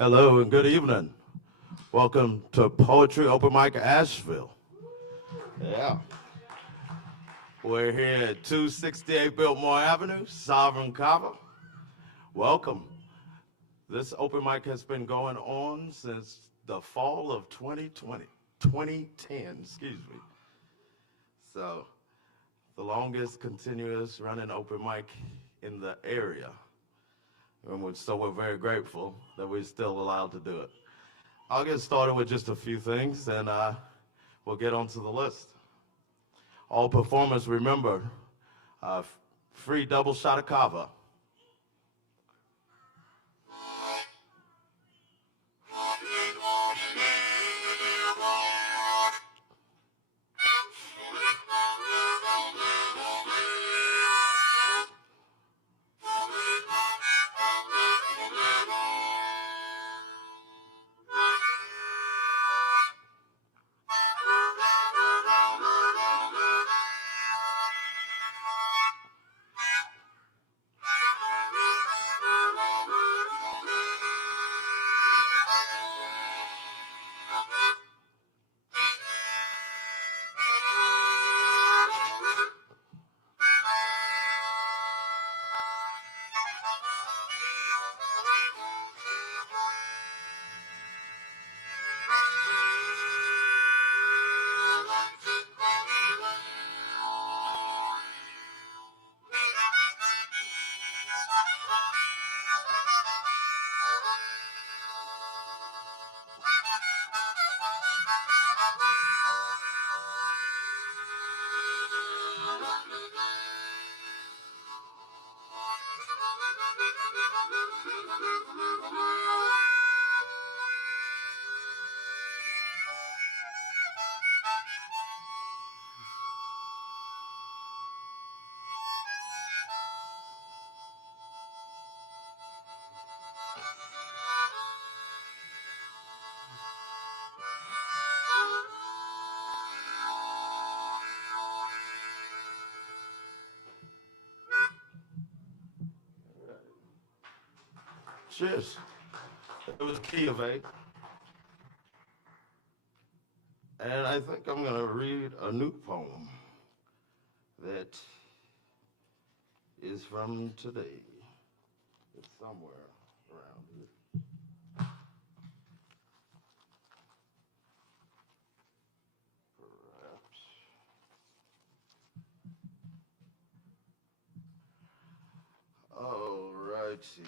Hello and good evening. Welcome to Poetry Open Mic Asheville. Yeah. We're here at 268 Biltmore Avenue, Sovereign Kava. Welcome. This open mic has been going on since the fall of 2010, excuse me. So, the longest continuous running open mic in the area. So we're very grateful that we're still allowed to do it. I'll get started with just a few things and we'll get onto the list. All performers, remember, free double shot of Kava. Cheers. It was key of A. And I think I'm going to read a new poem that is from today. It's somewhere around here. Perhaps. All righty.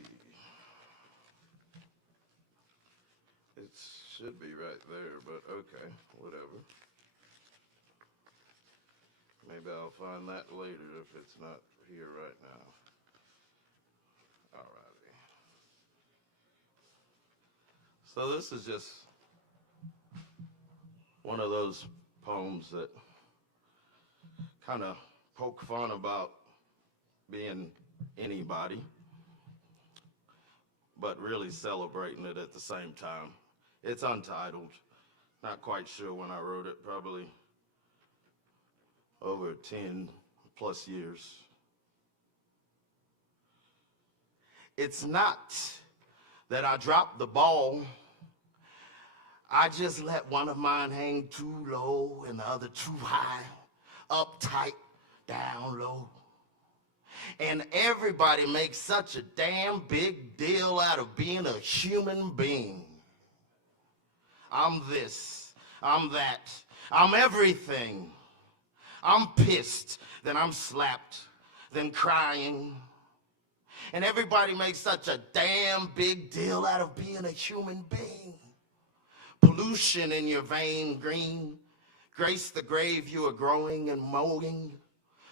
It should be right there, but okay, whatever. Maybe I'll find that later if it's not here right now. All righty. So this is just one of those poems that kind of poke fun about being anybody, but really celebrating it at the same time. It's untitled. Not quite sure when I wrote it, probably over 10 plus years. It's not that I dropped the ball. I just let one of mine hang too low and the other too high, up tight, down low. And everybody makes such a damn big deal out of being a human being. I'm this, I'm that, I'm everything. I'm pissed, then I'm slapped, then crying. And everybody makes such a damn big deal out of being a human being. Pollution in your vein green, grace the grave you are growing and mowing,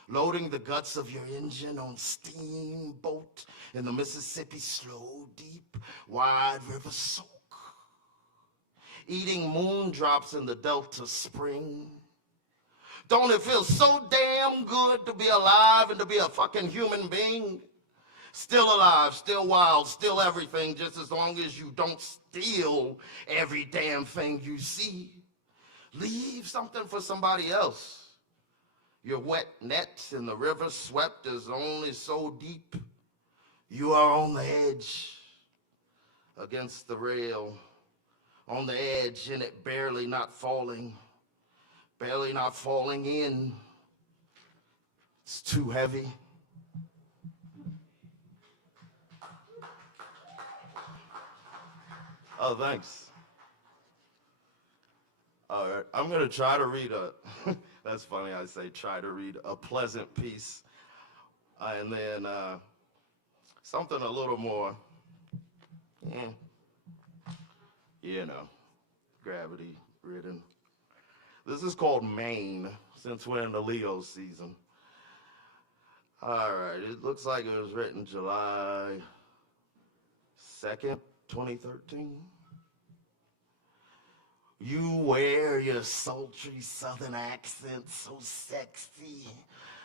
loading the guts of your engine on steamboat in the Mississippi slow, deep, wide river soak. Eating moondrops in the Delta spring. Don't it feel so damn good to be alive and to be a fucking human being? Still alive, still wild, still everything, just as long as you don't steal every damn thing you see. Leave something for somebody else. Your wet net in the river swept is only so deep. You are on the edge against the rail, on the edge, and it barely not falling in. It's too heavy. Oh, thanks. All right, I'm gonna try to read that's funny, I say try to read a pleasant piece, and then something a little more, eh, you know, gravity ridden. This is called Maine, since we're in the Leo season. All right, it looks like it was written July 2nd, 2013. You wear your sultry southern accent so sexy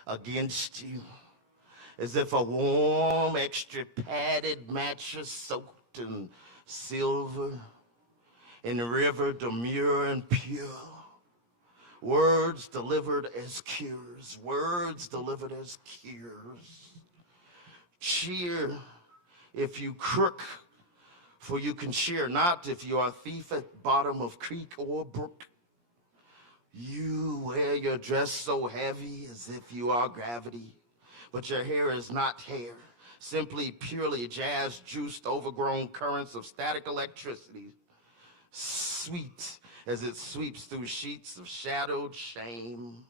against you, as if a warm, extra padded mattress soaked in silver, in a river demure and pure. Words delivered as cures, words delivered as cures. Cheer if you crook, for you can cheer not if you are a thief at bottom of creek or brook. You wear your dress so heavy as if you are gravity, but your hair is not hair, simply purely jazz-juiced overgrown currents of static electricity, sweet as it sweeps through sheets of shadowed shame,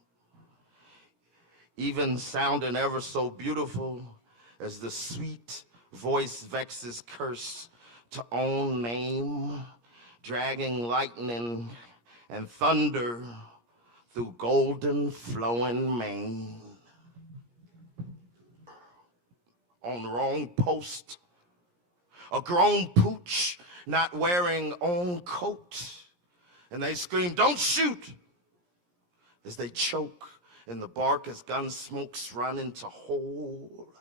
even sounding ever so beautiful as the sweet voice vexes curse to own name, dragging lightning and thunder through golden flowing mane. On the wrong post, a grown pooch not wearing own coat, and they scream, "Don't shoot!" as they choke in the bark as gun smokes run into hole.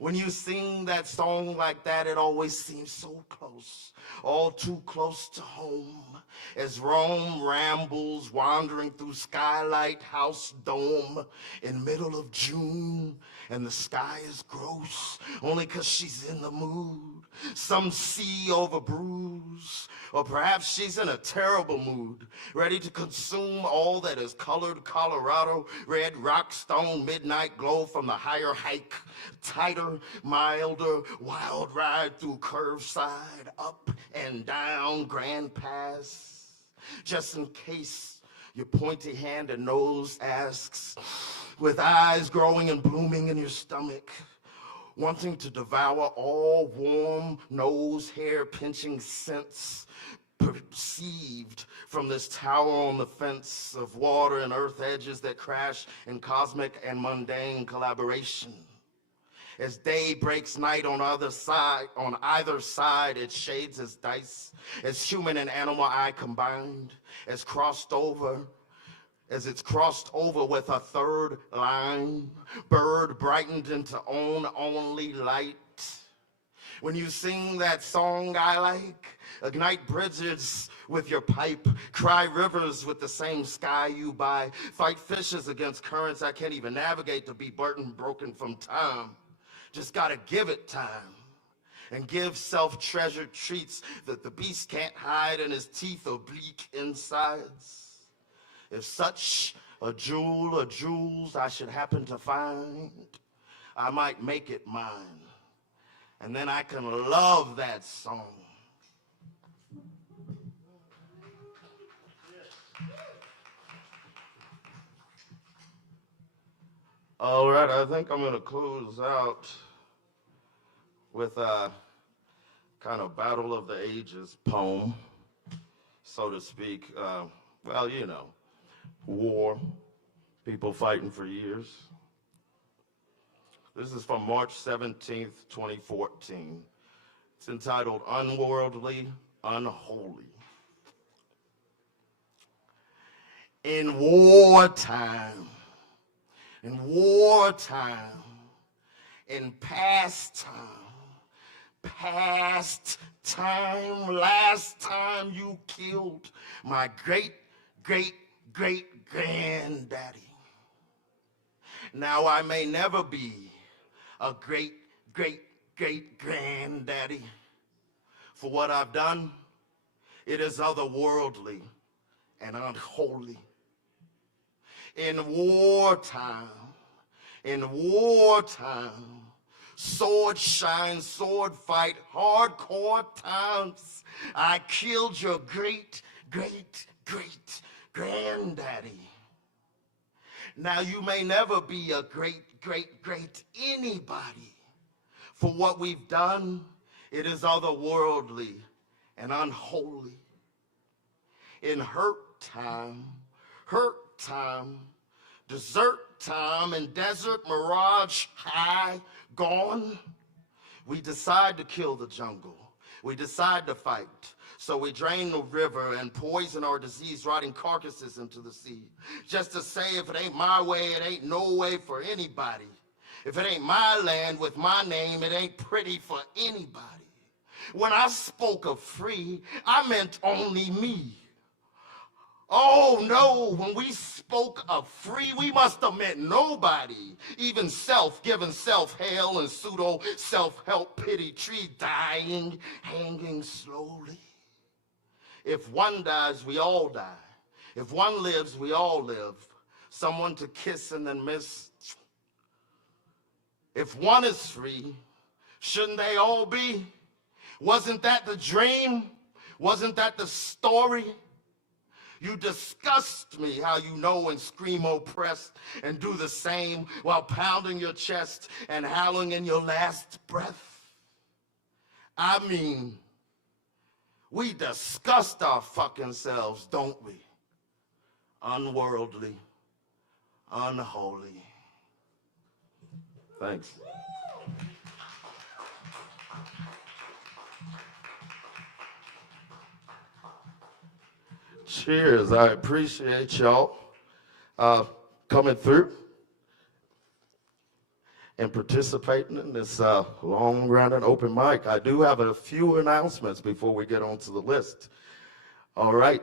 When you sing that song like that, it always seems so close, all too close to home, as Rome rambles, wandering through Skylight House Dome in middle of June, and the sky is gross, only 'cause she's in the mood. Some see over bruise, or perhaps she's in a terrible mood, ready to consume all that is colored Colorado, red rock stone midnight glow from the higher hike, tighter, milder, wild ride through Curveside, up and down Grand Pass, just in case your pointy hand and nose asks, with eyes growing and blooming in your stomach, wanting to devour all warm nose hair pinching scents perceived from this tower on the fence of water and earth edges that crash in cosmic and mundane collaboration. As day breaks night on either side, it shades as dice, as human and animal eye combined, as it's crossed over with a third line, bird brightened into own only light. When you sing that song I like, ignite bridges with your pipe, cry rivers with the same sky you buy, fight fishes against currents I can't even navigate to be burden broken from time. Just gotta give it time, and give self-treasured treats that the beast can't hide in his teeth or bleak insides. If such a jewel or jewels I should happen to find, I might make it mine, and then I can love that song. All right, I think I'm gonna close out with a kind of Battle of the Ages poem, so to speak. Well, you know, war, people fighting for years. This is from March 17th, 2014. It's entitled Unworldly, Unholy. In wartime, in past time, last time you killed my great granddaddy. Now I may never be a great granddaddy, for what I've done. It is otherworldly and unholy. In wartime, sword shine, sword fight, hardcore times, I killed your great, great, great granddaddy. Now you may never be a great, great, great anybody. For what we've done, it is otherworldly and unholy. In hurt time, desert time, and desert mirage high gone, we decide to kill the jungle. We decide to fight. So we drain the river and poison our disease, rotting carcasses into the sea. Just to say, if it ain't my way, it ain't no way for anybody. If it ain't my land with my name, it ain't pretty for anybody. When I spoke of free, I meant only me. Oh no, when we spoke of free, we must have meant nobody. Even self, giving self-hell and pseudo-self-help pity tree dying, hanging slowly. If one dies, we all die. If one lives, we all live. Someone to kiss and then miss. If one is free, shouldn't they all be? Wasn't that the dream? Wasn't that the story? You disgust me how you know and scream oppressed and do the same while pounding your chest and howling in your last breath. I mean, we disgust our fucking selves, don't we? Unworldly, unholy. Thanks. Cheers. I appreciate y'all coming through and participating in this long-running open mic. I do have a few announcements before we get on to the list. All right.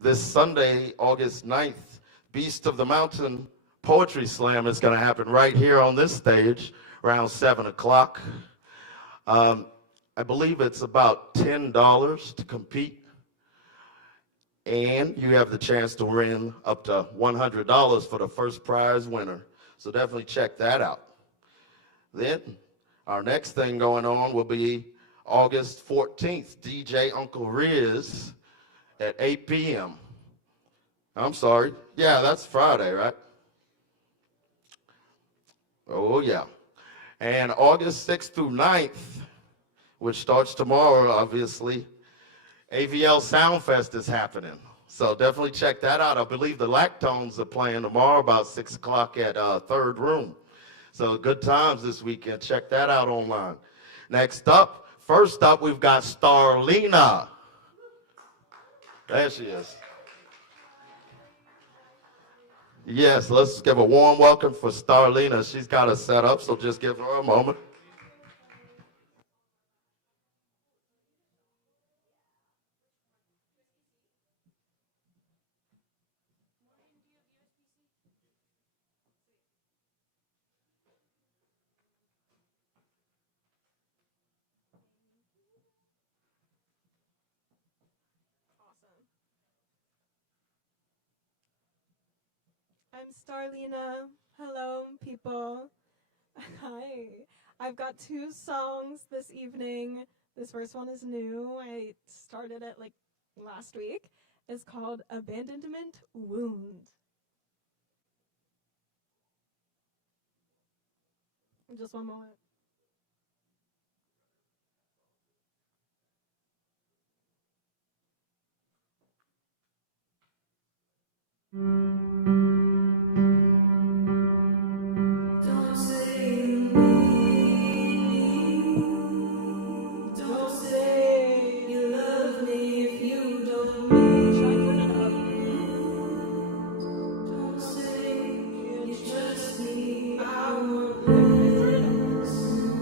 This Sunday, August 9th, Beast of the Mountain Poetry Slam is going to happen right here on this stage around 7 o'clock. I believe it's about $10 to compete. And you have the chance to win up to $100 for the first prize winner. So definitely check that out. Then our next thing going on will be August 14th, DJ Uncle Riz at 8 p.m. I'm sorry. Yeah, that's Friday, right? Oh, yeah. And August 6th through 9th, which starts tomorrow, obviously, AVL Soundfest is happening. So definitely check that out. I believe the Lactones are playing tomorrow about 6 o'clock at Third Room. So good times this weekend. Check that out online. First up, we've got Starlina. There she is. Yes, let's give a warm welcome for Starlina. She's got us set up, so just give her a moment. I'm Starlina. Hello, people. Hi. I've got 2 songs this evening. This first one is new. I started it like last week. It's called Abandonment Wound. Just one moment. Don't say you need me. Don't say you love me if you don't mean. Should I turn it up? Don't say you trust me. I won't listen.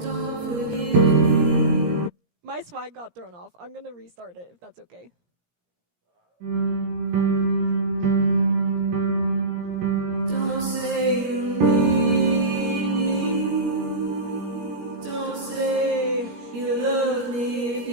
Don't forgive me. My swag got thrown off. I'm gonna restart it if that's okay. Don't say you need me. Don't say you love me if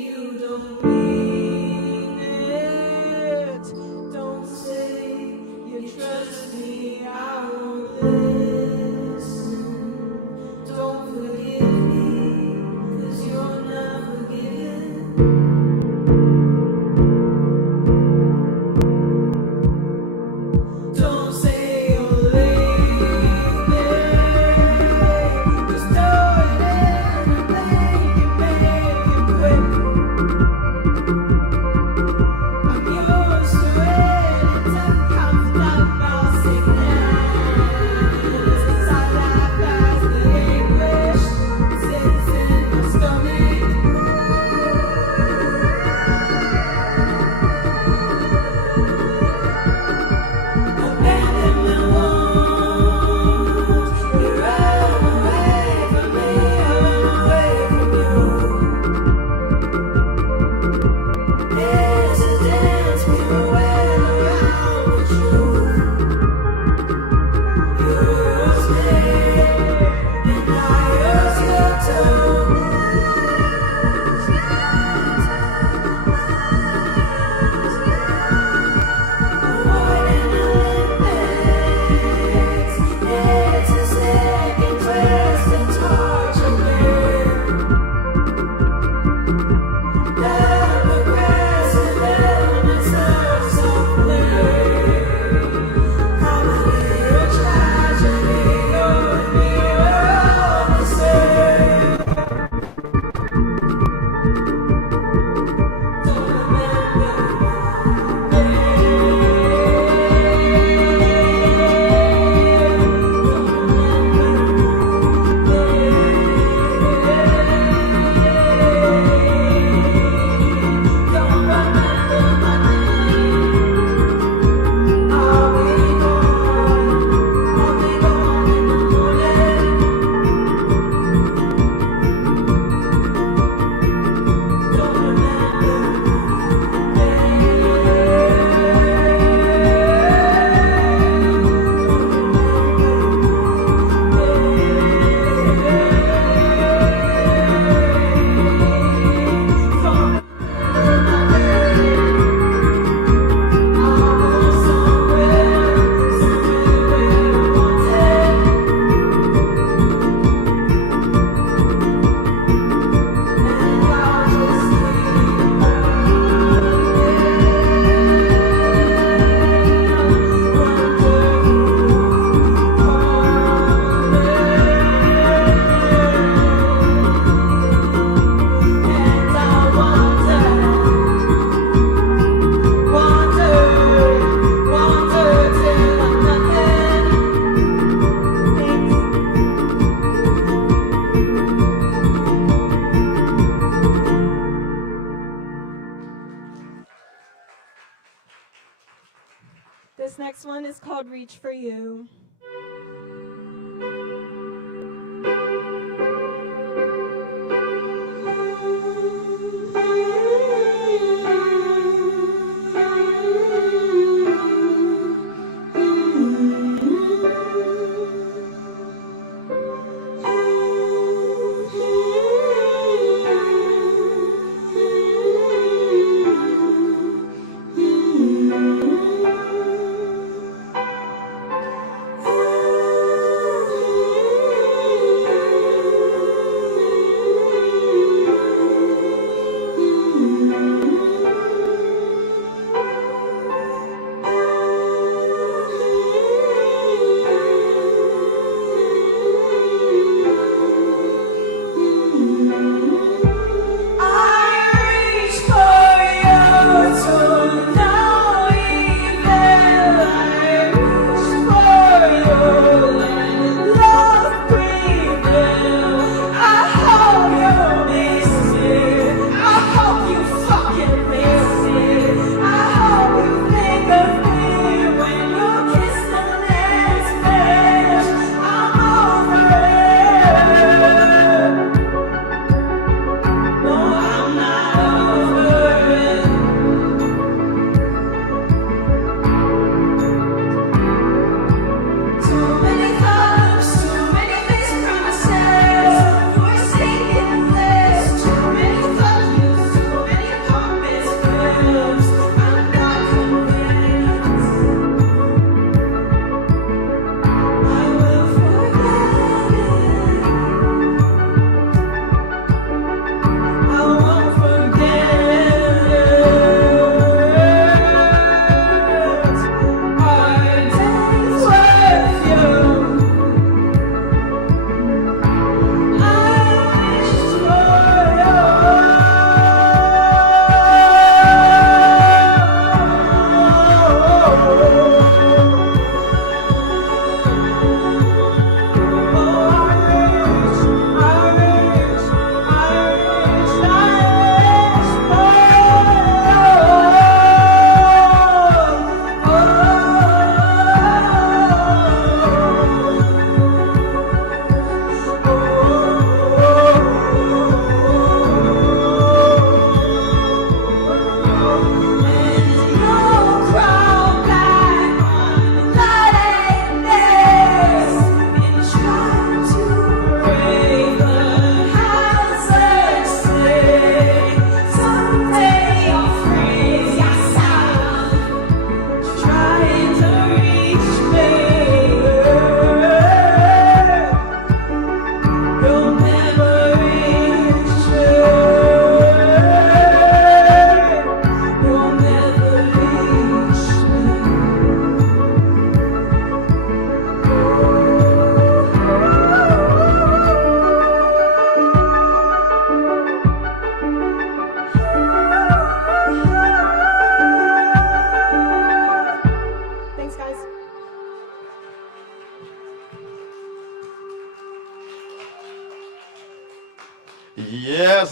This next one is called Reach for You.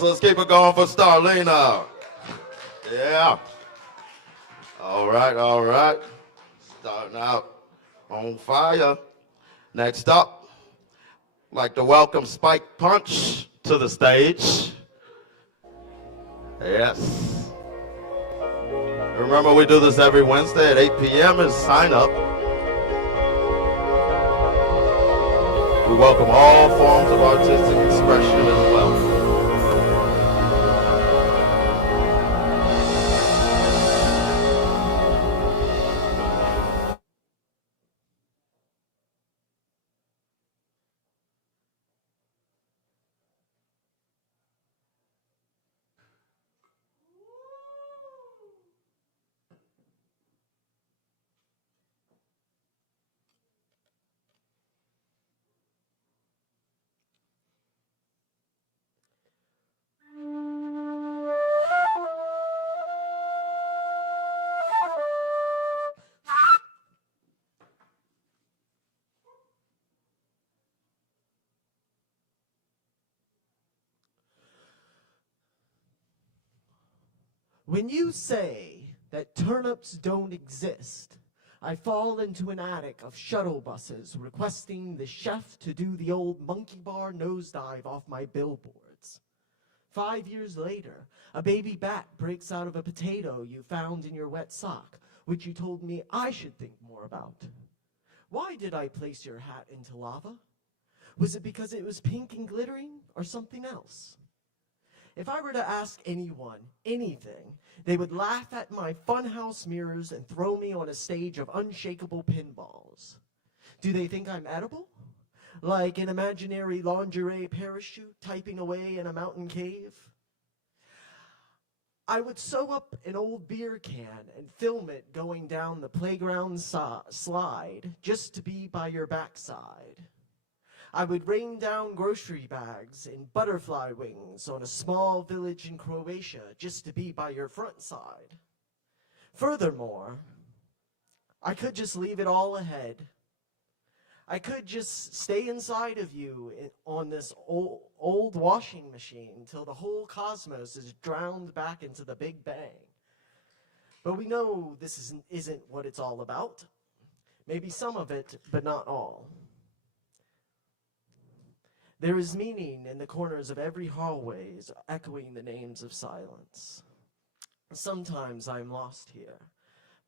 Yes, let's keep it going for Starlina. Yeah. All right, all right. Starting out on fire. Next up, I'd like to welcome Spike Punch to the stage. Yes. Remember, we do this every Wednesday at 8 p.m. is sign up. We welcome all forms of artistic expression as well. When you say that turnips don't exist, I fall into an attic of shuttle buses requesting the chef to do the old monkey bar nosedive off my billboards. 5 years later, a baby bat breaks out of a potato you found in your wet sock, which you told me I should think more about. Why did I place your hat into lava? Was it because it was pink and glittering, or something else? If I were to ask anyone anything, they would laugh at my funhouse mirrors and throw me on a stage of unshakable pinballs. Do they think I'm edible? Like an imaginary lingerie parachute typing away in a mountain cave? I would sew up an old beer can and film it going down the playground slide just to be by your backside. I would rain down grocery bags and butterfly wings on a small village in Croatia just to be by your front side. Furthermore, I could just leave it all ahead. I could just stay inside of you on this old washing machine till the whole cosmos is drowned back into the Big Bang. But we know this isn't what it's all about. Maybe some of it, but not all. There is meaning in the corners of every hallways, echoing the names of silence. Sometimes I'm lost here,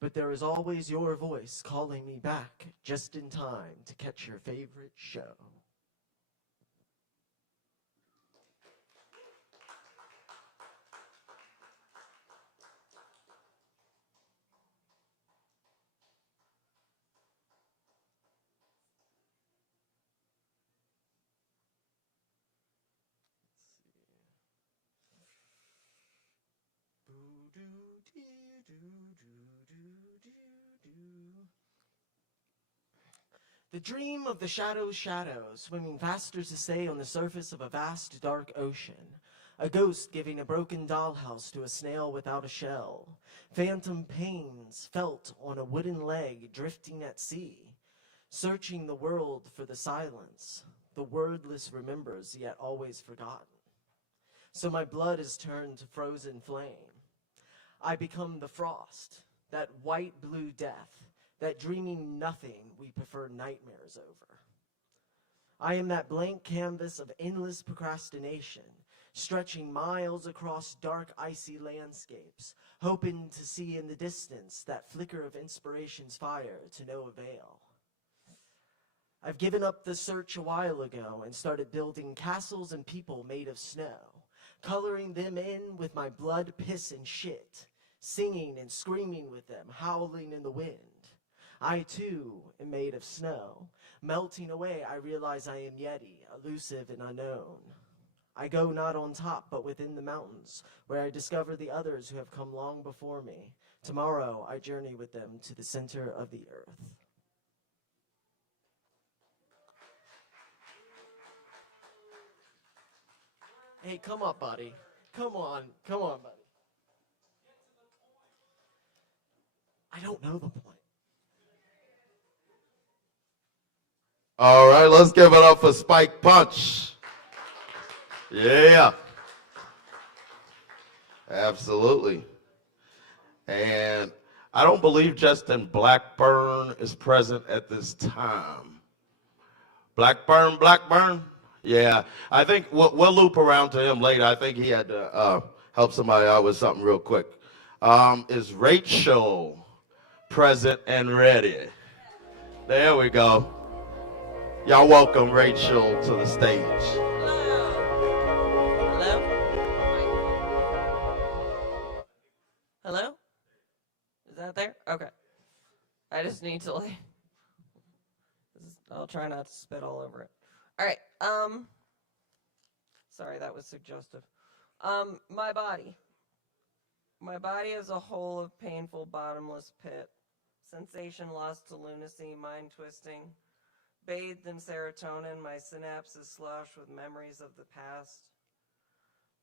but there is always your voice calling me back just in time to catch your favorite show. The dream of the shadow, swimming faster to stay on the surface of a vast, dark ocean. A ghost giving a broken dollhouse to a snail without a shell. Phantom pains felt on a wooden leg drifting at sea. Searching the world for the silence. The wordless remembers, yet always forgotten. So my blood is turned to frozen flame. I become the frost, that white-blue death, that dreaming nothing we prefer nightmares over. I am that blank canvas of endless procrastination, stretching miles across dark, icy landscapes, hoping to see in the distance that flicker of inspiration's fire to no avail. I've given up the search a while ago and started building castles and people made of snow, coloring them in with my blood, piss, and shit, singing and screaming with them, howling in the wind. I, too, am made of snow. Melting away, I realize I am Yeti, elusive and unknown. I go not on top, but within the mountains, where I discover the others who have come long before me. Tomorrow, I journey with them to the center of the earth. Hey, come on, buddy. Come on, buddy. I don't know the point. All right, let's give it up for Spike Punch. Yeah. Absolutely. And I don't believe Justin Blackburn is present at this time. Blackburn? Yeah. I think we'll loop around to him later. I think he had to help somebody out with something real quick. Is Rachel present and ready? There we go. Y'all welcome Rachel to the stage. Hello? Is that there? Okay. I just need to I'll try not to spit all over it. All right. Sorry, that was suggestive. My body. My body is a hole of painful bottomless pit. Sensation lost to lunacy, mind twisting. Bathed in serotonin, my synapses slosh with memories of the past.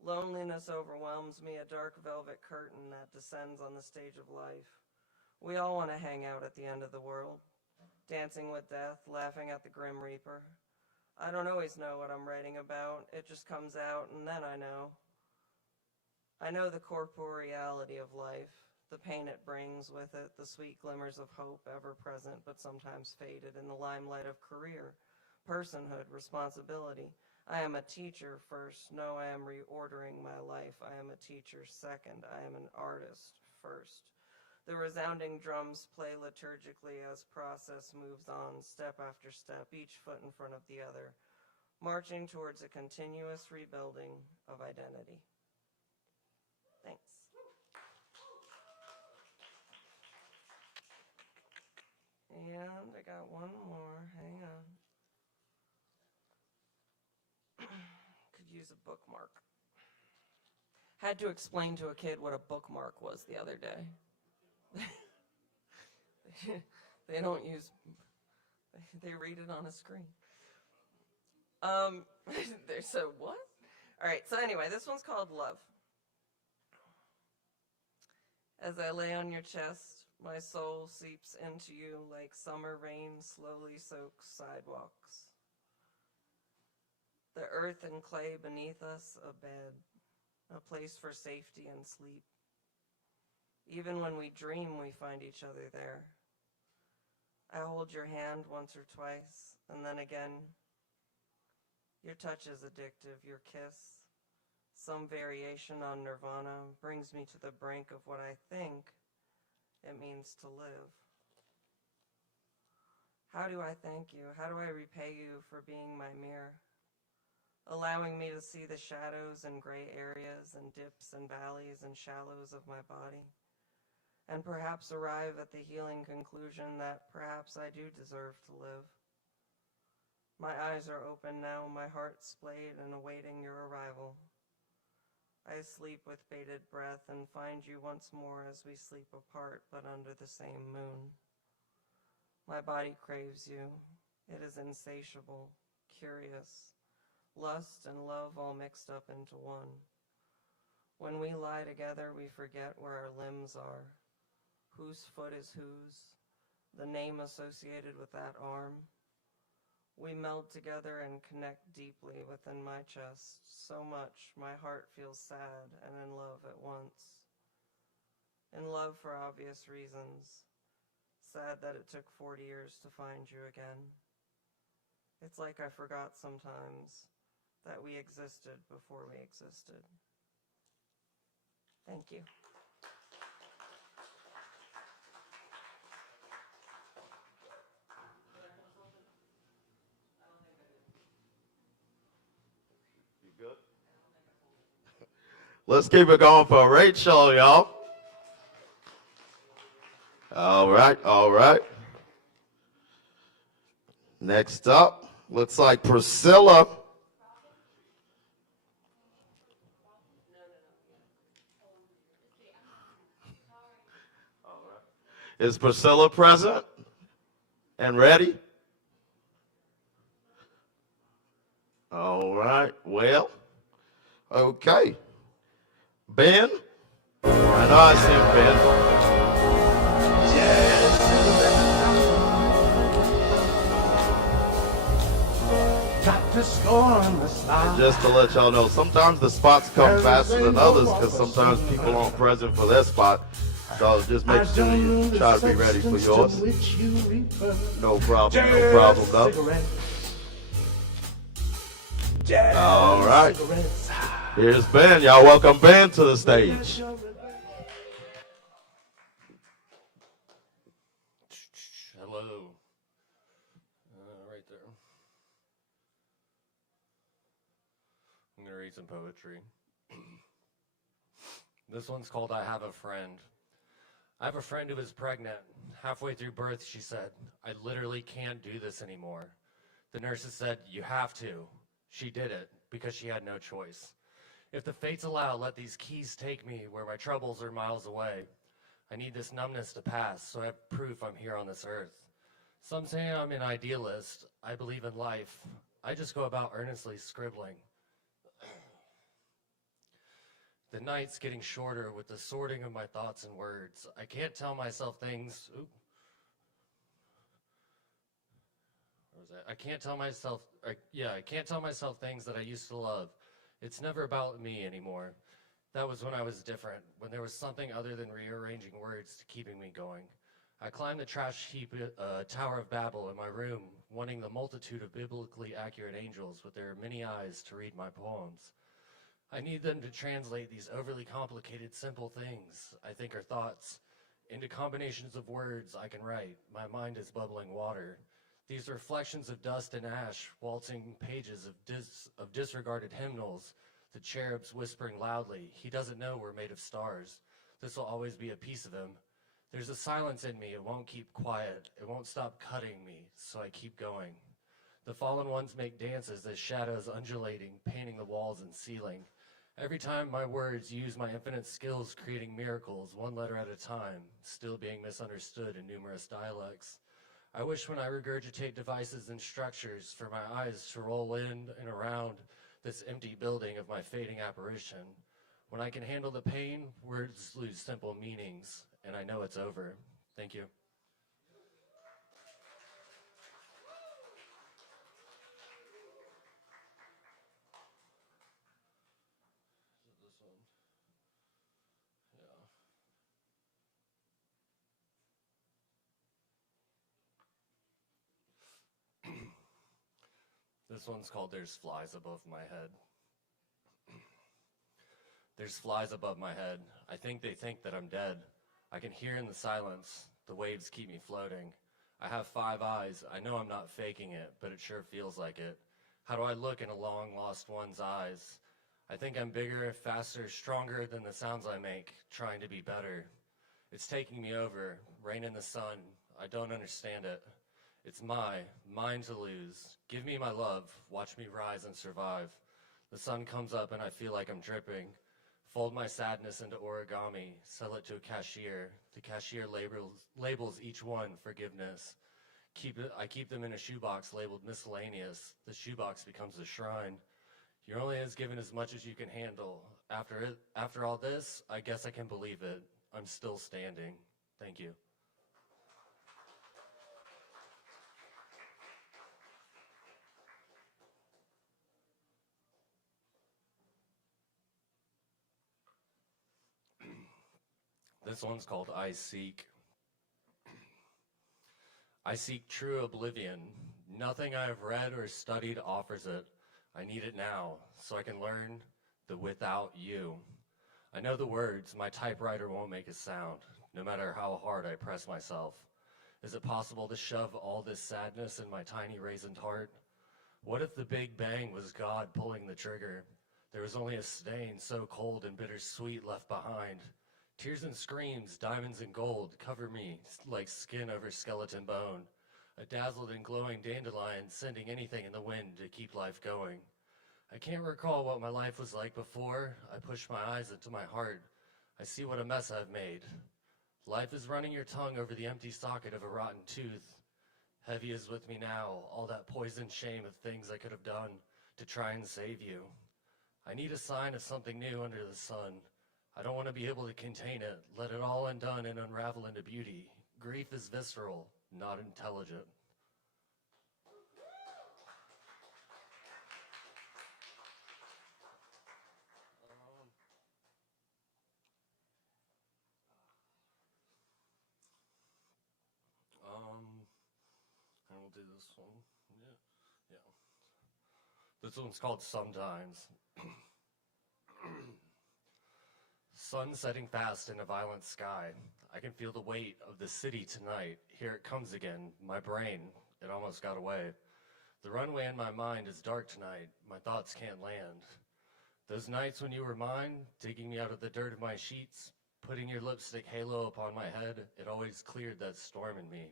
Loneliness overwhelms me, a dark velvet curtain that descends on the stage of life. We all want to hang out at the end of the world, dancing with death, laughing at the Grim Reaper. I don't always know what I'm writing about. It just comes out, and then I know. I know the corporeality of life, the pain it brings with it, the sweet glimmers of hope ever present but sometimes faded in the limelight of career, personhood, responsibility. I am a teacher first. No, I am reordering my life. I am a teacher second. I am an artist first. The resounding drums play liturgically as process moves on, step after step, each foot in front of the other, marching towards a continuous rebuilding of identity. Thanks. And I got one more. Hang on. Could use a bookmark. Had to explain to a kid what a bookmark was the other day. They don't use, they read it on a screen. They said, what? All right, so anyway, this one's called Love. As I lay on your chest, my soul seeps into you like summer rain slowly soaks sidewalks. The earth and clay beneath us, a bed, a place for safety and sleep. Even when we dream, we find each other there. I hold your hand once or twice, and then again. Your touch is addictive, your kiss, some variation on nirvana, brings me to the brink of what I think it means to live. How do I thank you? How do I repay you for being my mirror? Allowing me to see the shadows and gray areas and dips and valleys and shallows of my body, and perhaps arrive at the healing conclusion that perhaps I do deserve to live. My eyes are open now, my heart splayed and awaiting your arrival. I sleep with bated breath and find you once more as we sleep apart but under the same moon. My body craves you. It is insatiable, curious, lust and love all mixed up into one. When we lie together, we forget where our limbs are, whose foot is whose, the name associated with that arm. We meld together and connect deeply within my chest, so much my heart feels sad and in love at once. In love for obvious reasons, sad that it took 40 years to find you again. It's like I forgot sometimes that we existed before we existed. Thank you. Good. Let's keep it going for Rachel, y'all. All right, all right. Next up, looks like Priscilla. Is Priscilla present and ready? All right, well, okay. Ben? I know I see him, Ben. And just to let y'all know, sometimes the spots come faster than others because sometimes people aren't present for their spot. So just make sure you try to be ready for yours. No problem, no problem, though. All right. Here's Ben. Y'all welcome Ben to the stage. Hello. Right there. I'm going to read some poetry. This one's called I Have a Friend. I have a friend who is pregnant. Halfway through birth, she said, I literally can't do this anymore. The nurses said, you have to. She did it because she had no choice. If the fates allow, let these keys take me where my troubles are miles away. I need this numbness to pass so I have proof I'm here on this earth. Some say I'm an idealist. I believe in life. I just go about earnestly scribbling. The night's getting shorter with the sorting of my thoughts and words. I can't tell myself things. I can't tell myself things that I used to love. It's never about me anymore. That was when I was different, when there was something other than rearranging words to keeping me going. I climbed the trash heap Tower of Babel in my room, wanting the multitude of biblically accurate angels with their many eyes to read my poems. I need them to translate these overly complicated, simple things I think are thoughts into combinations of words I can write. My mind is bubbling water. These reflections of dust and ash, waltzing pages of disregarded hymnals, the cherubs whispering loudly, he doesn't know we're made of stars. This will always be a piece of him. There's a silence in me, it won't keep quiet, it won't stop cutting me, so I keep going. The fallen ones make dances as shadows undulating, painting the walls and ceiling. Every time my words use my infinite skills creating miracles, one letter at a time, still being misunderstood in numerous dialects. I wish when I regurgitate devices and structures for my eyes to roll in and around this empty building of my fading apparition. When I can handle the pain, words lose simple meanings, and I know it's over. Thank you. This one. Yeah. This one's called There's Flies Above My Head. There's flies above my head. I think they think that I'm dead. I can hear in the silence. The waves keep me floating. I have 5 eyes. I know I'm not faking it, but it sure feels like it. How do I look in a long lost one's eyes? I think I'm bigger, faster, stronger than the sounds I make, trying to be better. It's taking me over, rain in the sun. I don't understand it. It's mine to lose. Give me my love. Watch me rise and survive. The sun comes up and I feel like I'm dripping. Fold my sadness into origami, sell it to a cashier. The cashier labels each one forgiveness. I keep them in a shoebox labeled miscellaneous. The shoebox becomes a shrine. You're only as given as much as you can handle. After all this, I guess I can believe it. I'm still standing. Thank you. This one's called I Seek. I seek true oblivion. Nothing I have read or studied offers it. I need it now, so I can learn the without you. I know the words, my typewriter won't make a sound, no matter how hard I press myself. Is it possible to shove all this sadness in my tiny raisined heart? What if the Big Bang was God pulling the trigger? There was only a stain so cold and bittersweet left behind. Tears and screams, diamonds and gold, cover me like skin over skeleton bone. A dazzled and glowing dandelion sending anything in the wind to keep life going. I can't recall what my life was like before. I push my eyes into my heart. I see what a mess I've made. Life is running your tongue over the empty socket of a rotten tooth. Heavy is with me now, all that poisoned shame of things I could have done to try and save you. I need a sign of something new under the sun. I don't want to be able to contain it, let it all undone and unravel into beauty. Grief is visceral, not intelligent. And we'll do this one. Yeah. This one's called Sometimes. Sun setting fast in a violent sky. I can feel the weight of the city tonight. Here it comes again. My brain, it almost got away. The runway in my mind is dark tonight. My thoughts can't land. Those nights when you were mine, digging me out of the dirt of my sheets, putting your lipstick halo upon my head, it always cleared that storm in me.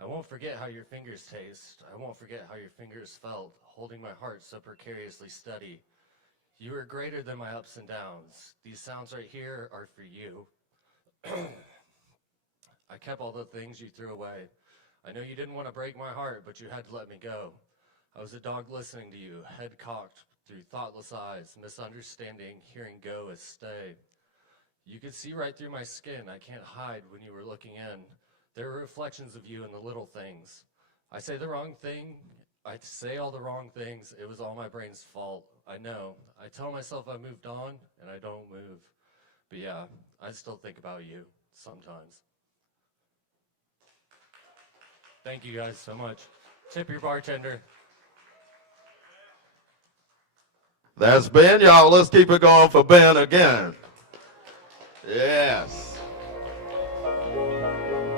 I won't forget how your fingers taste. I won't forget how your fingers felt, holding my heart so precariously steady. You are greater than my ups and downs. These sounds right here are for you. I kept all the things you threw away. I know you didn't want to break my heart, but you had to let me go. I was a dog listening to you, head cocked through thoughtless eyes, misunderstanding, hearing go as stay. You could see right through my skin. I can't hide when you were looking in. There were reflections of you in the little things. I say the wrong thing, I say all the wrong things. It was all my brain's fault. I know. I tell myself I moved on, and I don't move. But yeah, I still think about you sometimes. Thank you guys so much. Tip your bartender. That's Ben, y'all. Let's keep it going for Ben again. Yes.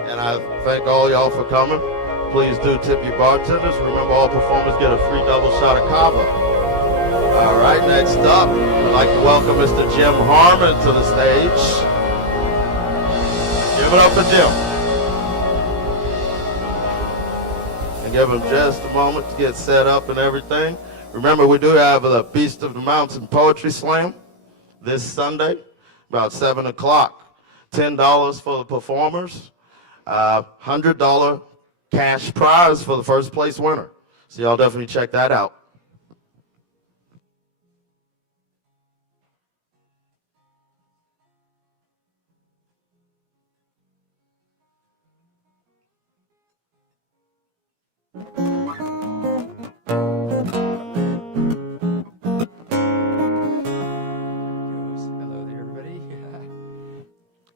And I thank all y'all for coming. Please do tip your bartenders. Remember, all performers get a free double shot of Kava. All right, next up, I'd like to welcome Mr. Jim Harmon to the stage. Give it up for Jim. And give him just a moment to get set up and everything. Remember, we do have the Beast of the Mountain Poetry Slam this Sunday, about 7 o'clock. $10 for the performers, $100 cash prize for the first place winner. So y'all definitely check that out. Hello there, everybody.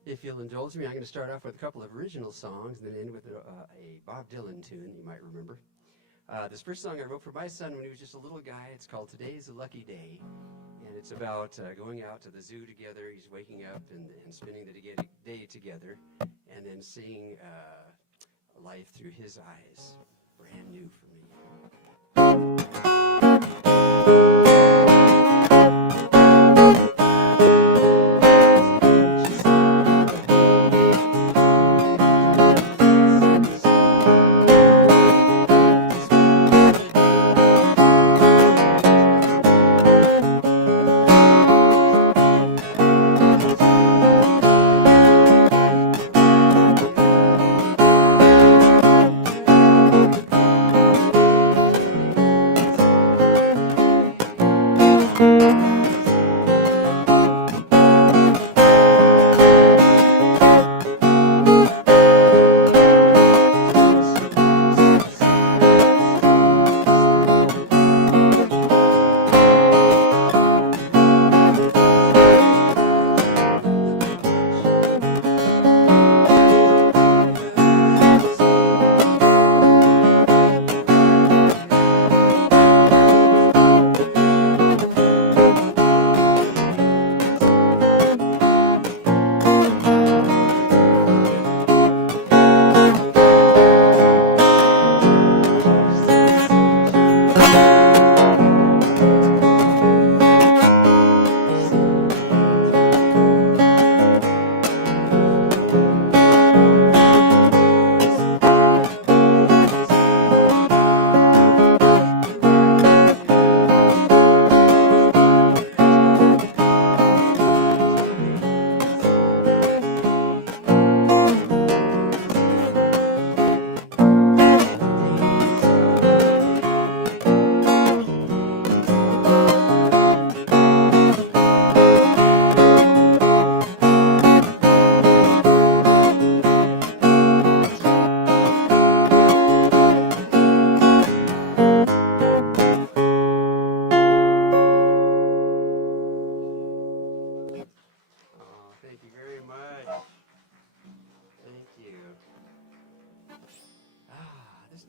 If you'll indulge me, I'm going to start off with a couple of original songs and then end with a Bob Dylan tune you might remember. This first song I wrote for my son when he was just a little guy. It's called Today's a Lucky Day. And it's about going out to the zoo together. He's waking up and spending the day together and then seeing life through his eyes. Brand new for me.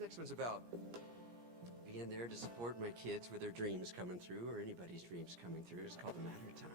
Next one's about being there to support my kids with their dreams coming through, or anybody's dreams coming through. It's called A Matter of time.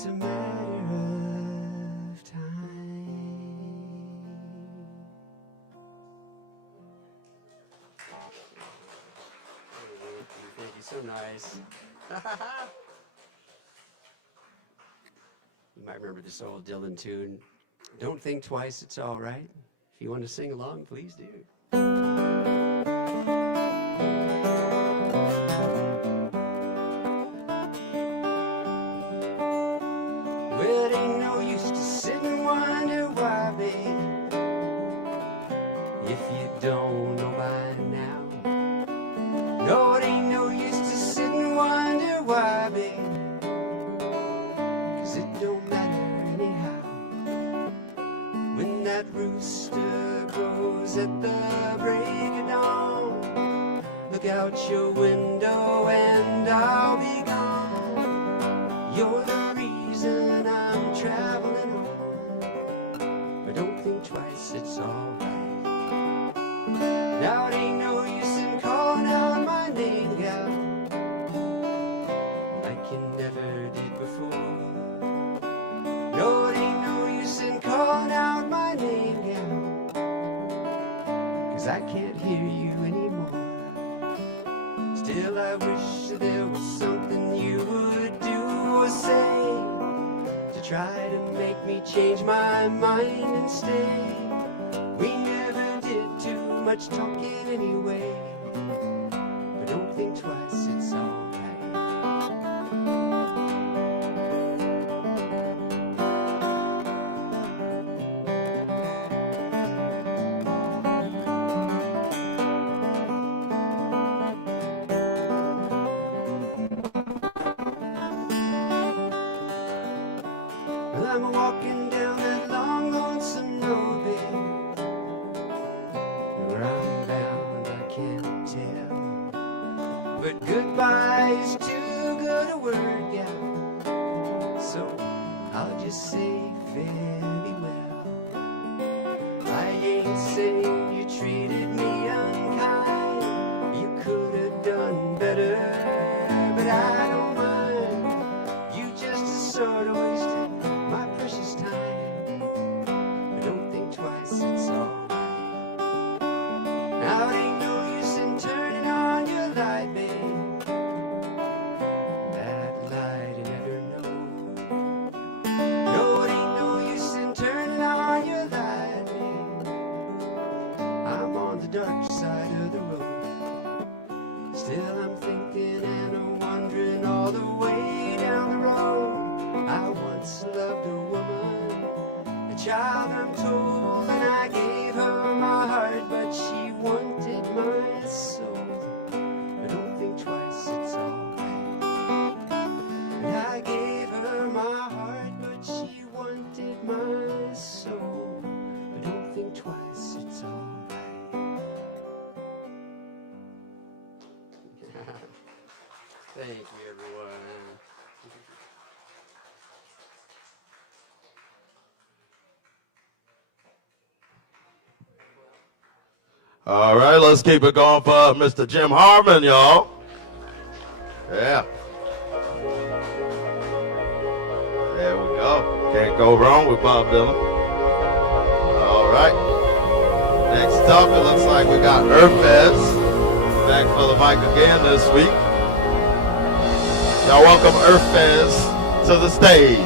it's a matter of time. Thank you, so nice. You might remember this old Dylan tune, Don't Think Twice, It's All Right. If you want to sing along, please do. Well, it ain't no use to sit and wonder why, babe, if you don't know by now. No, it ain't no use to sit and wonder why, babe, 'cause it don't matter anyhow. When that rooster crows at the break of dawn, look out your window and I'll be gone. You're the reason I'm traveling on, but don't think twice, it's alright. Now it ain't no use in calling out my name, gal, like you never did before. No, it ain't no use in calling out my name, gal, 'cause I can't hear you anymore. Still I wish there was something you would do or say to try to make me change my mind and stay. We never did too much talking anyway, but don't think twice, it's alright. Well, I'm walking down that long, lonesome road, babe. Where I'm bound, I can't tell. But goodbye is too good a word, yeah. So I'll just say fare thee well. I ain't saying you treated me unkind. You could have done better, but I don't mind. You just sort of wasted my precious time. But don't think twice, it's alright. Now it ain't no use in turning on your light, babe. That light you never know. No, it ain't no use in turning on your light, babe. I'm on the dark side of the road. Still I'm thinking and I'm wondering all the way down the road. I once loved a woman, a child I'm told, and I gave her my heart, but she wanted my soul. But don't think twice, it's alright. And I gave her my heart, but she wanted my soul. But don't think twice, it's alright. Thank you, everyone. All right, let's keep it going for Mr. Jim Harmon, y'all. Yeah. There we go. Can't go wrong with Bob Dylan. All right. Next up, it looks like we got Earthfest back for the mic again this week. Y'all welcome Earthfest to the stage.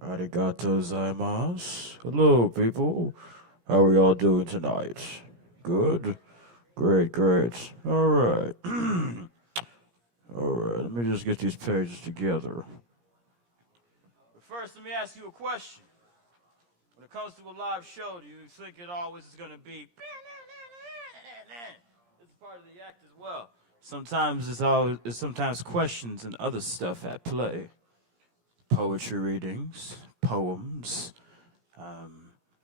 Arigato gozaimasu. Hello, people. How are y'all doing tonight? Good? Great, great. All right. All right, let me just get these pages together. But first, let me ask you a question. When it comes to a live show, do you think it always is going to be... It's part of the act as well. Sometimes it's sometimes questions and other stuff at play. Poetry readings, poems,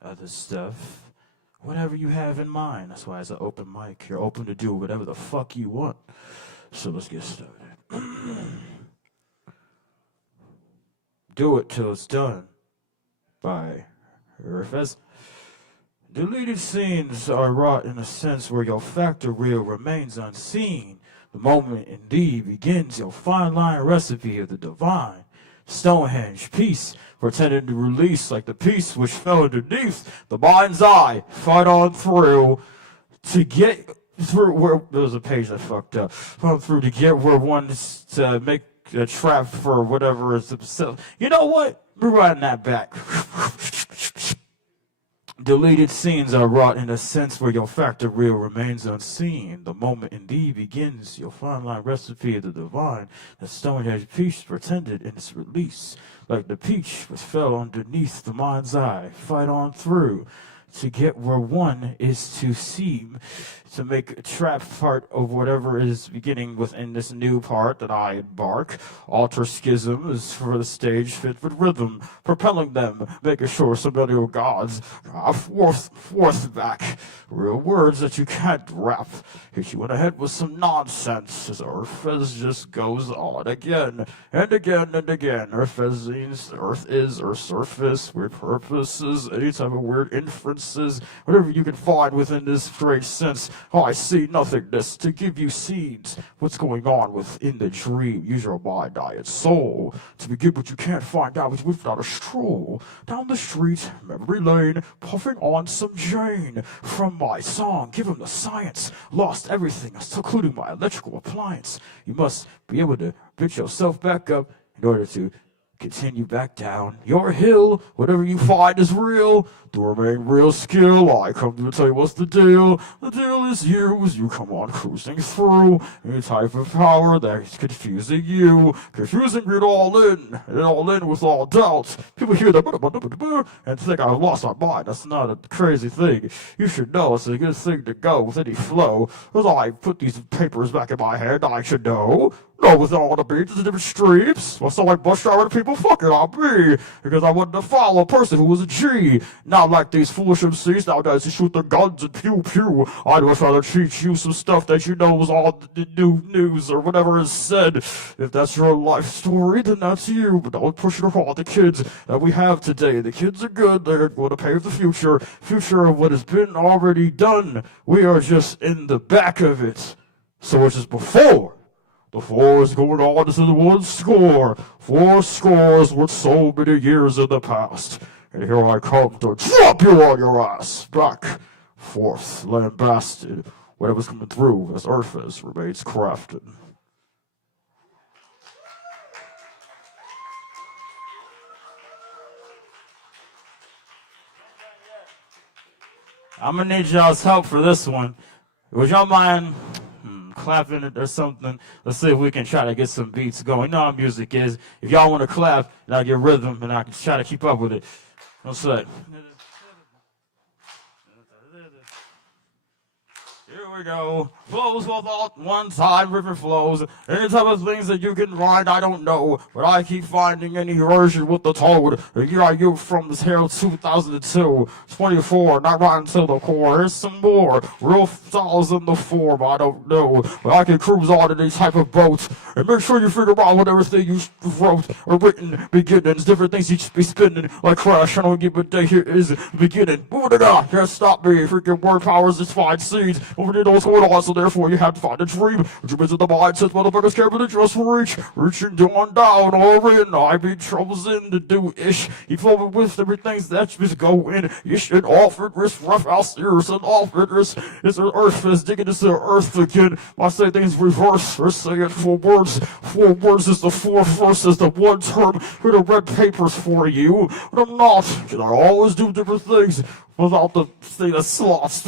other stuff. Whatever you have in mind. That's why it's an open mic. You're open to do whatever the fuck you want. So let's get started. Do It Till It's Done by Earthfest. Deleted scenes are wrought in a sense where your factor real remains unseen. The moment indeed begins your fine line recipe of the divine. Stonehenge, peace, pretended to release like the piece which fell underneath the mind's eye. Fight on through to get through where there was a page that fucked up. Fight through to get where one is to make a trap for whatever is themselves. You know what? Rewinding that back. Deleted scenes are wrought in a sense where your factor real remains unseen. The moment indeed begins your fine line recipe of the divine. The Stonehenge peach pretended in its release, like the peach which fell underneath the mind's eye. Fight on through to get where one is to seem to make a trap part of whatever is beginning within this new part that I embark. Alter schism is for the stage fit with rhythm, propelling them, making sure somebody or gods forth back. Real words that you can't rap. Hit you in the head with some nonsense as Earth as just goes on again and again and again. Earth as means Earth is Earth's surface, weird purposes, any type of weird inferences, whatever you can find within this great sense. Oh, I see nothingness to give you seeds. What's going on within the dream? Use your mind, eye, and soul to begin what you can't find out without a stroll. Down the street, memory lane, puffing on some Jane. From my song, give him the science. Lost everything, including my electrical appliance. You must be able to pick yourself back up in order to continue back down your hill. Whatever you find is real. To remain real skill, I come to tell you what's the deal. The deal is you as you come on cruising through. Any type of power that's confusing you. Confusing it all in. And all in with all doubt. People hear that and think I've lost my mind. That's not a crazy thing. You should know it's a good thing to go with any flow. As I put these papers back in my head, I should know. No, with all the beats and different streams. Well, so like bus driver people, fuck it, I'll be. Because I wanted to follow a person who was a G. Not like these foolish MCs nowadays who shoot their guns and pew pew. I'd much rather teach you some stuff that you know was all the new news or whatever is said. If that's your life story, then that's you. But don't push it upon the kids that we have today. The kids are good, they're going to pave the future. Future of what has been already done. We are just in the back of it. So it's just before. The 4 is going on to the 1 score. 4 scores with so many years in the past. And here I come to drop you on your ass. Back, forth, lambasted. Whatever's coming through as Earth remains crafted. I'm gonna need y'all's help for this one. Would y'all mind clapping it or something? Let's see if we can try to get some beats going. You know how music is. If y'all want to clap, and I'll get rhythm, and I can try to keep up with it. What's that? Here we go. Flows without one time, river flows. Any type of things that you can ride, I don't know. But I keep finding any version with the toad. And here I go from this here 2002. 24, not right until the core. Here's some more. Real styles in the form, I don't know. But I can cruise on any type of boat. And make sure you figure out what everything you wrote or written. Beginnings, different things you should be spinning. Like Crash, I don't give a day, here is the beginning. Moving it on, can't stop me. Freaking word powers, it's fine seeds. Over there, what's going on, so therefore you have to find a dream. Dreams in the mindset, motherfuckers can't really just reach. Reaching down or in. I be troubles in to do ish. You flow with everything that's just going. Ish and off it, risk rough house ears and off it, risk. It's an earth is digging into the earth again. I say things reverse, or say it 4 words. 4 words is the 4 first is the 1 term. Here the red papers for you. But I'm not, because I always do different things without the thing that's lost.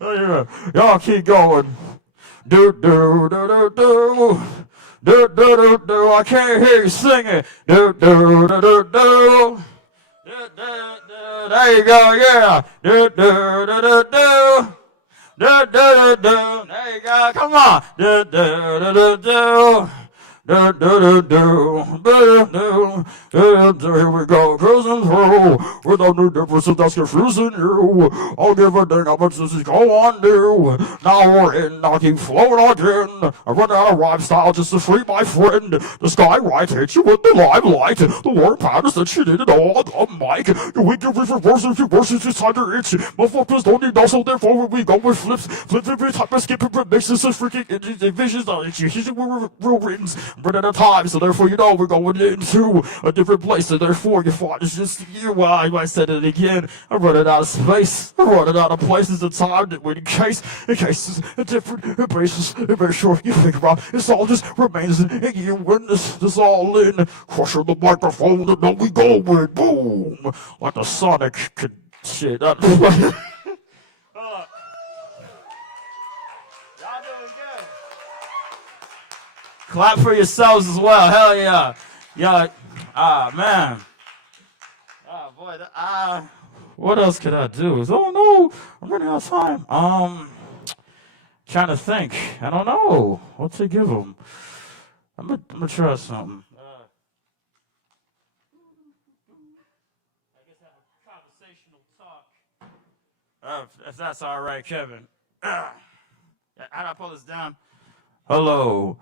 Yeah. Y'all keep going. Do do do do do. Do do do do. I can't hear you singing. Do do do do do. Do do do. There you go. Yeah. Do do do do do. Do do do do. There you go. Come on. Do do do do do. Here we go, cruising through without no difference if that's confusing you. I'll give a dang how much this is going to. Now we're in, I'll keep floating again. I run out of rhyme style just to free my friend. The sky right hits you with the limelight. The word pattern that she did it all on the mic. You weak, you reverse, if you worse, it's just time to itch. Motherfuckers don't need also, therefore we go with flips. Flip every time I skip it, mixes of freaking visions on it. We're real written. Run out of time, so therefore you know we're going into a different place, so therefore you find it's just you. Well, I said it again. I'm running out of space. I'm running out of places and time that in case it's a different basis. Make sure you figure out it's all just remains and you witness this all in. Crushing the microphone and then we go with boom like the Sonic shit. Y'all doing good. Clap for yourselves as well. Hell yeah. Yeah. Man. Boy. What else could I do? Oh, no. I'm running out of time. Trying to think. I don't know what to give them. I'm gonna try something. I guess have a conversational talk. If that's all right, Kevin. How do I pull this down? Hello.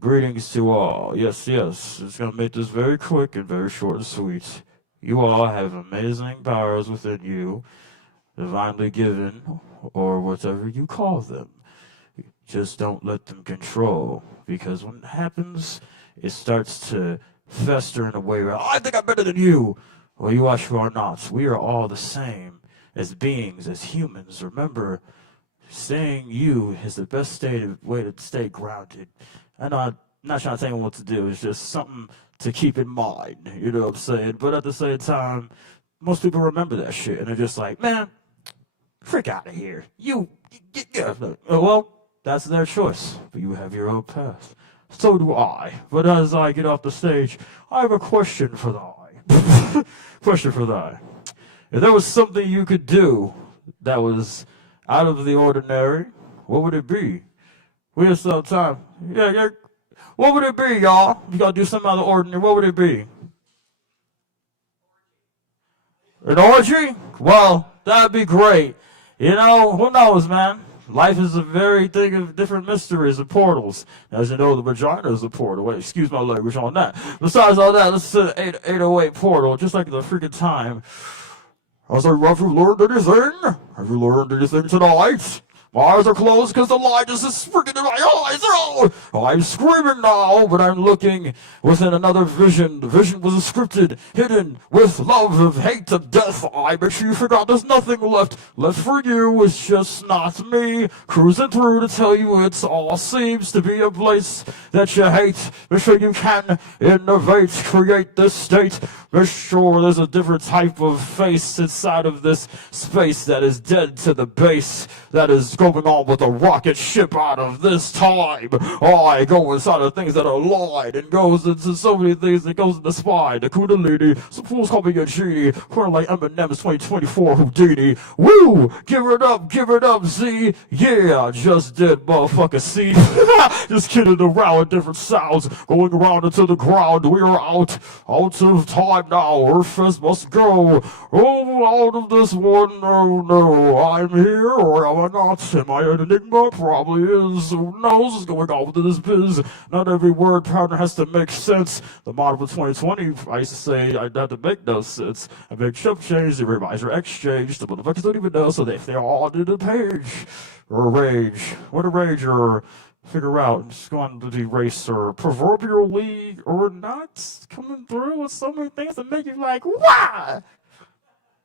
Greetings to all. Yes. It's going to make this very quick and very short and sweet. You all have amazing powers within you, divinely given, or whatever you call them. Just don't let them control, because when it happens, it starts to fester in a way where, I think I'm better than you. Well, you actually are not. We are all the same as beings, as humans. Remember, staying you is the best way to stay grounded. I'm not trying to tell you what to do. It's just something to keep in mind. You know what I'm saying? But at the same time, most people remember that shit. And they're just like, man, frick out of here. Well, that's their choice. But you have your own path. So do I. But as I get off the stage, I have a question for thy. Question for thy. If there was something you could do that was out of the ordinary, what would it be? We have some time. Yeah. What would it be, y'all? You gotta do something out of the ordinary. What would it be? An orgy? Well, that'd be great. You know, who knows, man? Life is a very thing of different mysteries and portals. As you know, the vagina is a portal. Wait, excuse my language on that. Besides all that, let's say 808 portal, just like the freaking time. I was like, have you learned anything? Have you learned anything tonight? My eyes are closed because the light is just freaking in my eyes. Oh, I'm screaming now, but I'm looking within another vision. The vision was scripted, hidden with love of hate of death. I bet you forgot there's nothing left for you. It's just not me cruising through to tell you it's all seems to be a place that you hate. Make sure you can innovate, create this state. Make sure there's a different type of face inside of this space that is dead to the base, that is going on with a rocket ship out of this time. I go inside of things that are lied and goes into so many things that goes in the spine. The Kundalini, some fools call me a genie, corner like Eminem's 2024 Houdini. Woo! Give it up, Z. Yeah, just did, motherfucker, see. Just kidding around with different sounds, going around into the ground. We are out of time now. Earthfest must go. Oh, out of this one, no. I'm here, or am I not? Am I an enigma? Probably is. Who knows what's going on with this biz? Not every word pattern has to make sense. The model for 2020, I used to say I'd have to make no sense. I make chip change, the revise or exchange. The motherfuckers don't even know, so if they're all on the page, or rage. What a rage, or figure out, just going to the race, or proverbially, or not, coming through with so many things that make you like, why?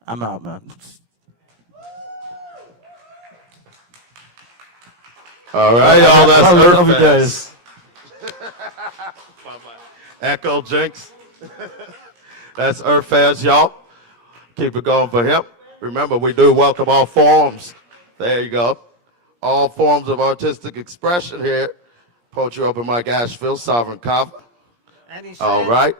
I'm out, man. All right, y'all, that's Earthfest. Echo Jinx. That's Earthfest, y'all. Keep it going for him. Remember, we do welcome all forms. There you go. All forms of artistic expression here. Poetry Open Mic Asheville, Sovereign Kava. And he said, All right.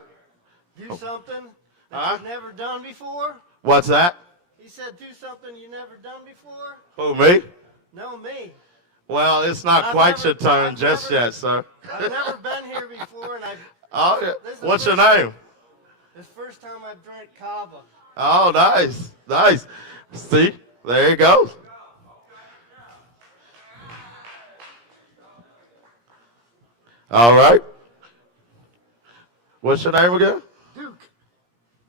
do something that you've never done before. What's that? He said, do something you've never done before. Who, me? No, me. Well, it's not I've quite never- your turn I've just never- yet, sir. I've never been here before, and Oh, yeah. this is the What's your first- name? It's the first time I've drank Kava. Oh, nice, nice. See, there you go. All right. What's your name again? Duke.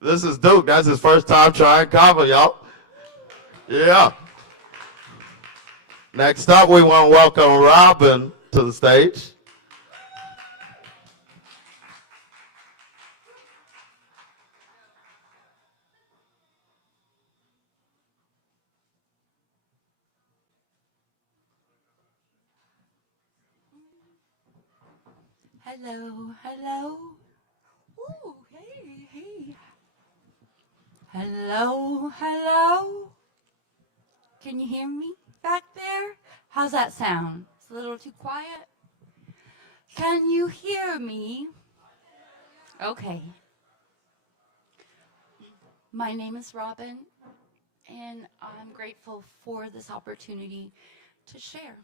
This is Duke. That's his first time trying Kava, y'all. Yeah. Next up, we want to welcome Robin to the stage. Hello, hello. Ooh, hey, hey. Hello, hello. Can you hear me back there? How's that sound? It's a little too quiet. Can you hear me? Okay. My name is Robin, and I'm grateful for this opportunity to share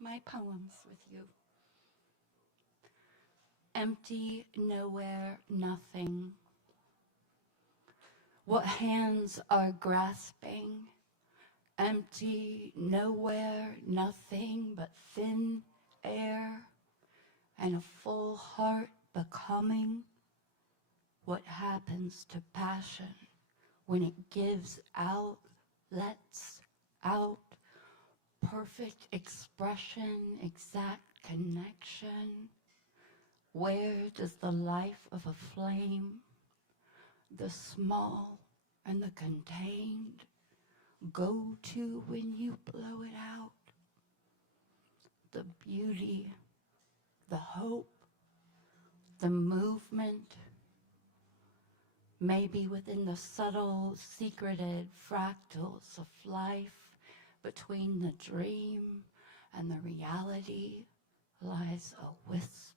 my poems with you. Empty, nowhere, nothing. What hands are grasping? Empty, nowhere, nothing but thin air and a full heart becoming. What happens to passion when it gives out, lets out? Perfect expression, exact connection. Where does the life of a flame, the small and the contained, go to when you blow it out? The beauty, the hope, the movement, maybe within the subtle, secreted fractals of life, between the dream and the reality lies a whisper.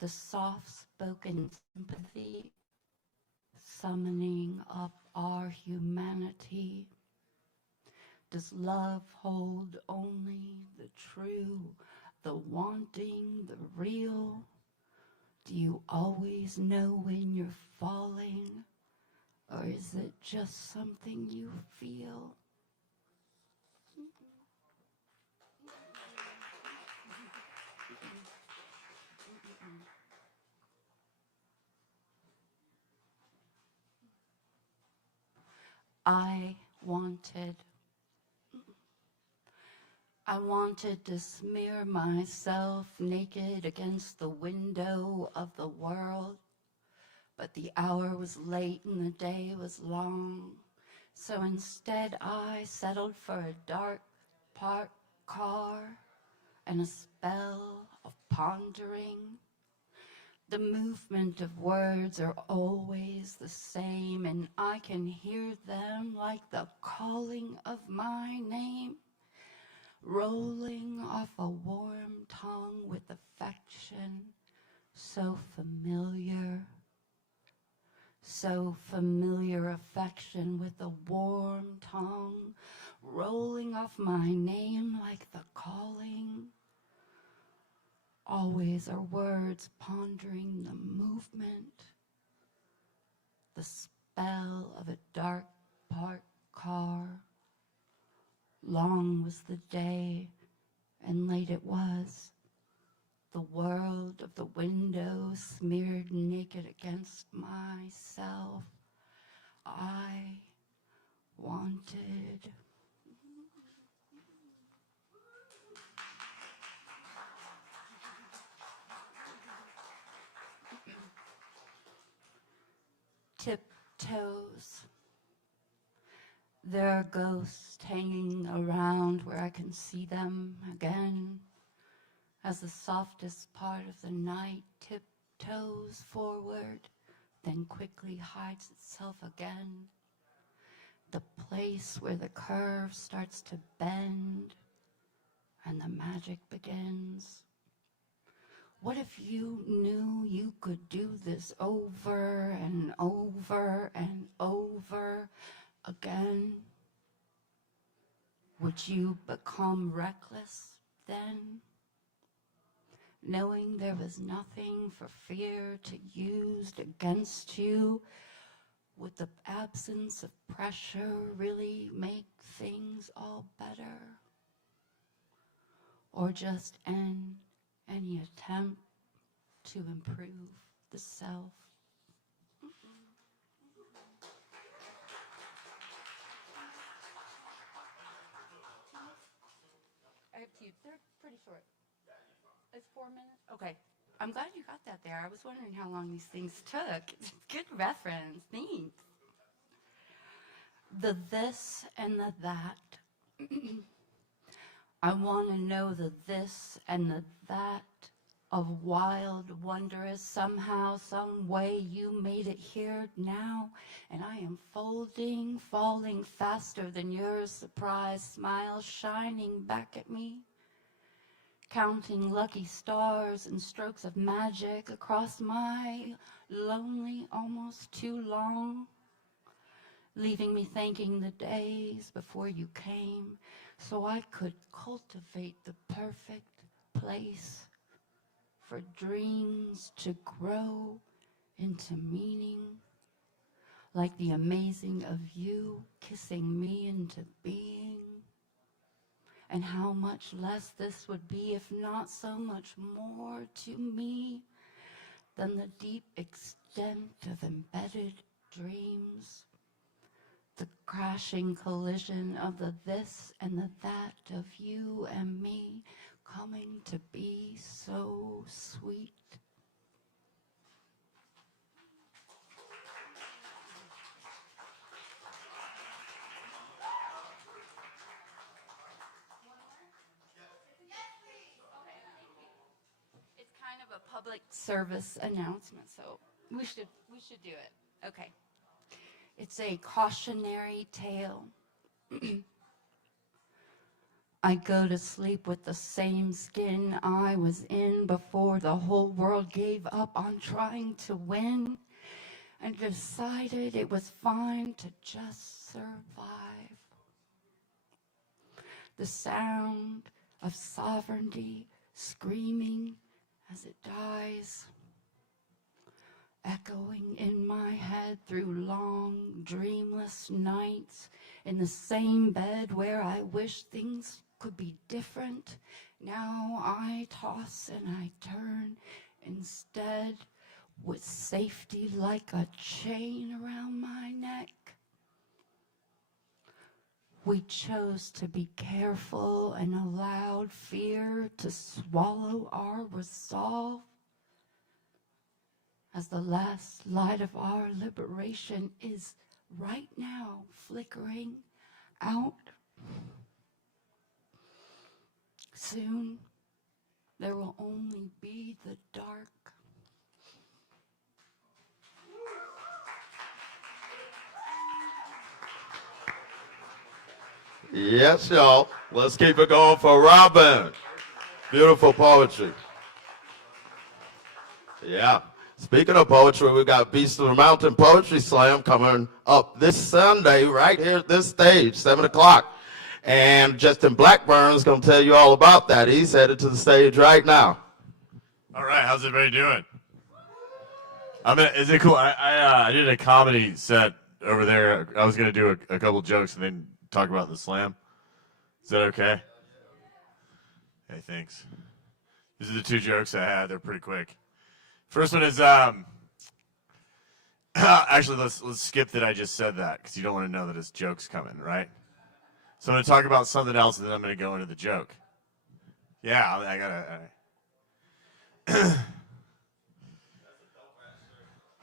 The soft-spoken sympathy summoning up our humanity. Does love hold only the true, the wanting, the real? Do you always know when you're falling, or is it just something you feel? I wanted to smear myself naked against the window of the world, but the hour was late and the day was long. So instead I settled for a dark parked car and a spell of pondering. The movement of words are always the same, and I can hear them like the calling of my name, rolling off a warm tongue with affection, so familiar affection with a warm tongue, rolling off my name like the calling. Always are words pondering the movement, the spell of a dark parked car. Long was the day, and late it was. The world of the window smeared naked against myself. I wanted. Tiptoes. There are ghosts hanging around where I can see them again, as the softest part of the night tiptoes forward, then quickly hides itself again. The place where the curve starts to bend and the magic begins. What if you knew you could do this over and over and over again? Would you become reckless then? Knowing there was nothing for fear to use against you, would the absence of pressure really make things all better? Or just end any attempt to improve the self? I have two. They're pretty short. It's 4 minutes? Okay. I'm glad you got that there. I was wondering how long these things took. Good reference. Thanks. The this and the that. I want to know the this and the that of wild, wondrous, somehow, some way you made it here now, and I am folding, falling faster than your surprised smile shining back at me, counting lucky stars and strokes of magic across my lonely, almost too long, leaving me thanking the days before you came so I could cultivate the perfect place for dreams to grow into meaning, like the amazing of you kissing me into being. And how much less this would be, if not so much more to me, than the deep extent of embedded dreams, the crashing collision of the this and the that of you and me, coming to be so sweet. It's kind of a public service announcement, so we should do it. Okay. It's a cautionary tale. I go to sleep with the same skin I was in before the whole world gave up on trying to win and decided it was fine to just survive. The sound of sovereignty screaming as it dies, echoing in my head through long, dreamless nights in the same bed where I wish things could be different. Now I toss and I turn instead, with safety like a chain around my neck. We chose to be careful and allowed fear to swallow our resolve, as the last light of our liberation is right now flickering out. Soon, there will only be the dark. Yes, y'all. Let's keep it going for Robin. Beautiful poetry. Yeah. Speaking of poetry, we got Beast of the Mountain Poetry Slam coming up this Sunday right here at this stage, 7 o'clock. And Justin Blackburn's going to tell you all about that. He's headed to the stage right now. All right, how's everybody doing? Is it cool? I did a comedy set over there. I was going to do a couple jokes and then talk about the slam. Is that okay? Hey, thanks. These are the two jokes I had. They're pretty quick. First one is actually let's skip that I just said that because you don't want to know that it's jokes coming, right? So I'm going to talk about something else, and then I'm going to go into the joke. Yeah, I gotta.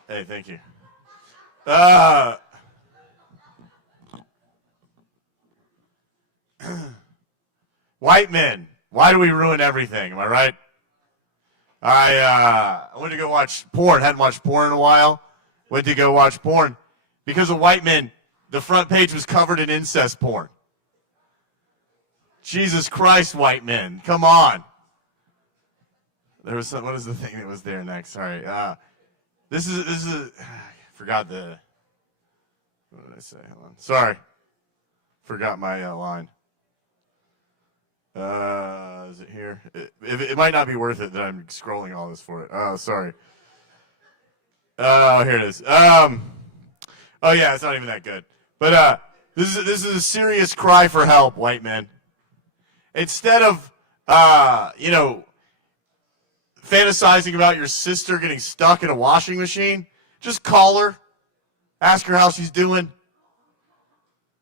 Hey, thank you. White men, why do we ruin everything? Am I right? I went to go watch porn. Hadn't watched porn in a while. Went to go watch porn because of white men. The front page was covered in incest porn. Jesus Christ, white men, come on. There was some, what is the thing that was there next? Sorry. This is I forgot the, what did I say? Hold on. Sorry. Forgot my line. Is it here? It might not be worth it that I'm scrolling all this for it. Oh, sorry. Oh, here it is. Oh yeah, it's not even that good. But this is a serious cry for help, white men. Instead of fantasizing about your sister getting stuck in a washing machine, just call her, ask her how she's doing.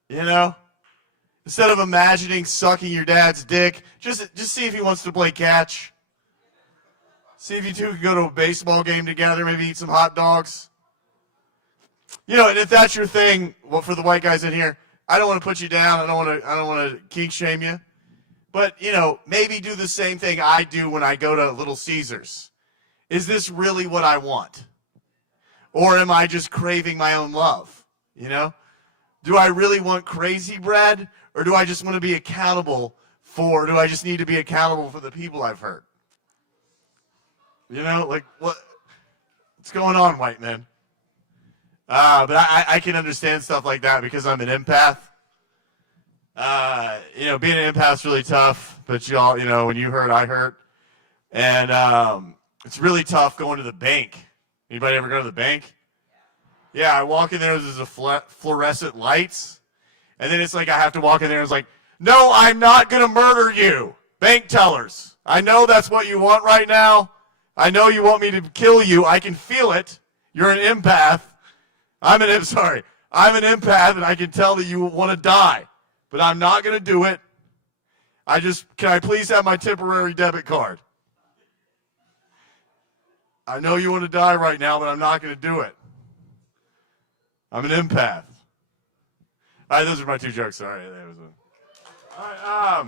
Instead of imagining sucking your dad's dick, just see if he wants to play catch. See if you two can go to a baseball game together, maybe eat some hot dogs. And if that's your thing, well, for the white guys in here, I don't want to put you down. I don't want to kink shame you. But, maybe do the same thing I do when I go to Little Caesars. Is this really what I want? Or am I just craving my own love? Do I really want crazy bread? Or do I just want to be accountable for, do I just need to be accountable for the people I've hurt? What's going on, white men? But I can understand stuff like that because I'm an empath. Being an empath's really tough, but y'all, when you hurt, I hurt. And it's really tough going to the bank. Anybody ever go to the bank? Yeah, I walk in there, there's a fluorescent lights. And then it's like I have to walk in there and it's like, no, I'm not going to murder you. Bank tellers. I know that's what you want right now. I know you want me to kill you. I can feel it. You're an empath. I'm an empath, and I can tell that you want to die. But I'm not going to do it. Can I please have my temporary debit card? I know you want to die right now, but I'm not going to do it. I'm an empath. All right, those are my two jokes. Sorry. All right,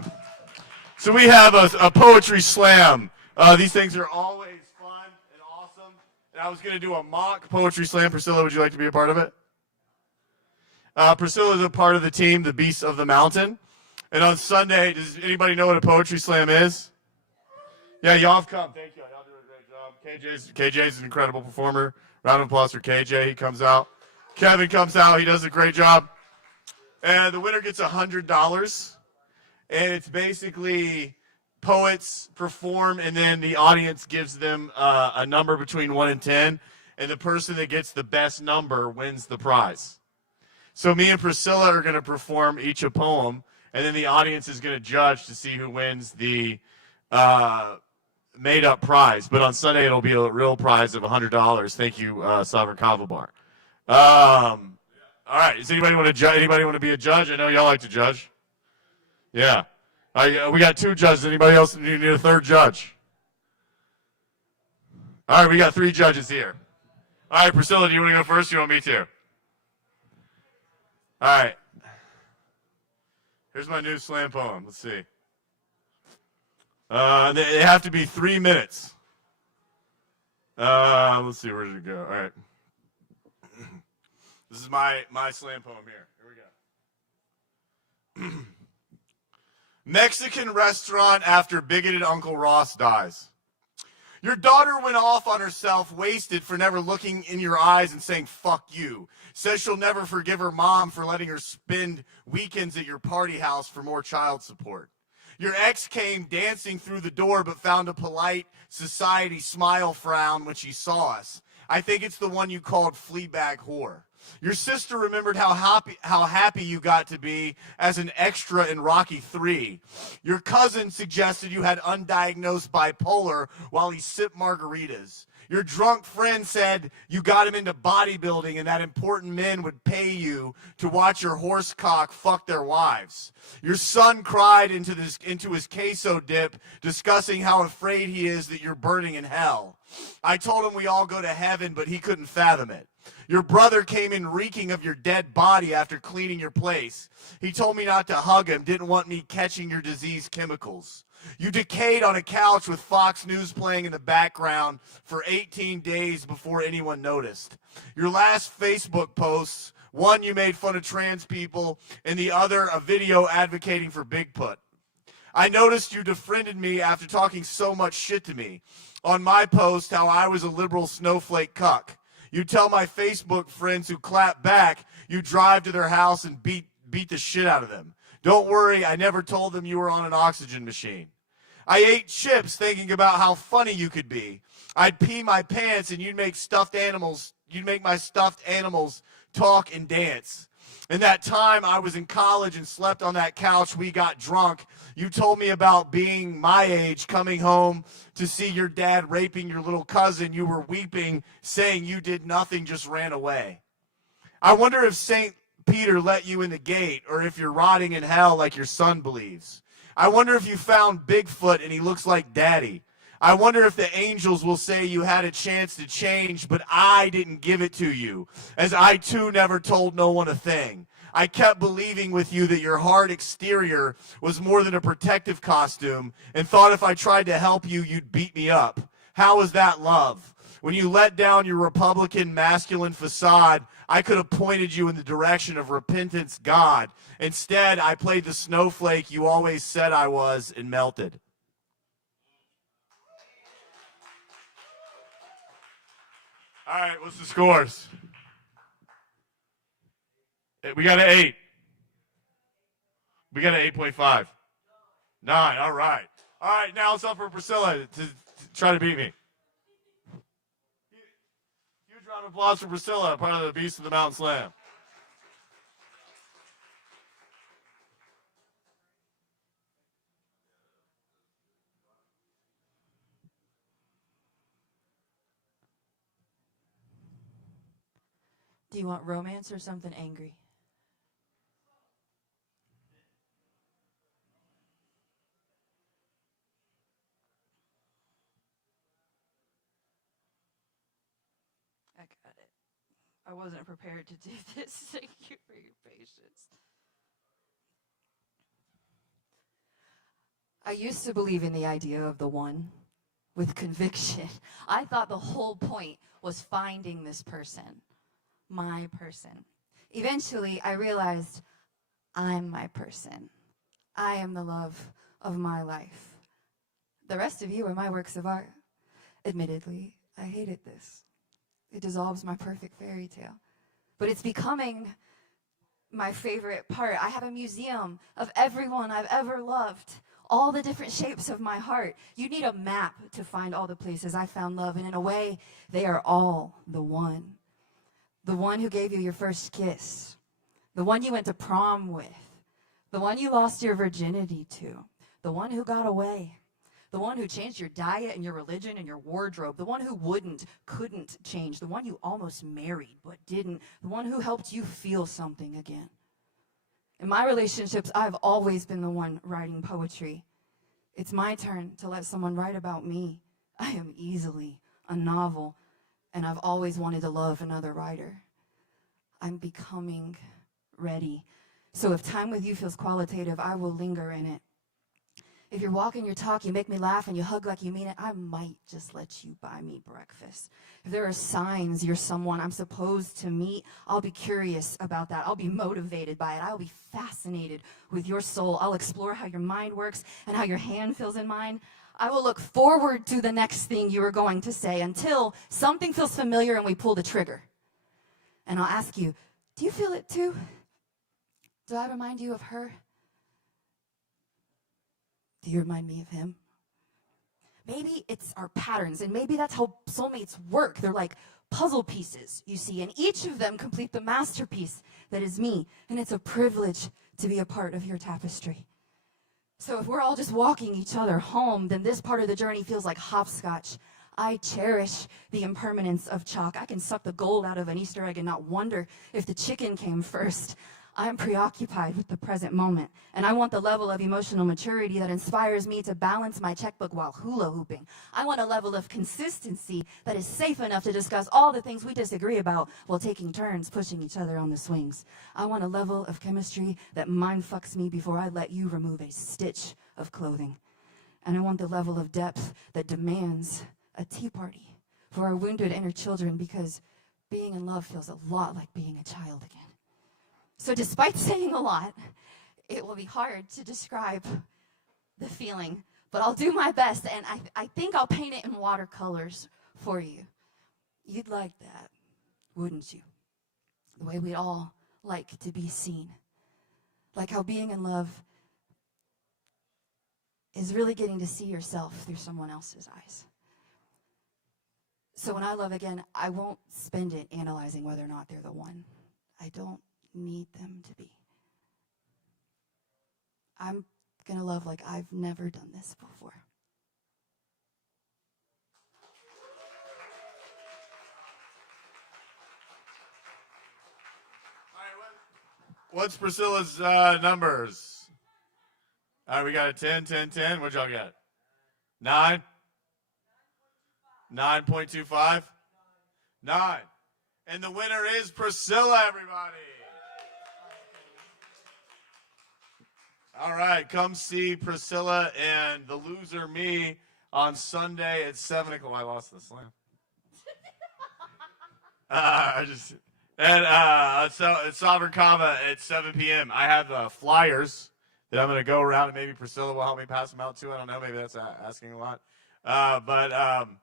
so we have a poetry slam. These things are always fun and awesome. And I was going to do a mock poetry slam. Priscilla, would you like to be a part of it? Priscilla is a part of the team, the Beasts of the Mountain. And on Sunday, does anybody know what a poetry slam is? Yeah, y'all have come. Thank you. Y'all do a great job. KJ's an incredible performer. Round of applause for KJ. He comes out. Kevin comes out. He does a great job. And the winner gets $100. And it's basically poets perform, and then the audience gives them a number between 1 and 10. And the person that gets the best number wins the prize. So me and Priscilla are going to perform each a poem, and then the audience is going to judge to see who wins the made-up prize. But on Sunday, it'll be a real prize of $100. Thank you, Sovereign Kava Bar. All right. Does anybody want to judge? Anybody want to be a judge? I know y'all like to judge. Yeah. We got 2 judges. Anybody else need a 3rd judge? All right. We got 3 judges here. All right, Priscilla, do you want to go first? Or you want me to? All right. Here's my new slam poem. Let's see. They have to be 3 minutes. Let's see. Where did it go? All right. This is my slam poem here. Here we go. Mexican restaurant after bigoted Uncle Ross dies. Your daughter went off on herself, wasted for never looking in your eyes and saying, fuck you. Says she'll never forgive her mom for letting her spend weekends at your party house for more child support. Your ex came dancing through the door but found a polite society smile frown when she saw us. I think it's the one you called Fleabag whore. Your sister remembered how happy you got to be as an extra in Rocky III. Your cousin suggested you had undiagnosed bipolar while he sipped margaritas. Your drunk friend said you got him into bodybuilding and that important men would pay you to watch your horse cock fuck their wives. Your son cried into his queso dip, discussing how afraid he is that you're burning in hell. I told him we all go to heaven, but he couldn't fathom it. Your brother came in reeking of your dead body after cleaning your place. He told me not to hug him, didn't want me catching your disease chemicals. You decayed on a couch with Fox News playing in the background for 18 days before anyone noticed. Your last Facebook posts, one you made fun of trans people, and the other a video advocating for Bigfoot. I noticed you defriended me after talking so much shit to me. On my post, how I was a liberal snowflake cuck. You tell my Facebook friends who clap back, you drive to their house and beat the shit out of them. Don't worry, I never told them you were on an oxygen machine. I ate chips thinking about how funny you could be. I'd pee my pants and you'd make my stuffed animals talk and dance. In that time I was in college and slept on that couch, we got drunk. You told me about being my age, coming home to see your dad raping your little cousin. You were weeping, saying you did nothing, just ran away. I wonder if St. Peter let you in the gate, or if you're rotting in hell like your son believes. I wonder if you found Bigfoot and he looks like Daddy. I wonder if the angels will say you had a chance to change, but I didn't give it to you, as I too never told no one a thing. I kept believing with you that your hard exterior was more than a protective costume, and thought if I tried to help you, you'd beat me up. How is that love? When you let down your Republican masculine facade, I could have pointed you in the direction of repentance, God. Instead, I played the snowflake you always said I was and melted. All right, what's the scores? We got an 8. We got an 8.5. 9, all right. All right, now it's up for Priscilla to try to beat me. Huge round of applause for Priscilla, part of the Beast of the Mountain Slam. Do you want romance or something angry? I got it. I wasn't prepared to do this. Thank you for your patience. I used to believe in the idea of the one with conviction. I thought the whole point was finding this person, my person. Eventually, I realized I'm my person. I am the love of my life. The rest of you are my works of art. Admittedly, I hated this. It dissolves my perfect fairy tale. But it's becoming my favorite part. I have a museum of everyone I've ever loved, all the different shapes of my heart. You need a map to find all the places I found love, and in a way, they are all the one. The one who gave you your first kiss, the one you went to prom with, the one you lost your virginity to, the one who got away, the one who changed your diet and your religion and your wardrobe, the one who couldn't change, the one you almost married but didn't, the one who helped you feel something again. In my relationships, I've always been the one writing poetry. It's my turn to let someone write about me. I am easily a novel, and I've always wanted to love another writer. I'm becoming ready. So if time with you feels qualitative, I will linger in it. If you're walking your talk, you make me laugh, and you hug like you mean it, I might just let you buy me breakfast. If there are signs you're someone I'm supposed to meet, I'll be curious about that. I'll be motivated by it. I'll be fascinated with your soul. I'll explore how your mind works and how your hand feels in mine. I will look forward to the next thing you are going to say until something feels familiar and we pull the trigger. And I'll ask you, do you feel it too? Do I remind you of her? Do you remind me of him? Maybe it's our patterns, and maybe that's how soulmates work. They're like puzzle pieces, you see, and each of them complete the masterpiece that is me, and it's a privilege to be a part of your tapestry. So if we're all just walking each other home, then this part of the journey feels like hopscotch. I cherish the impermanence of chalk. I can suck the gold out of an Easter egg and not wonder if the chicken came first. I'm preoccupied with the present moment, and I want the level of emotional maturity that inspires me to balance my checkbook while hula hooping. I want a level of consistency that is safe enough to discuss all the things we disagree about while taking turns pushing each other on the swings. I want a level of chemistry that mind fucks me before I let you remove a stitch of clothing. And I want the level of depth that demands a tea party for our wounded inner children, because being in love feels a lot like being a child again. So despite saying a lot, it will be hard to describe the feeling, but I'll do my best, and I think I'll paint it in watercolors for you. You'd like that, wouldn't you? The way we'd all like to be seen. Like how being in love is really getting to see yourself through someone else's eyes. So when I love again, I won't spend it analyzing whether or not they're the one. I don't need them to be. I'm going to love like I've never done this before. What's Priscilla's numbers? All right, we got a 10, 10, 10. What'd y'all get? 9? 9.25? 9. And the winner is Priscilla, everybody. All right, come see Priscilla and the loser me on Sunday at 7 o'clock. I lost the slam. So it's Sovereign Kava at 7 p.m. I have flyers that I'm going to go around, and maybe Priscilla will help me pass them out too. I don't know. Maybe that's asking a lot. But I'm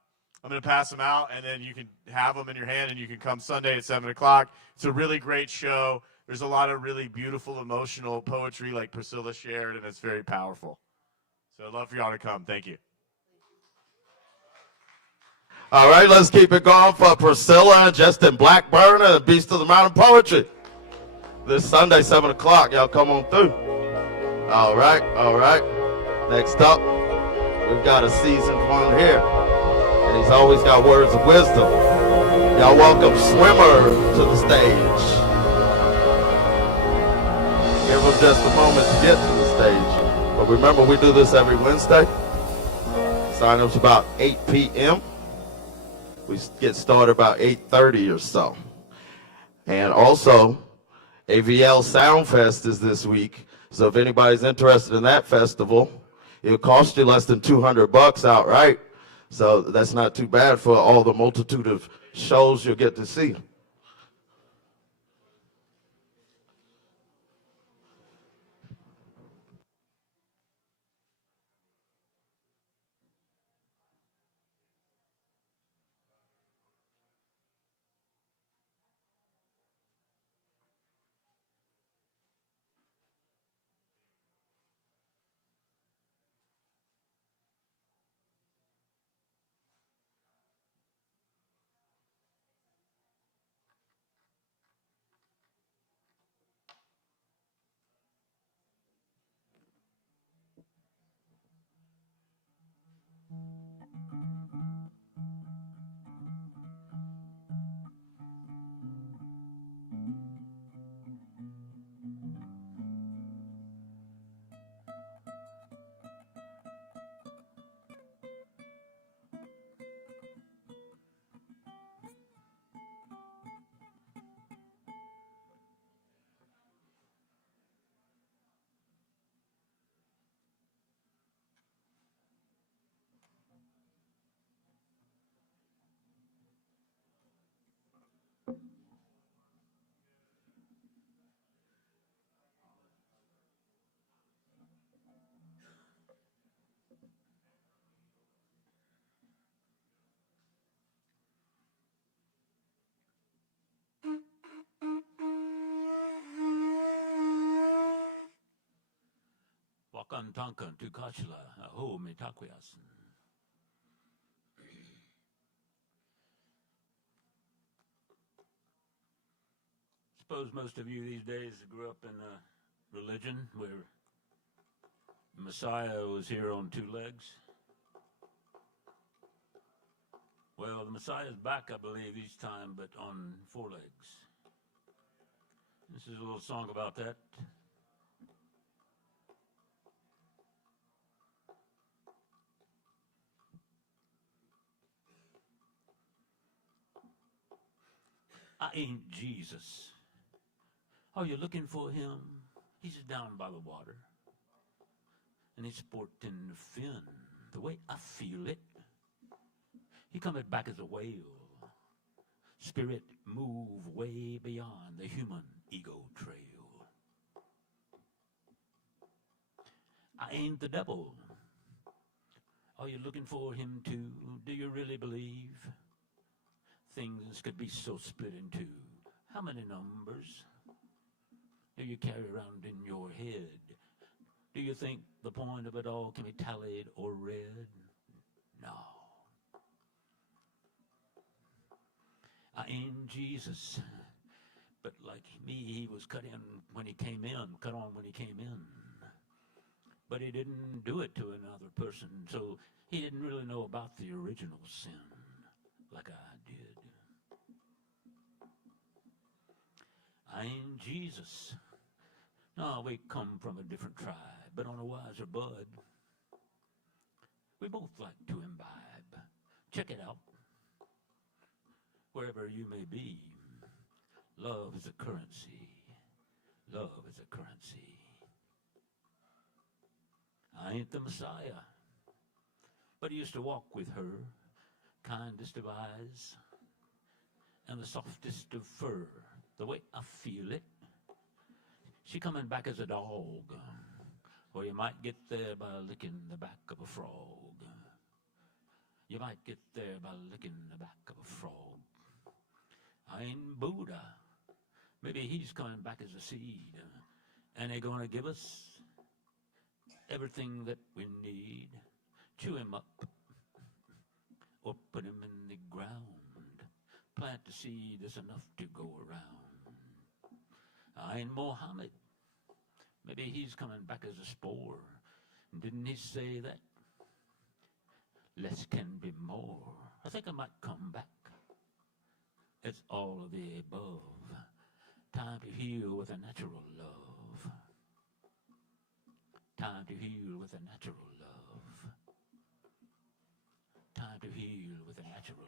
going to pass them out, and then you can have them in your hand, and you can come Sunday at 7 o'clock. It's a really great show. There's a lot of really beautiful, emotional poetry like Priscilla shared, and it's very powerful. So I'd love for y'all to come. Thank you. All right, let's keep it going for Priscilla, Justin Blackburn, and Beast of the Mountain Poetry. This Sunday, 7 o'clock. Y'all come on through. All right, all right. Next up, we've got a seasoned one here. And he's always got words of wisdom. Y'all welcome Swimmer to the stage. Give him just a moment to get to the stage. But remember, we do this every Wednesday. Sign-up's about 8 p.m. We get started about 8:30 or so. And also, AVL Soundfest is this week. So if anybody's interested in that festival, it'll cost you less than $200 outright. So that's not too bad for all the multitude of shows you'll get to see. Wakantanka tukachla aho mitakuyasan. Suppose most of you these days grew up in a religion where the Messiah was here on 2 legs. Well, the Messiah's back, I believe, each time, but on 4 legs. This is a little song about that. I ain't Jesus. Are you looking for him? He's down by the water. And he's sporting the fin, the way I feel it. He coming back as a whale. Spirit move way beyond the human ego trail. I ain't the devil. Are you looking for him too? Do you really believe things could be so split in two? How many numbers? do you carry around in your head? Do you think the point of it all can be tallied or read? No. I ain't Jesus, but like me, he was cut on when he came in. But he didn't do it to another person, so he didn't really know about the original sin like I did. I ain't Jesus. No, we come from a different tribe, but on a wiser bud. We both like to imbibe. Check it out. Wherever you may be, love is a currency. Love is a currency. I ain't the Messiah, but he used to walk with her, kindest of eyes, and the softest of fur, the way I feel it. She coming back as a dog, or you might get there by licking the back of a frog. You might get there by licking the back of a frog. I ain't Buddha. Maybe he's coming back as a seed, and they're going to give us everything that we need. Chew him up, or put him in the ground. Plant the seed, there's enough to go around. I ain't Mohammed. Maybe he's coming back as a spore. Didn't he say that? Less can be more. I think I might come back. It's all of the above. Time to heal with a natural love. Time to heal with a natural love. Time to heal with a natural love.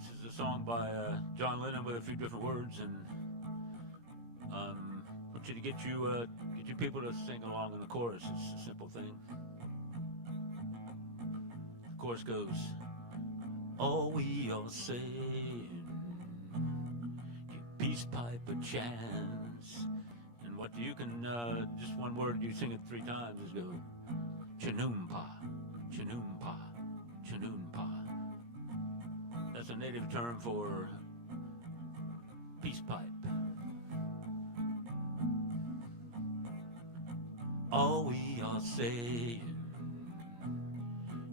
This is a song by John Lennon with a few different words, and I want you to get you people to sing along in the chorus. It's a simple thing. The chorus goes, all we are saying, give peace pipe a chance. And what you can, just one word, you sing it 3 times, is go, Chanoompa, Chanoompa, Chanoompa. That's a native term for peace pipe. All we are saying,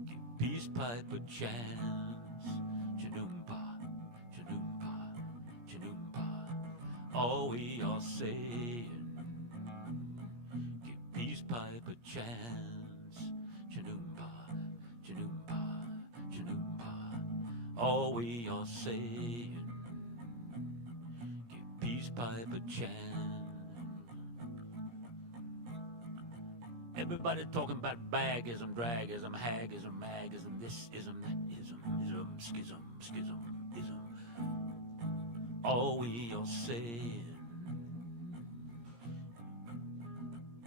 give peace pipe a chance. Chanoompa, Chanoompa, Chanoompa. All we are saying, give peace pipe a chance. Chanoompa, Chanoompa, Chanoompa. All we are saying, give peace pipe a chance. Everybody talking about bagism, dragism, hagism, magism, this ism, that ism, schism, ism. All we are saying,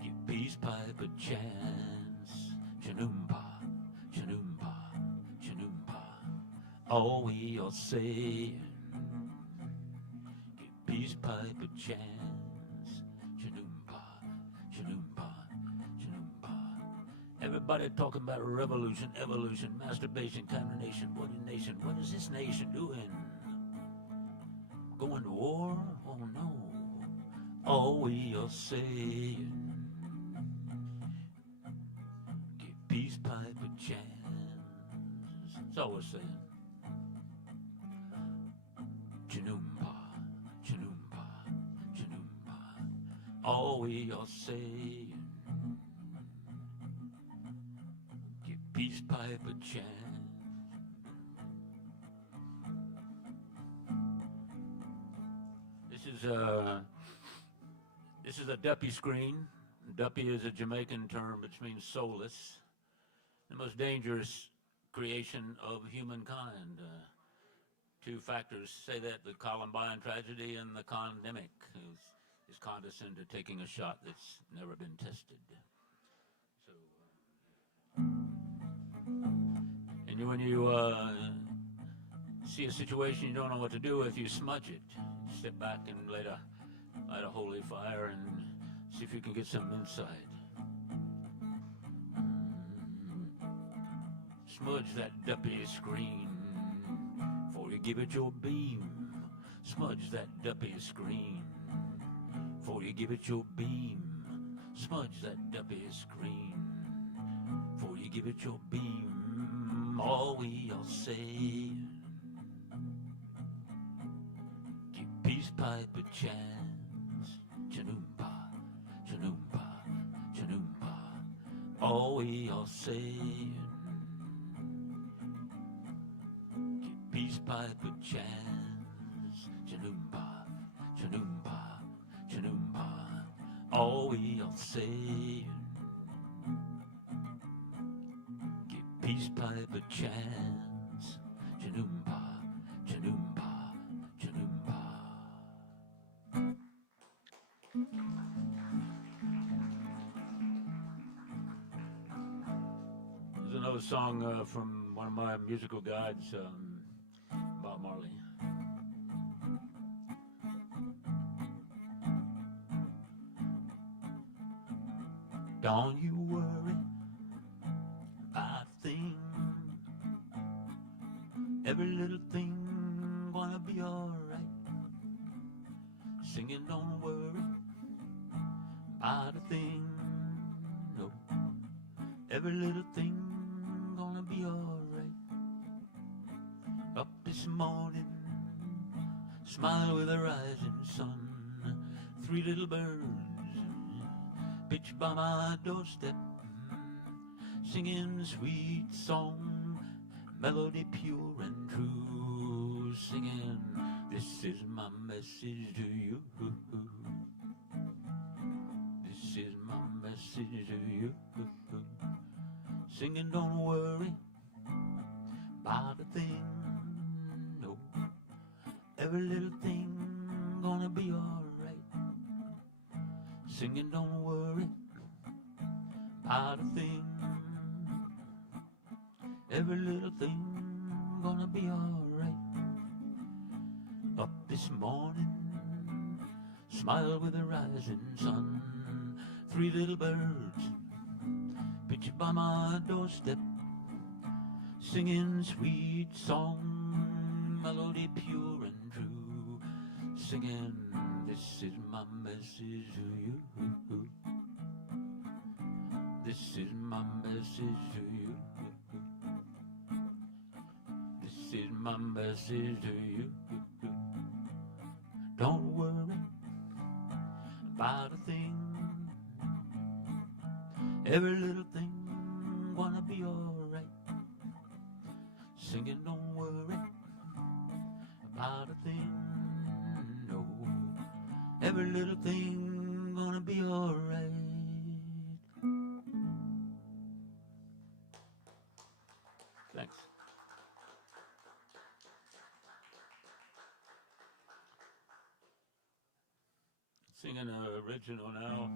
give peace pipe a chance. Chanoompa, Chanoompa, Chanoompa. All we are saying, give peace pipe a chance. Chanoompa, Chanoompa. Everybody talking about revolution, evolution, masturbation, condemnation. What a nation. What is this nation doing? Going to war? Oh no. All we are saying, give peace pipe a chance. That's all we're saying. Chanoompa, Chanoompa, Chanoompa. All we are saying, peace pipe a chance. This is a duppy screen. Duppy is a Jamaican term which means soulless. The most dangerous creation of humankind. Two factors say that: the Columbine tragedy and the condemic is condescend to taking a shot that's never been tested. So, and when you see a situation you don't know what to do with, you smudge it. Step back and light a holy fire and see if you can get some insight. Smudge that duppy screen before you give it your beam. Smudge that duppy screen before you give it your beam. Smudge that duppy screen before you give it your beam. All we all say, give peace pipe a chance. Chanoompa, chanoompa, chanoompa. All we all say, give peace pipe a chance. Chanoompa, chanoompa, chanoompa. All we all say, give peace pipe a chance. Chanoompa, chanoompa, chanoompa. There's another song from one of my musical guides, Bob Marley. Don't you worry about a thing. Every little thing gonna be alright. Singing, don't worry about a thing. No, every little thing gonna be alright. Up this morning, smile with a rising sun. Three little birds pitch by my doorstep, singing sweet song, melody pure and true, singing, this is my message to you. This is my message to you. Singing, don't worry about a thing. No, every little thing gonna be alright. Singing, don't worry about a thing. Every little thing gonna be alright. Up this morning, smile with the rising sun. Three little birds pitch by my doorstep, singing sweet song, melody pure and true, singing, this is my message to you. This is my message to you. This is my message to you. Don't worry about a thing. Every little thing gonna be alright. Singing, don't worry about a thing. No, every little thing gonna be alright. Thanks. Singing an original now.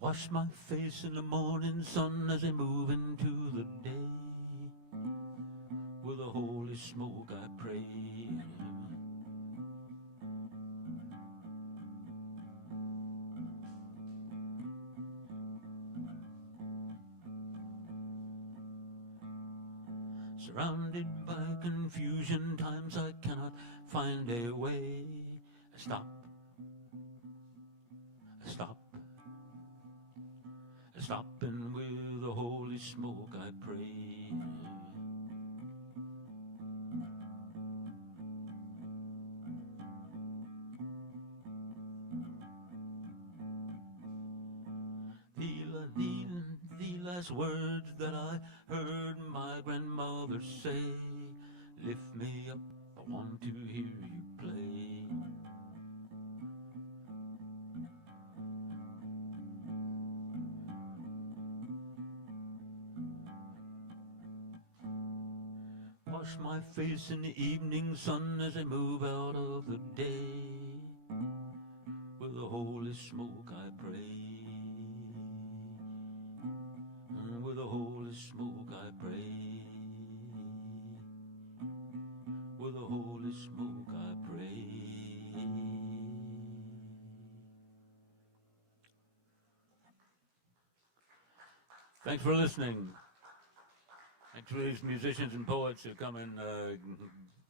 Wash my face in the morning sun as I move into the day. With a holy smoke I pray. Surrounded by confusion, times I cannot find a way. I stop. I stop. I stop, and with the holy smoke I pray. last words that I heard my grandmother say. Lift me up, I want to hear you play. Wash my face in the evening sun as I move out of the day. With the holy smoke I pray. With the holy smoke I pray. With the holy smoke I pray. Thanks for listening. And to these musicians and poets who come and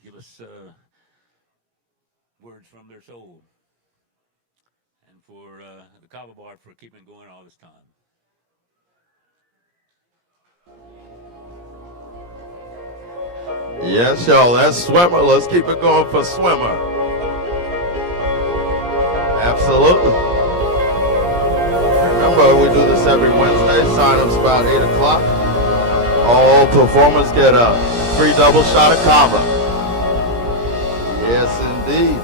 give us words from their soul. And for the Kava Bar for keeping going all this time. Yes, y'all, that's Swimmer. Let's keep it going for Swimmer. Absolutely. Remember, we do this every Wednesday. Sign-ups about 8 o'clock. All performers get a free double shot of Kava. Yes, indeed.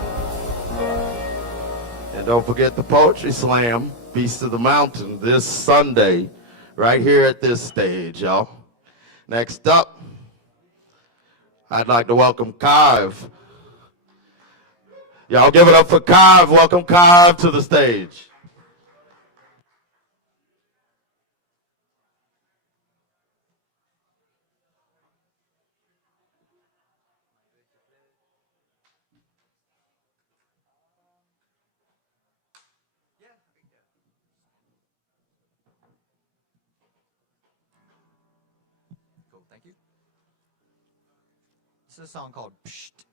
And don't forget the Poetry Slam, Beast of the Mountain, this Sunday, right here at this stage, y'all. Next up, I'd like to welcome Kava. Y'all give it up for Kava. Welcome Kava to the stage. Cool, thank you. This is a song called Psht.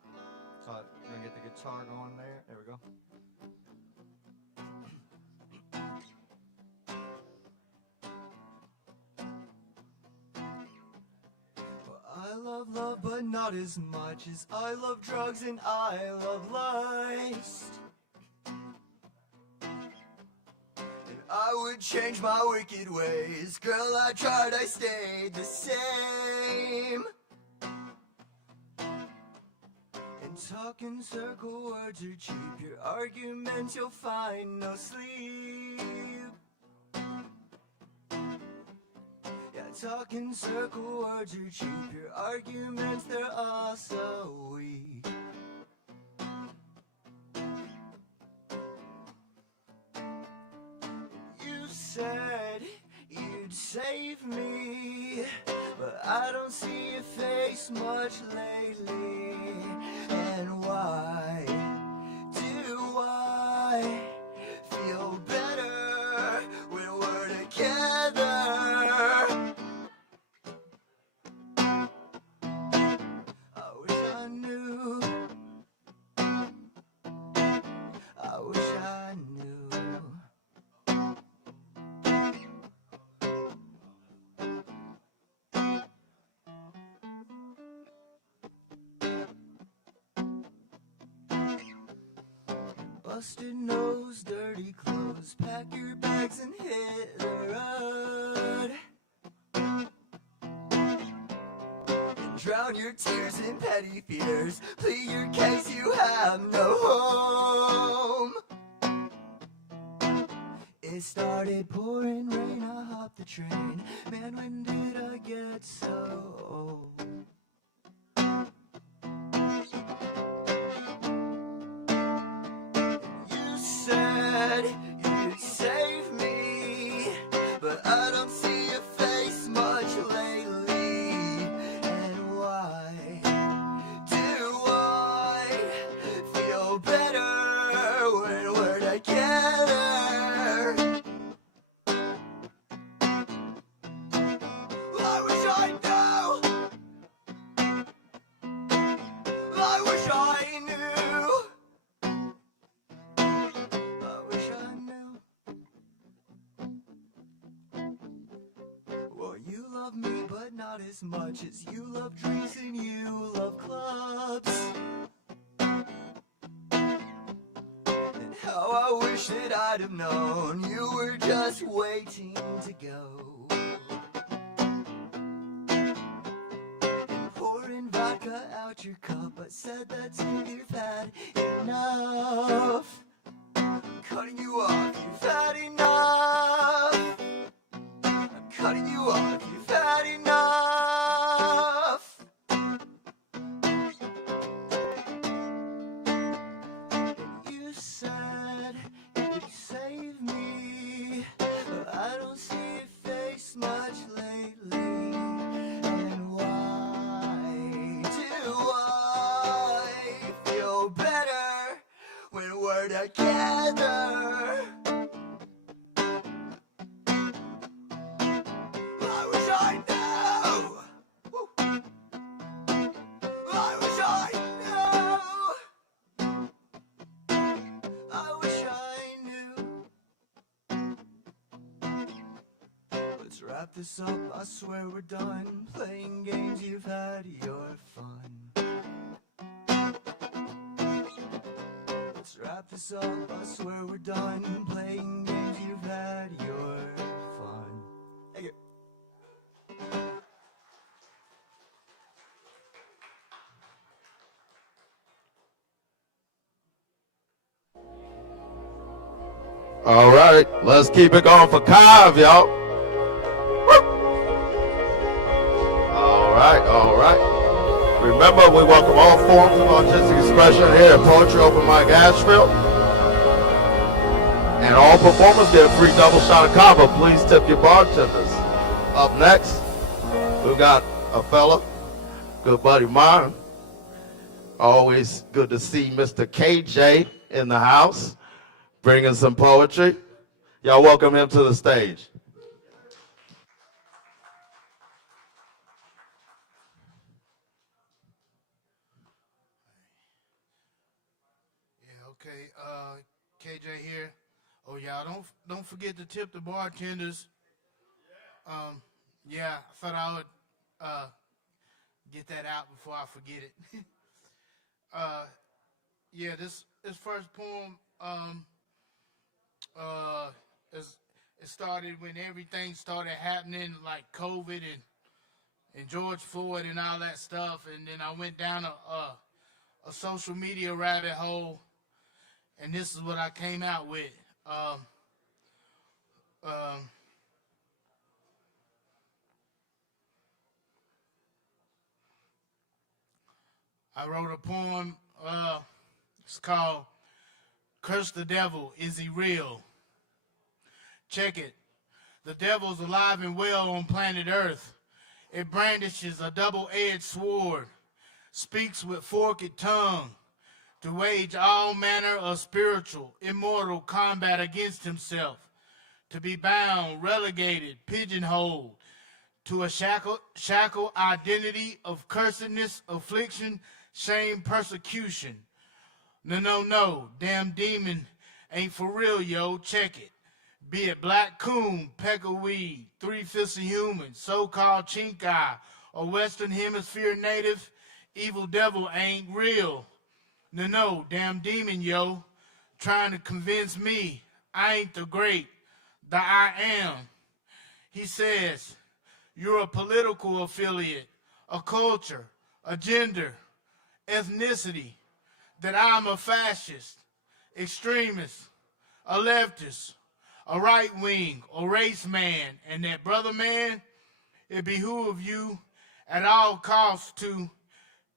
So we're gonna get the guitar going there. There we go. Well, I love love, but not as much as I love drugs and I love lust. And I would change my wicked ways. Girl, I tried, I stayed the same. Talking circle words are cheap. Your arguments you'll find no sleep. Yeah, talking circle words are cheap. Your arguments, they're all so weak. You said you'd save me, but I don't see your face much lately. And why do I feel better when we're together? I wish I knew. I wish I knew. Busted nose, dirty clothes, pack your bags and hit the road. And drown your tears in petty fears, plead your case you have no home. It started pouring rain, I hopped the train. Man, when did I get so old? Said you'd save me, but I don't see your face much lately. And why do I feel better when we're together? I wish I knew. I wish I knew. You love me, but not as much as you love drinks and you love clubs. And how I wish that I'd have known you were just waiting to go. cut out your cup, but said that's it, you've had enough. Cutting you off, you've had enough. I'm cutting you off, you've had enough. And you said you'd save me, but I don't see your face much lately. And why do I feel better when we're together? I wish I knew. Woo. I wish I knew. I wish I knew. Let's wrap this up. I swear we're done playing games. You've had your fun. Let's wrap this up. I swear we're done playing games. You've had your fun. Thank you. All right, let's keep it going for Kava, y'all. Woo! All right. Remember, we welcome all forms of artistic expression here at Poetry Open Mic Asheville. And all performers get a free double shot of Kava. Please tip your bartenders. Up next, we've got a fella, good buddy of mine. Always good to see Mr. KJ in the house, bringing some poetry. Y'all welcome him to the stage. Yeah, okay. KJ here. Oh, y'all don't forget to tip the bartenders. Yeah, I thought I would get that out before I forget it. Yeah, this first poem it started when everything started happening, like COVID and George Floyd and all that stuff, and then I went down a social media rabbit hole, and this is what I came out with. I wrote a poem, it's called Curse the Devil, Is He Real? Check it. The devil's alive and well on planet Earth. It brandishes a double-edged sword, speaks with forked tongue, to wage all manner of spiritual, immortal combat against himself, to be bound, relegated, pigeonholed, to a shackle identity of cursedness, affliction, shame, persecution. No, damn demon ain't for real, yo, check it. Be it black coon, peck of weed, 3/5 of human, so-called chink eye, or Western Hemisphere native, evil devil ain't real. No, damn demon, yo, trying to convince me I ain't the great, the I am. He says, you're a political affiliate, a culture, a gender, ethnicity, that I'm a fascist, extremist, a leftist, a right wing, or race man, and that brother man, it behoove you at all costs to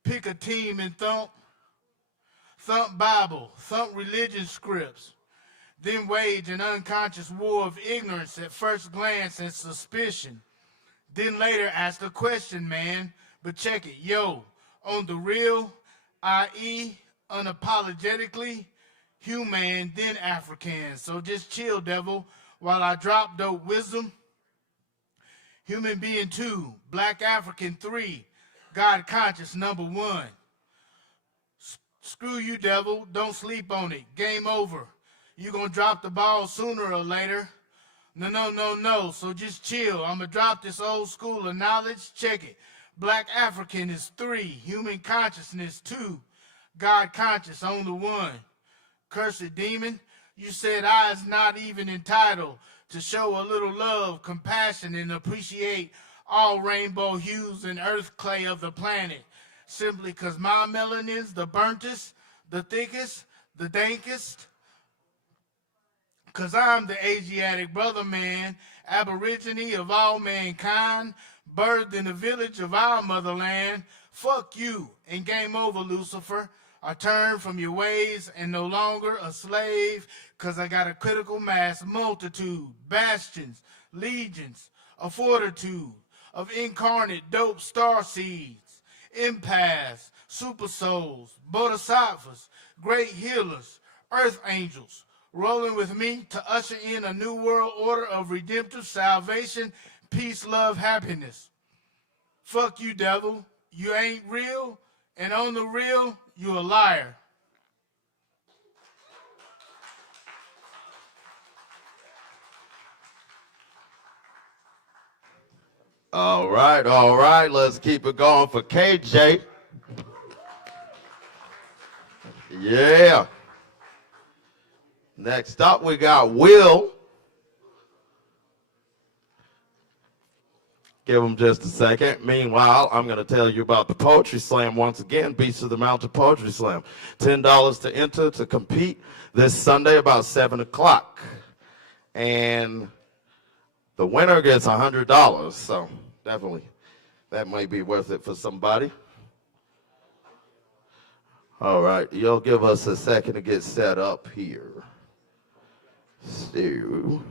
pick a team and thump Bible, thump religion scripts, then wage an unconscious war of ignorance at first glance and suspicion. Then later ask the question, man, but check it, yo, on the real, i.e., unapologetically human, then African. So just chill, devil, while I drop dope wisdom. Human being 2, black African 3, God conscious number 1. Screw you, devil, don't sleep on it, game over. You gonna drop the ball sooner or later. No, so just chill. I'm gonna drop this old school of knowledge, check it. Black African is 3, human consciousness 2, God conscious on the 1. Cursed demon, you said I is not even entitled to show a little love, compassion, and appreciate all rainbow hues and earth clay of the planet. simply 'cause my melanin's the burntest, the thickest, the dankest. 'Cause I'm the Asiatic brother man, aborigine of all mankind, birthed in the village of our motherland. Fuck you and game over, Lucifer. I turn from your ways and no longer a slave, 'cause I got a critical mass multitude, bastions, legions, a fortitude of incarnate dope star seeds, empaths, super souls, bodhisattvas, great healers, earth angels, rolling with me to usher in a new world order of redemptive salvation, peace, love, happiness. Fuck you, devil. You ain't real, and on the real, you a liar. All right. Let's keep it going for KJ. Yeah. Next up, we got Will. Give him just a second. Meanwhile, I'm going to tell you about the Poetry Slam once again, Beast of the Mountain Poetry Slam. $10 to enter to compete this Sunday about 7 o'clock. And the winner gets $100, so definitely that might be worth it for somebody. All right, you'll give us a second to get set up here. So,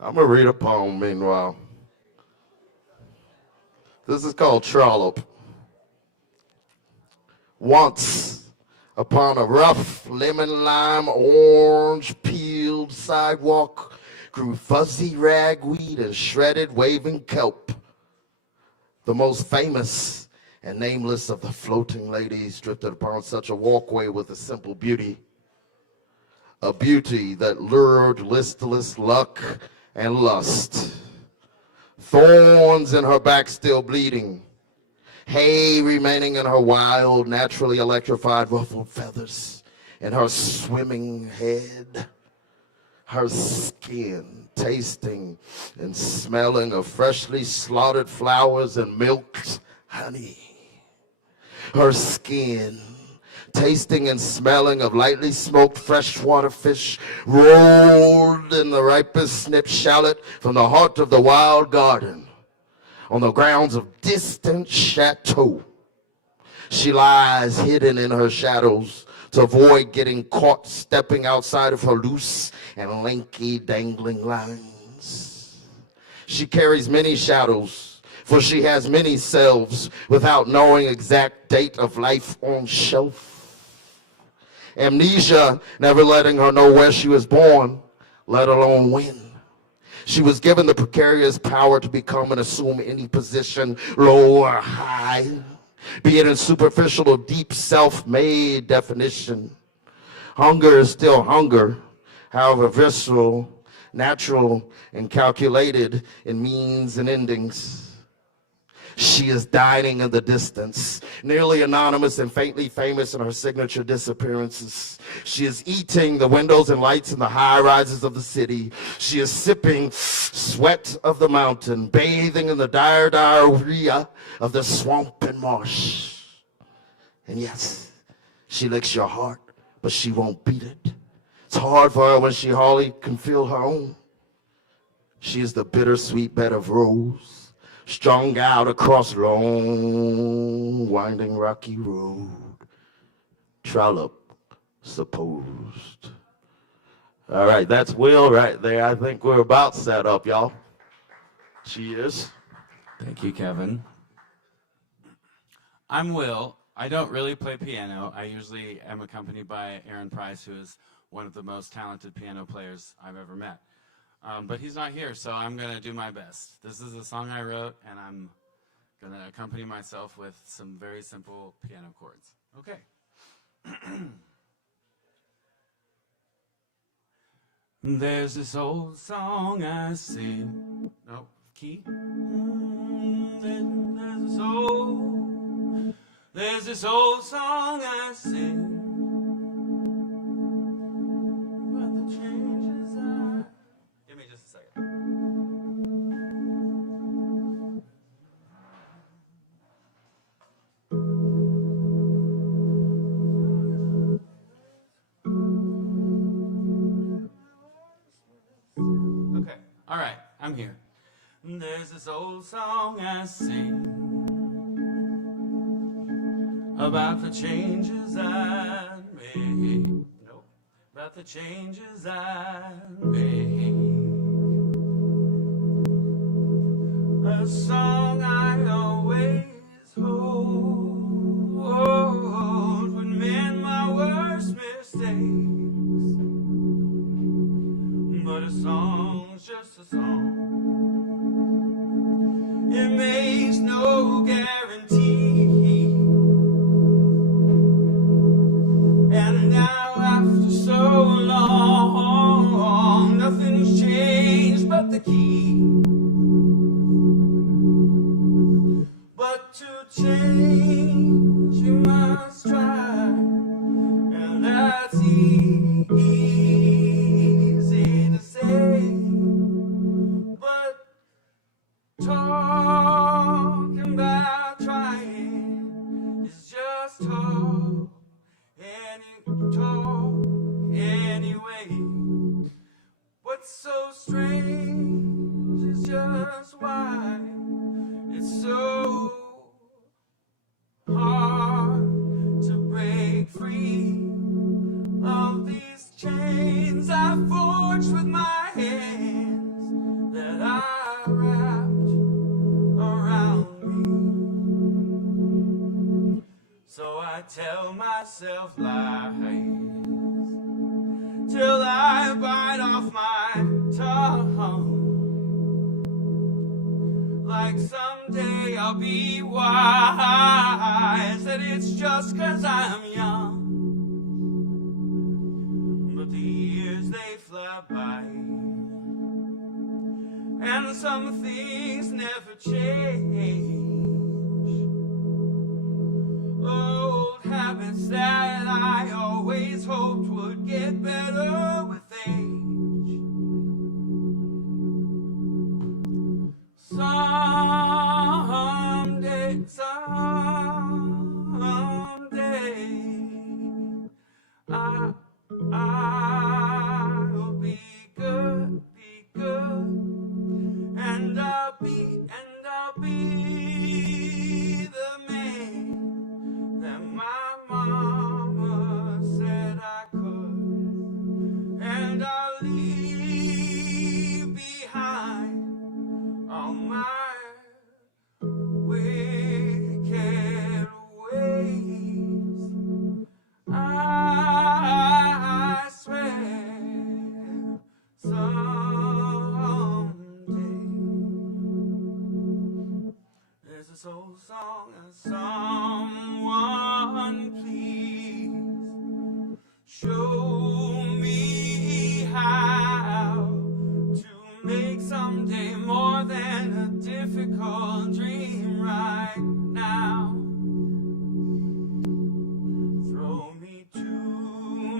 I'm going to read a poem meanwhile. This is called Trollop. Once upon a rough lemon lime orange peeled sidewalk grew fuzzy ragweed and shredded waving kelp. The most famous and nameless of the floating ladies drifted upon such a walkway with a simple beauty. A beauty that lured listless luck and lust. Thorns in her back still bleeding. Hay remaining in her wild, naturally electrified ruffled feathers. In her swimming head. Her skin tasting and smelling of freshly slaughtered flowers and milked honey. Her skin tasting and smelling of lightly smoked freshwater fish rolled in the ripest snip shallot from the heart of the wild garden on the grounds of distant chateau. She lies hidden in her shadows to avoid getting caught stepping outside of her loose and lanky dangling lines. She carries many shadows, for she has many selves without knowing exact date of life on shelf. Amnesia never letting her know where she was born, let alone when. She was given the precarious power to become and assume any position, low or high, be it in superficial or deep self-made definition. Hunger is still hunger, however visceral, natural, and calculated in means and endings. She is dining in the distance, nearly anonymous and faintly famous in her signature disappearances. She is eating the windows and lights in the high rises of the city. She is sipping sweat of the mountain, bathing in the dire diarrhea of the swamp and marsh. And yes, she licks your heart, but she won't beat it. It's hard for her when she hardly can feel her own. She is the bittersweet bed of rose, strung out across long, winding, rocky road. Trollop, supposed. All right, that's Will right there. I think we're about set up, y'all. Cheers. Thank you, Kevin. I'm Will. I don't really play piano. I usually am accompanied by Aaron Price, who is one of the most talented piano players I've ever met. But he's not here, so I'm going to do my best. This is a song I wrote, and I'm going to accompany myself with some very simple piano chords. Okay. There's this old song I sing. No, key. There's this old song I sing. But the changes I... Give me just a second. I'm here. There's this old song I sing about the changes I made. Nope. About the changes I made. A song I always hold would mend my worst mistakes. But a song's just a song. It makes no guarantee. And now after so long, nothing's changed but the key. But to change you must try, and that's easy to say. But talking about trying is just talk, anyway. What's so strange is just why it's so hard to break free of these chains I forged with my hands that I wrapped around me. So I tell myself lies till I bite off my tongue. Like someday I'll be wise, that it's just 'cause I'm young. But the years they fly by, and some things never change. Old habits that I always hoped would get better with age. Someday, I'll be good, and I'll be the man that my mama said I could, and I'll leave behind all my wicked ways. I swear someday. There's this old song, someone please show me how to make someday more than a difficult dream right now. Throw me to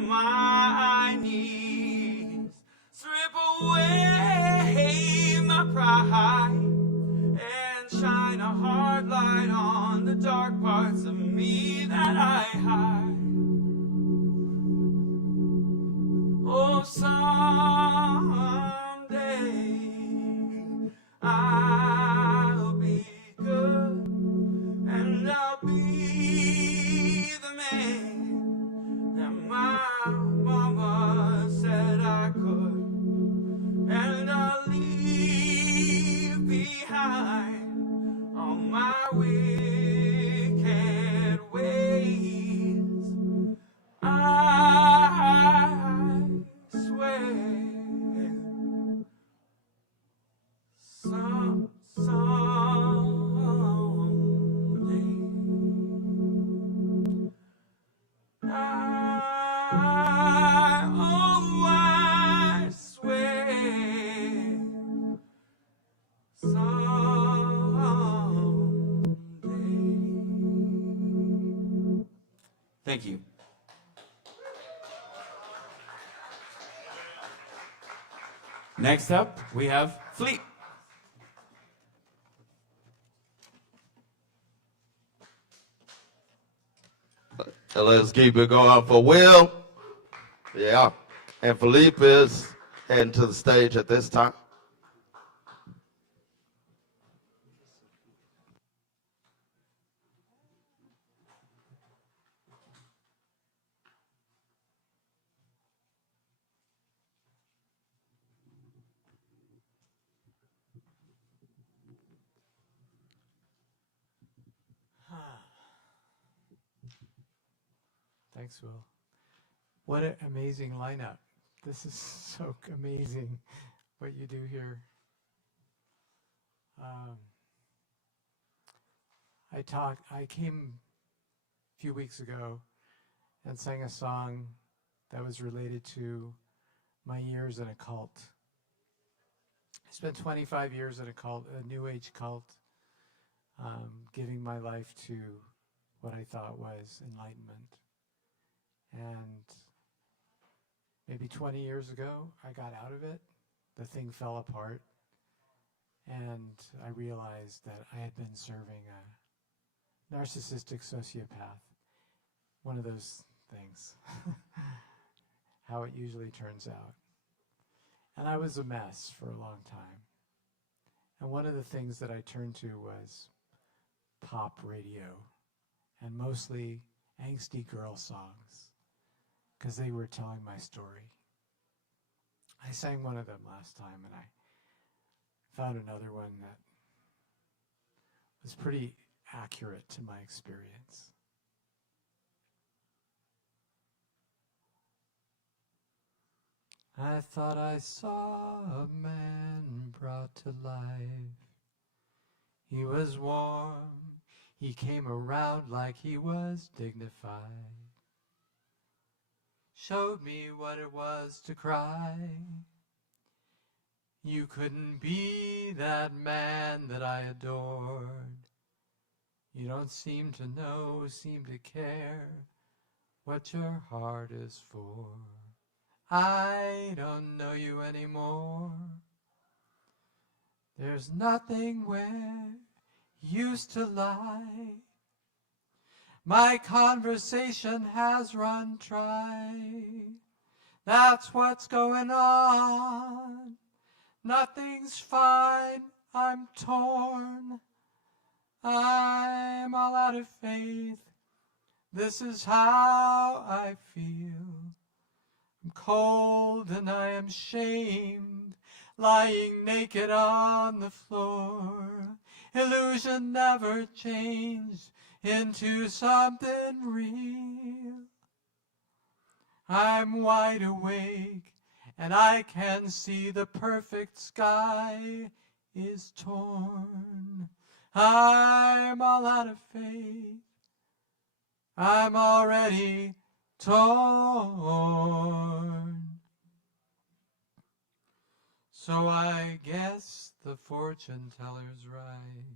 my knees, strip away my pride, and shine a hard light on the dark parts of me that I hide. Oh, someday I'll be good, and I'll be the man that my mama said I could, and I'll leave behind all my wicked ways. I swear someday I swear someday. Thank you. Next up, we have Fleet. And let's keep it going for Will. Yeah. And Philippe is heading to the stage at this time. Thanks, Will. What an amazing lineup. This is so amazing what you do here. I came a few weeks ago and sang a song that was related to my years in a cult. I spent 25 years in a cult, a New Age cult, giving my life to what I thought was enlightenment. And maybe 20 years ago, I got out of it. The thing fell apart. And I realized that I had been serving a narcissistic sociopath. One of those things. How it usually turns out. And I was a mess for a long time. And one of the things that I turned to was pop radio, and mostly angsty girl songs, because they were telling my story. I sang one of them last time, and I found another one that was pretty accurate to my experience. I thought I saw a man brought to life. He was warm, he came around like he was dignified. Showed me what it was to cry. You couldn't be that man that I adored. You don't seem to know, seem to care what your heart is for. I don't know you anymore. There's nothing where you used to lie. My conversation has run dry. That's what's going on. Nothing's fine, I'm torn. I'm all out of faith. This is how I feel. I'm cold and I am shamed, lying naked on the floor. Illusion never changed into something real. I'm wide awake and I can see the perfect sky is torn. I'm all out of faith. I'm already torn. So I guess the fortune teller's right.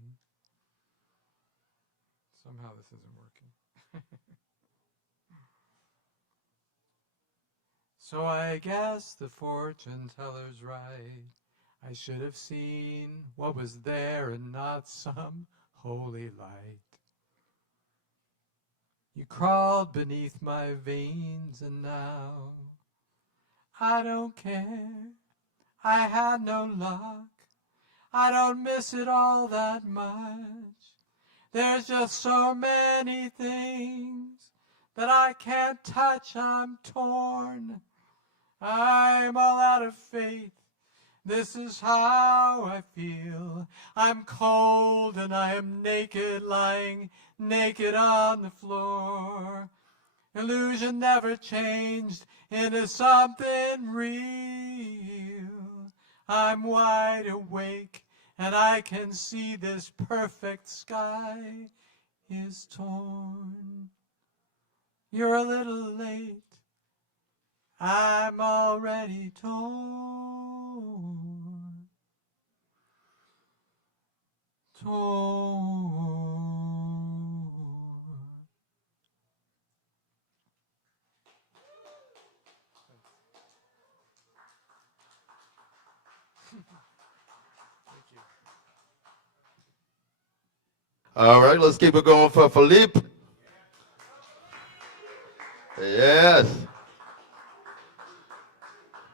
Somehow this isn't working. So I guess the fortune teller's right. I should have seen what was there and not some holy light. You crawled beneath my veins and now I don't care. I had no luck. I don't miss it all that much. There's just so many things that I can't touch. I'm torn. I'm all out of faith. This is how I feel. I'm cold and I am naked, lying naked on the floor. Illusion never changed into something real. I'm wide awake and I can see this perfect sky is torn. You're a little late. I'm already torn. Torn. All right, let's keep it going for Philippe. Yes.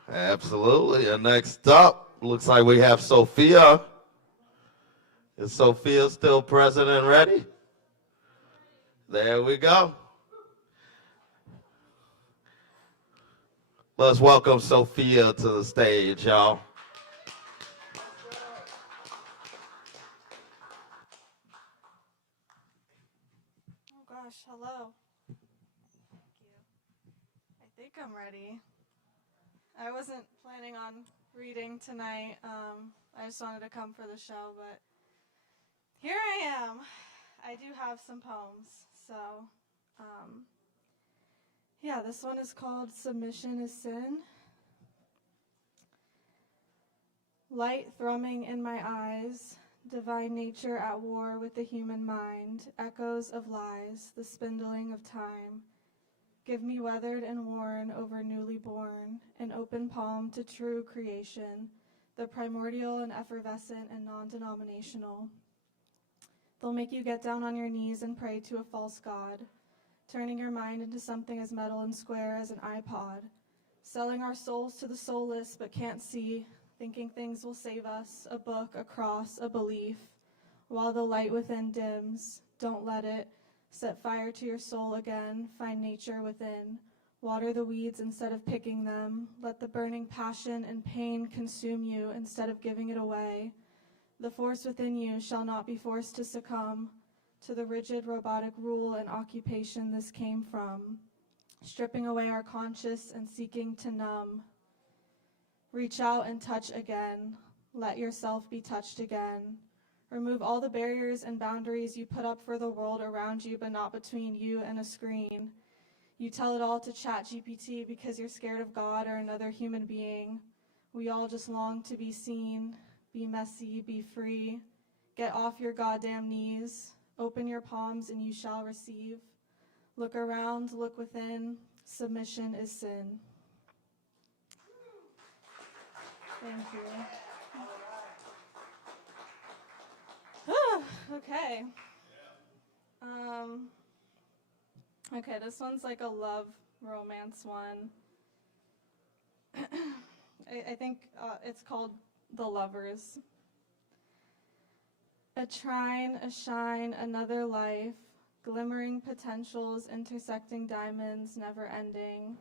Absolutely. And next up, looks like we have Sophia. Is Sophia still present and ready? There we go. Let's welcome Sophia to the stage, y'all. Oh gosh, hello. think I'm ready. I wasn't planning on reading tonight. I just wanted to come for the show, but here I am. I do have some poems. So, yeah, this one is called Submission is Sin. Light thrumming in my eyes, divine nature at war with the human mind, echoes of lies, the spindling of time. Give me weathered and worn over newly born, an open palm to true creation, the primordial and effervescent and non-denominational. They'll make you get down on your knees and pray to a false god, turning your mind into something as metal and square as an iPod, selling our souls to the soulless but can't see, thinking things will save us, a book, a cross, a belief, while the light within dims. Don't let it. Set fire to your soul again, find nature within. Water the weeds instead of picking them. Let the burning passion and pain consume you instead of giving it away. The force within you shall not be forced to succumb to the rigid robotic rule and occupation this came from, stripping away our conscious and seeking to numb. Reach out and touch again. Let yourself be touched again. Remove all the barriers and boundaries you put up for the world around you, but not between you and a screen. You tell it all to ChatGPT because you're scared of God or another human being. We all just long to be seen, be messy, be free. Get off your goddamn knees. Open your palms and you shall receive. Look around, look within. Submission is sin. Thank you. Okay. Okay, this one's like a love romance one. I think it's called The Lovers. A trine, a shine, another life, glimmering potentials, intersecting diamonds, never ending.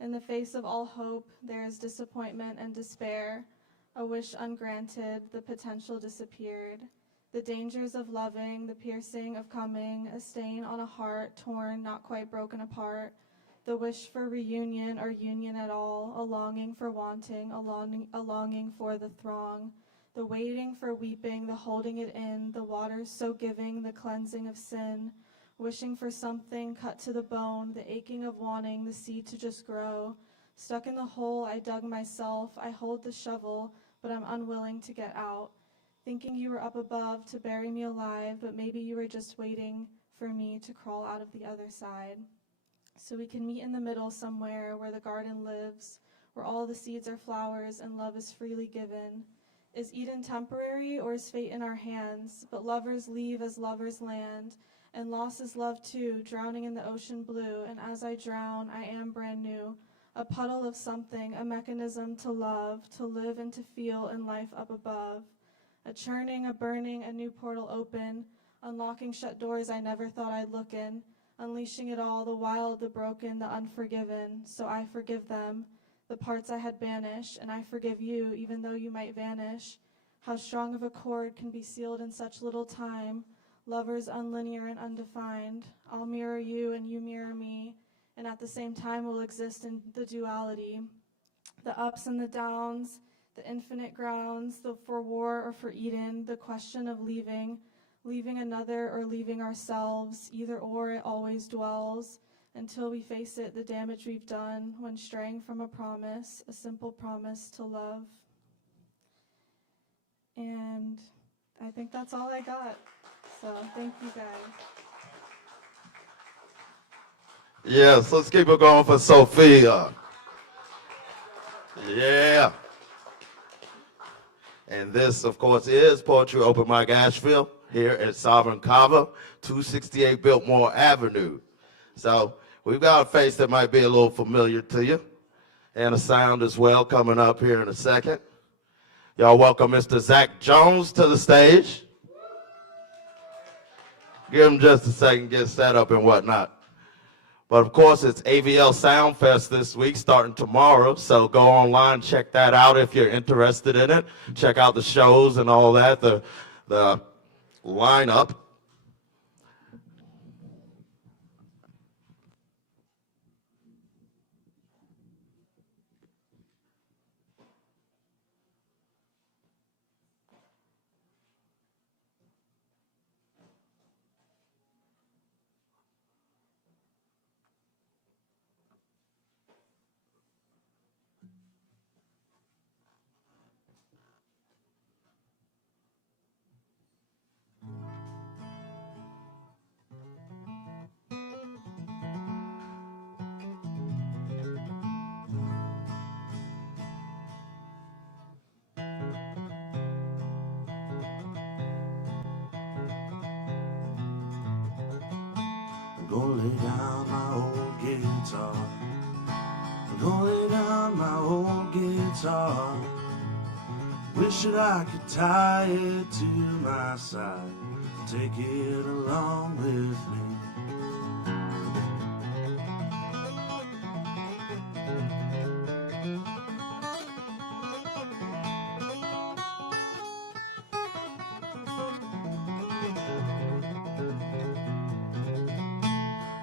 In the face of all hope, there is disappointment and despair. A wish ungranted, the potential disappeared. The dangers of loving, the piercing of coming, a stain on a heart, torn, not quite broken apart. The wish for reunion or union at all, a longing for wanting, a longing for the throng. The waiting for weeping, the holding it in, the waters so giving, the cleansing of sin. Wishing for something cut to the bone, the aching of wanting the seed to just grow. Stuck in the hole I dug myself, I hold the shovel, but I'm unwilling to get out. Thinking you were up above to bury me alive, but maybe you were just waiting for me to crawl out of the other side. So we can meet in the middle somewhere where the garden lives, where all the seeds are flowers and love is freely given. Is Eden temporary or is fate in our hands? But lovers leave as lovers land, and loss is love too, drowning in the ocean blue. And as I drown, I am brand new, a puddle of something, a mechanism to love, to live and to feel in life up above. A churning, a burning, a new portal open, unlocking shut doors I never thought I'd look in, unleashing it all, the wild, the broken, the unforgiven. So I forgive them, the parts I had banished, and I forgive you, even though you might vanish. How strong of a cord can be sealed in such little time, lovers unlinear and undefined. I'll mirror you and you mirror me, and at the same time we'll exist in the duality. The ups and the downs, the infinite grounds, the for war or for Eden, the question of leaving another or leaving ourselves, either or it always dwells, until we face it, the damage we've done when straying from a promise, a simple promise to love. And I think that's all I got. So thank you guys. Yes, let's keep it going for Sophia. Yeah. And this, of course, is Poetry Open Mic Asheville here at Sovereign Kava, 268 Biltmore Avenue. So we've got a face that might be a little familiar to you, and a sound as well coming up here in a second. Y'all welcome Mr. Zach Jones to the stage. Give him just a second, get set up and whatnot. But of course, it's AVL Sound Fest this week, starting tomorrow. So go online, check that out if you're interested in it. Check out the shows and all that, the lineup. Gonna lay down my old guitar. Gonna lay down my old guitar. Wish that I could tie it to my side, take it along with me.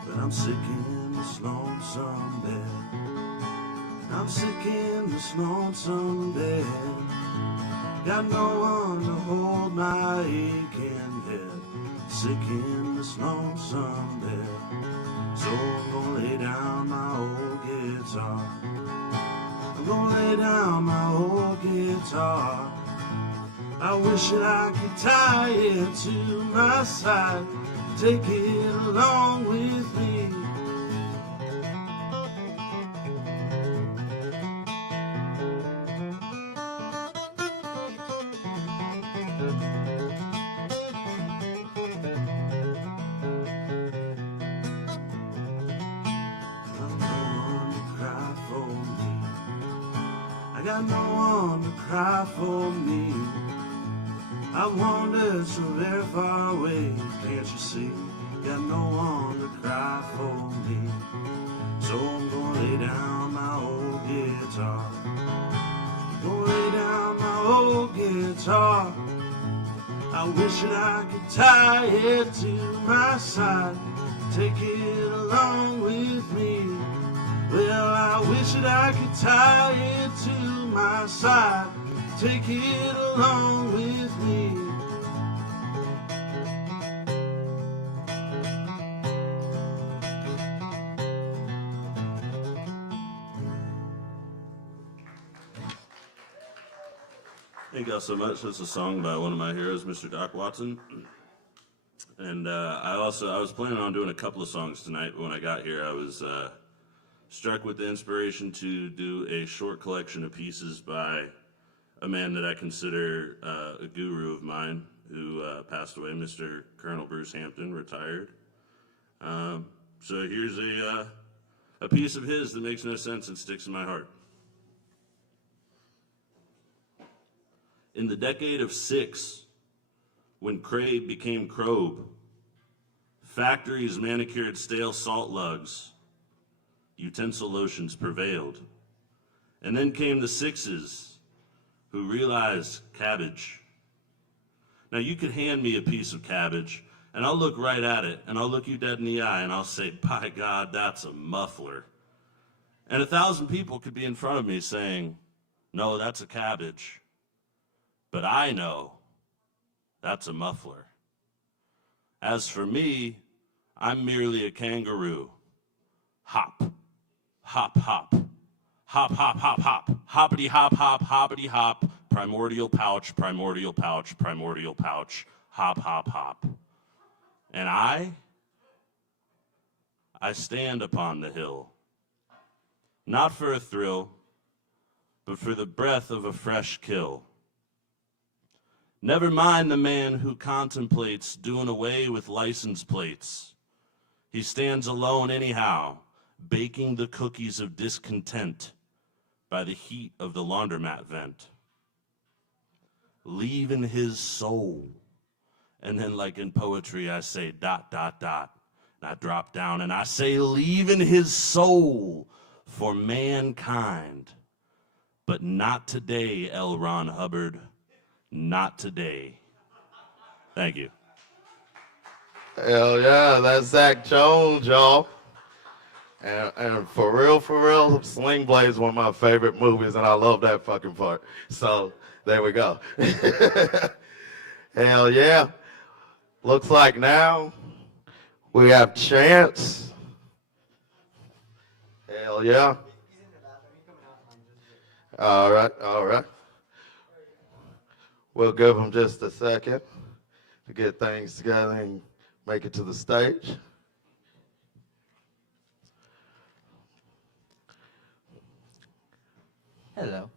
But I'm sick in this lonesome bed. I'm sick in this lonesome bed. Got no one to hold my aching head. Sick in this lonesome bed. So I'm gonna lay down my old guitar. I'm gonna lay down my old guitar. I wish that I could tie it to my side, take it along with me. Got no one to cry for me. I wandered so very far away, can't you see? Got no one to cry for me. So I'm gonna lay down my old guitar. Gonna lay down my old guitar. I wish that I could tie it to my side, take it along with me. Well, I wish that I could tie it to my side, take it along with me. Thank y'all so much. That's a song by one of my heroes, Mr. Doc Watson. And I was planning on doing a couple of songs tonight, but when I got here, I was struck with the inspiration to do a short collection of pieces by a man that I consider a guru of mine who passed away, Mr. Colonel Bruce Hampton, retired. So here's a piece of his that makes no sense and sticks in my heart. In the decade of '6, when Crabe became Crobe, factories manicured stale salt lugs, utensil lotions prevailed. And then came the Sixes, who realized cabbage. Now you could hand me a piece of cabbage, and I'll look right at it, and I'll look you dead in the eye, and I'll say, by God, that's a muffler. And 1,000 people could be in front of me saying, no, that's a cabbage. But I know that's a muffler. As for me, I'm merely a kangaroo. Hop, hop, hop, hop, hop, hop, hop, hoppity hop, hop, hoppity hop, primordial pouch, primordial pouch, primordial pouch, hop, hop, hop. And I stand upon the hill, not for a thrill, but for the breath of a fresh kill. Never mind the man who contemplates doing away with license plates. He stands alone anyhow, baking the cookies of discontent by the heat of the laundromat vent. Leaving his soul. And then like in poetry, I say dot, dot, dot. And I drop down and I say leaving his soul for mankind. But not today, L. Ron Hubbard. Not today. Thank you. Hell yeah, that's Zach Jones, y'all. And for real, Sling Blade is one of my favorite movies, and I love that fucking part. So there we go. Hell yeah. Looks like now we have Chance. Hell yeah. All right. We'll give him just a second to get things together and make it to the stage. Hello.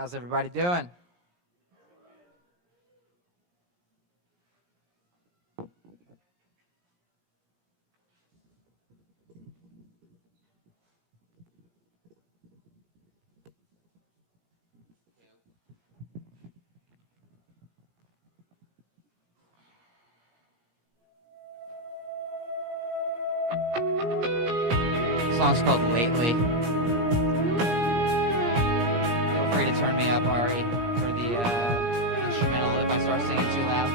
How's everybody doing? The song's called Lately. Feel free to turn me up, Ari, for the instrumental if I start singing too loud.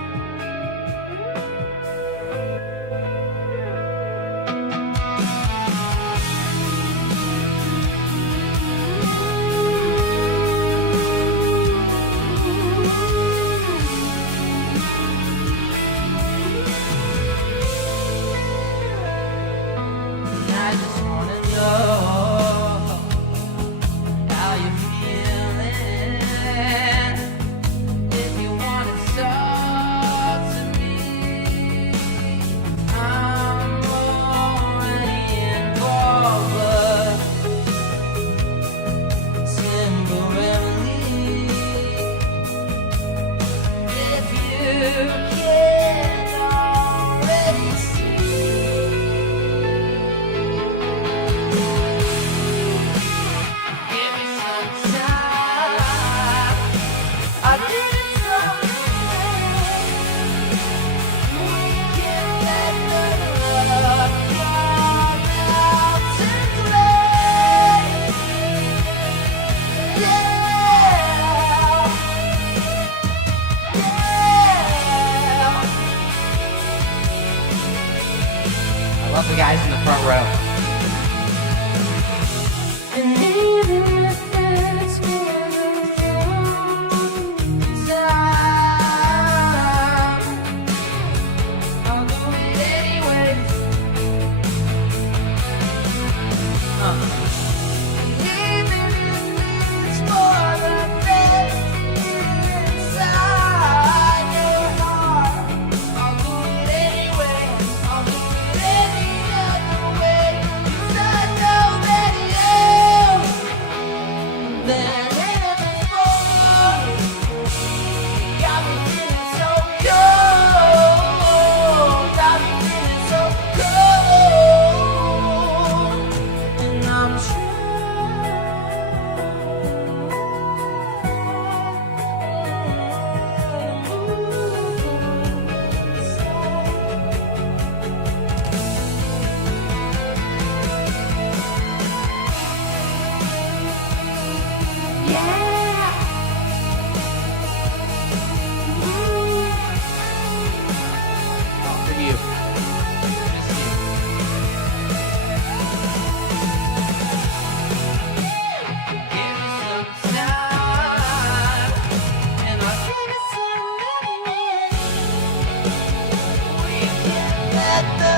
I just wanna know how you're feeling. If you wanna talk to me, I'm already involved, but temporarily. If you can already see. Give me some time. I didn't stop. We can let the love come out to play. Yeah. I love the guys in the front row. And even if it's for a long time, I'll do it anyway. Even if it's for the best inside your heart, I'll do it anyway. I'll do it any other way. 'Cause I know that that heaven's for me. Got me feeling so cold. Got me feeling so cold. And I'm for you. Give me some time, and I'll give it some anyway. We can let the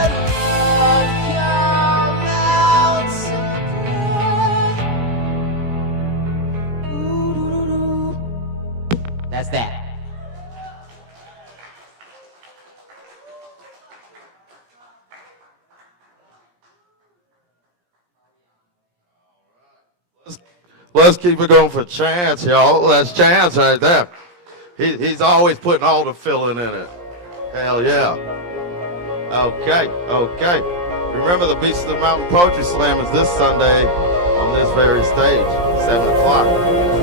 love come out to play. That's that. Let's keep it going for Chance, y'all. That's Chance right there. He's always putting all the filling in it. Hell yeah. Okay. Remember the Beast of the Mountain Poetry Slam is this Sunday on this very stage, 7 o'clock.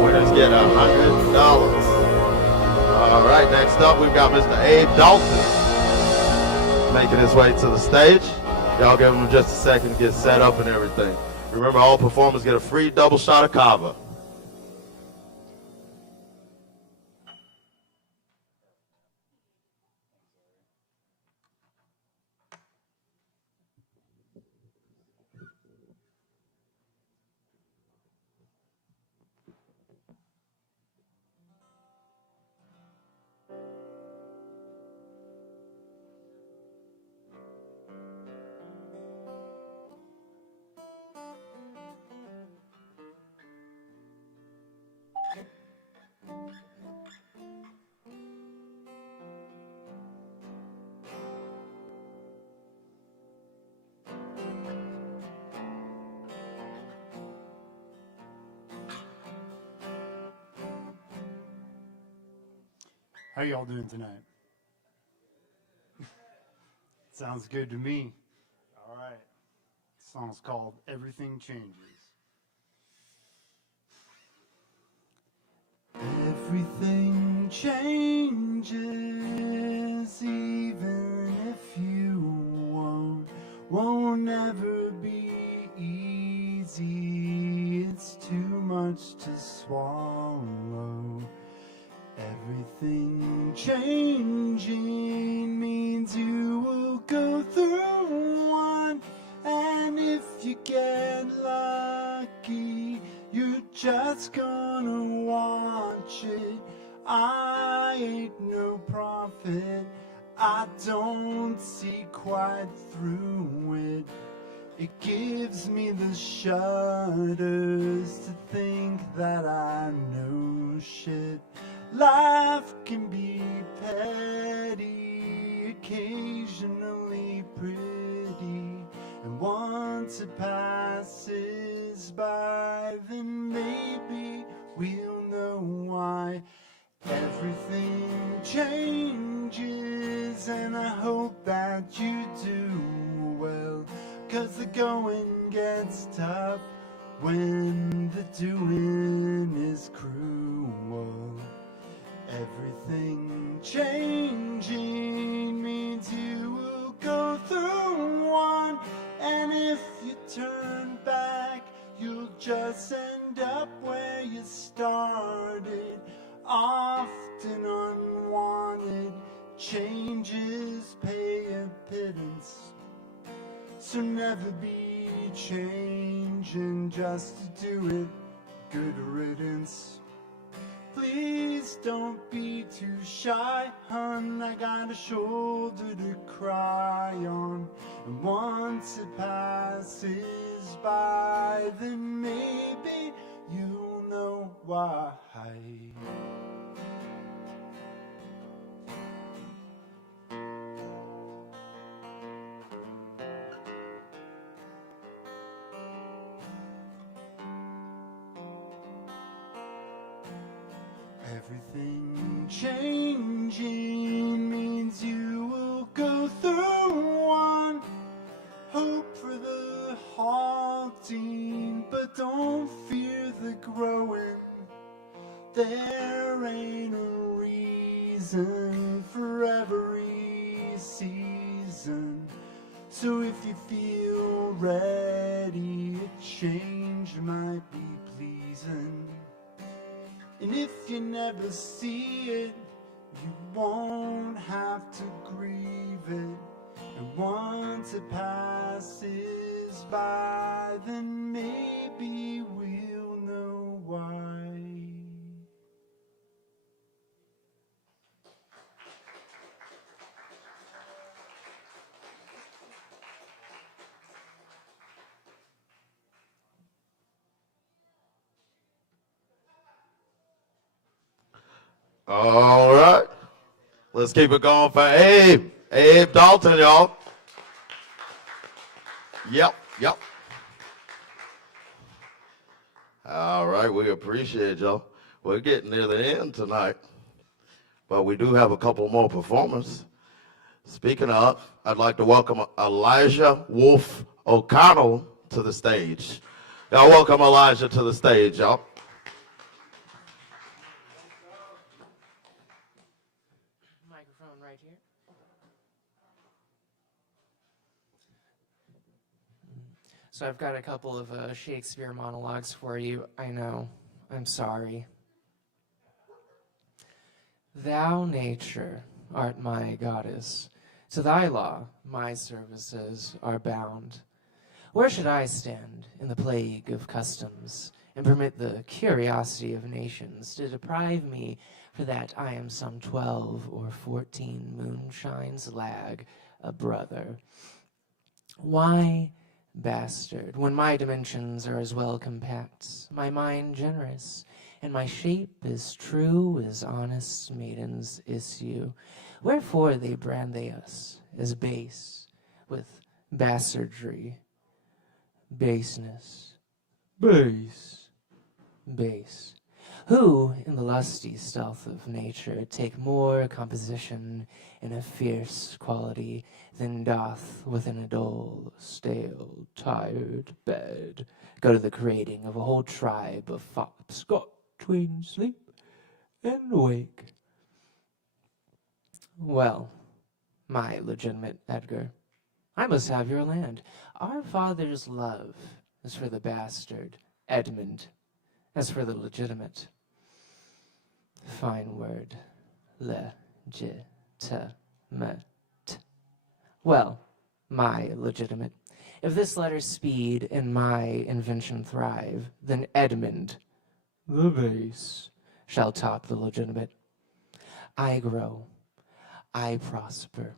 Winners get $100. All right, next up we've got Mr. Abe Dalton making his way to the stage. Y'all give him just a second to get set up and everything. Remember, all performers get a free double shot of Kava. How y'all doing tonight? Sounds good to me. All right. The song's called Everything Changes. Everything changes, even if you won't ever be easy. It's too much to swallow. Everything changing means you will go through one, and if you get lucky, you're just gonna watch it. I ain't no prophet, I don't see quite through it. It gives me the shudders to think that I know shit. Life can be petty, occasionally pretty, and once it passes by, then maybe we'll know why. Everything changes, and I hope that you do well, 'cause the going gets tough when the doing is cruel. Everything changing means you will go through one, and if you turn back, you'll just end up where you started. Often unwanted changes pay a pittance, so never be changing just to do it. Good riddance. Please don't be too shy, hun, I got a shoulder to cry on. And once it passes by, then maybe you'll know why. Everything changing means you will go through one. Hope for the halting, but don't fear the growing. There ain't a reason for every season. So if you feel ready, a change might be pleasing. And if you never see it, you won't have to grieve it. And once it passes by, then maybe we'll know why. All right. Let's keep it going for Abe. Abe Dalton, y'all. Yep. All right, we appreciate y'all. We're getting near the end tonight, but we do have a couple more performers. Speaking of, I'd like to welcome Elijah Wolf O'Connell to the stage. Y'all welcome Elijah to the stage, y'all. Microphone right here. So I've got a couple of Shakespeare monologues for you. I know. I'm sorry. Thou, nature, art my goddess. To thy law my services are bound. Where should I stand in the plague of customs, and permit the curiosity of nations to deprive me, for that I am some 12 or 14 moonshines lag a brother? Why, bastard, when my dimensions are as well compact, my mind generous, and my shape as true as honest maidens' issue, wherefore they brand they us as base with bastardry, baseness, base. who, in the lusty stealth of nature, take more composition in a fierce quality than doth within a dull, stale, tired bed go to the creating of a whole tribe of fops got between sleep and wake. Well, my legitimate Edgar, I must have your land. Our father's love is for the bastard, Edmund, as for the legitimate. Fine word, legitimate. Well, my legitimate. If this letter speed and my invention thrive, then Edmund, the base, shall top the legitimate. I grow, I prosper.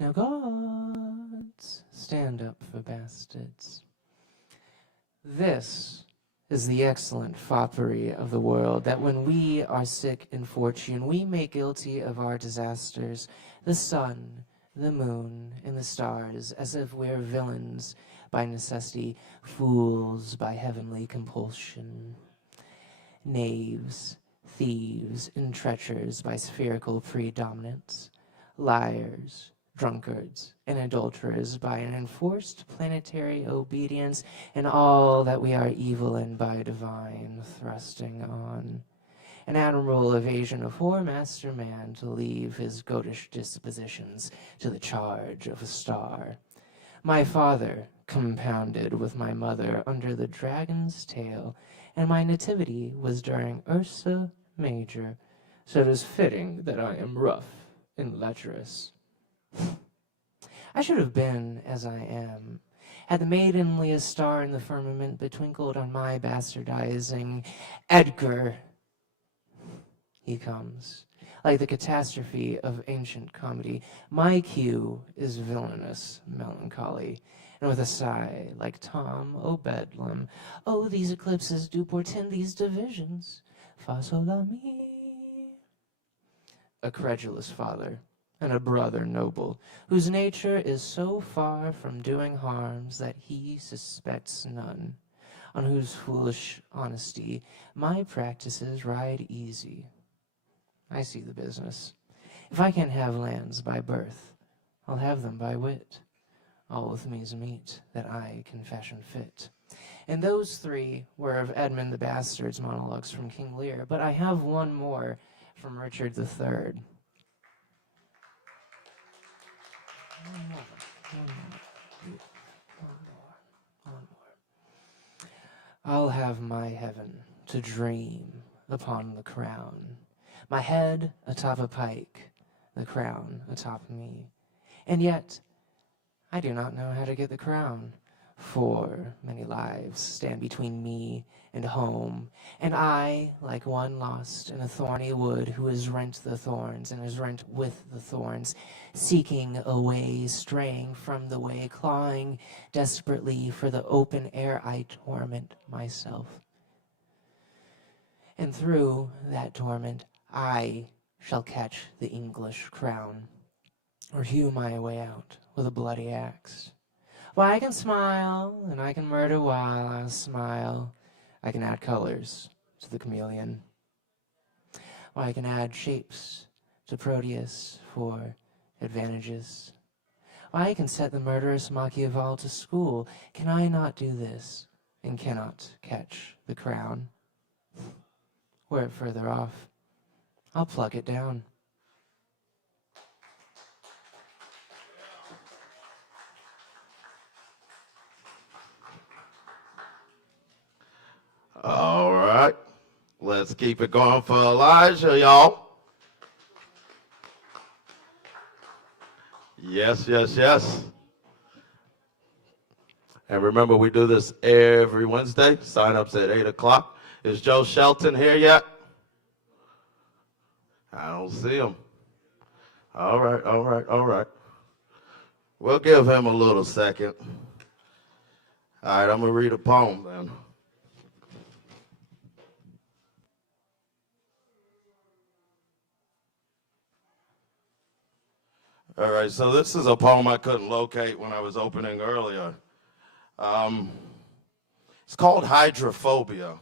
Now gods, stand up for bastards. This is the excellent foppery of the world, that when we are sick in fortune, we make guilty of our disasters the sun, the moon, and the stars, as if we're villains by necessity, fools by heavenly compulsion, knaves, thieves, and treachers by spherical predominance, liars, drunkards, and adulterers by an enforced planetary obedience, and all that we are evil in by divine thrusting on. An admirable evasion of whoremaster man to leave his goatish dispositions to the charge of a star. My father compounded with my mother under the dragon's tail, and my nativity was during Ursa Major, so it is fitting that I am rough and lecherous. I should have been as I am, had the maidenliest star in the firmament betwinkled on my bastardizing Edgar. He comes, like the catastrophe of ancient comedy. My cue is villainous melancholy, and with a sigh, like Tom o' Bedlam, oh, these eclipses do portend these divisions. Fa sol la mi. A credulous father, and a brother noble, whose nature is so far from doing harms that he suspects none, on whose foolish honesty my practices ride easy. I see the business. If I can't have lands by birth, I'll have them by wit. All with me's meet, that I can fashion fit. And those three were of Edmund the Bastard's monologues from King Lear, but I have one more from Richard III. One more. I'll have my heaven to dream upon the crown, my head atop a pike, the crown atop me. And yet, I do not know how to get the crown, for many lives stand between me and home, and I, like one lost in a thorny wood who has rent the thorns and is rent with the thorns, seeking a way, straying from the way, clawing desperately for the open air, I torment myself. And through that torment, I shall catch the English crown, or hew my way out with a bloody axe. Why, I can smile, and I can murder while I smile. I can add colors to the chameleon. Why, I can add shapes to Proteus for advantages. Why, I can set the murderous Machiavel to school. Can I not do this, and cannot catch the crown? Were it further off, I'll pluck it down. All right. Let's keep it going for Elijah, y'all. Yes, yes, yes. And remember, we do this every Wednesday. Sign-ups at 8 o'clock. Is Joe Shelton here yet? I don't see him. All right, all right, all right. We'll give him a little second. All right, I'm going to read a poem then. All right, so this is a poem I couldn't locate when I was opening earlier. It's called Hydrophobia,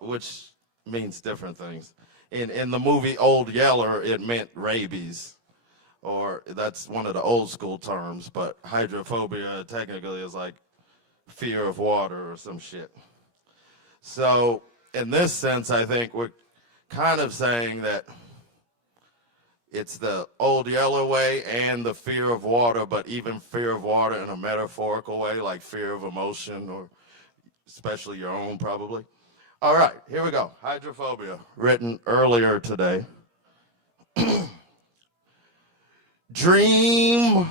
which means different things. In the movie Old Yeller, it meant rabies, or that's one of the old school terms, but hydrophobia technically is like fear of water or some shit. So in this sense, I think we're kind of saying that it's the Old Yeller way and the fear of water, but even fear of water in a metaphorical way, like fear of emotion, or especially your own, probably. All right, here we go. Hydrophobia, written earlier today. Dream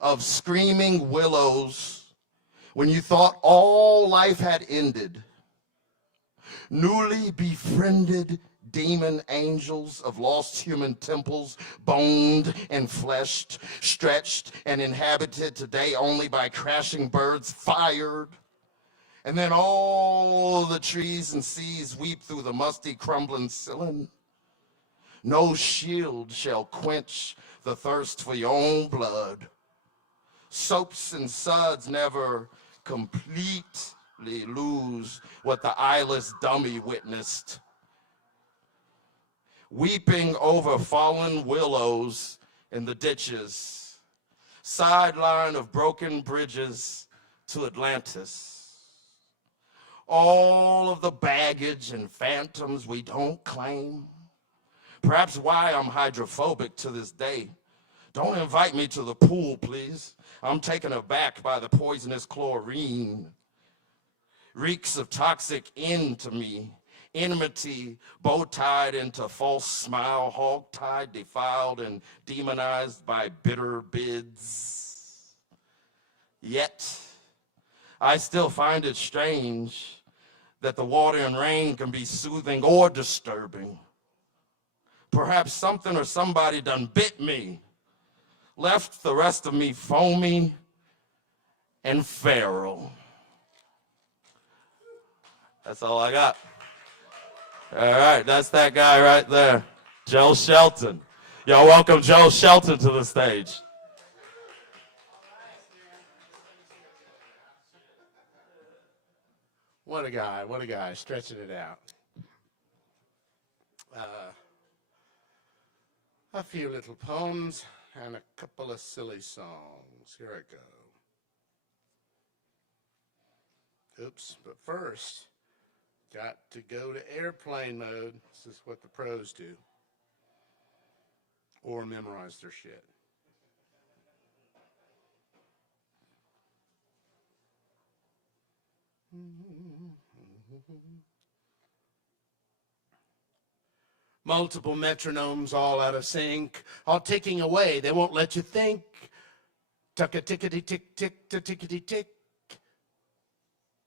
of screaming willows when you thought all life had ended. Newly befriended demon angels of lost human temples, boned and fleshed, stretched and inhabited today only by crashing birds fired. And then all the trees and seas weep through the musty crumbling ceiling. No shield shall quench the thirst for your own blood. Soaps and suds never completely lose what the eyeless dummy witnessed. Weeping over fallen willows in the ditches, sideline of broken bridges to Atlantis. All of the baggage and phantoms we don't claim. Perhaps why I'm hydrophobic to this day. Don't invite me to the pool, please. I'm taken aback by the poisonous chlorine. Reeks of toxic end to me. Enmity, bow-tied into false smile, hog-tied, defiled, and demonized by bitter bids. Yet, I still find it strange that the water and rain can be soothing or disturbing. Perhaps something or somebody done bit me, left the rest of me foamy and feral. That's all I got. All right, that's that guy right there, Joe Shelton. Y'all welcome Joe Shelton to the stage. What a guy, stretching it out. A few little poems and a couple of silly songs. Here I go. Oops, but first, got to go to airplane mode. This is what the pros do. Or memorize their shit. Multiple metronomes all out of sync, all ticking away. They won't let you think. Tuck-a-tickety-tick-tick-ta-tickety-tick.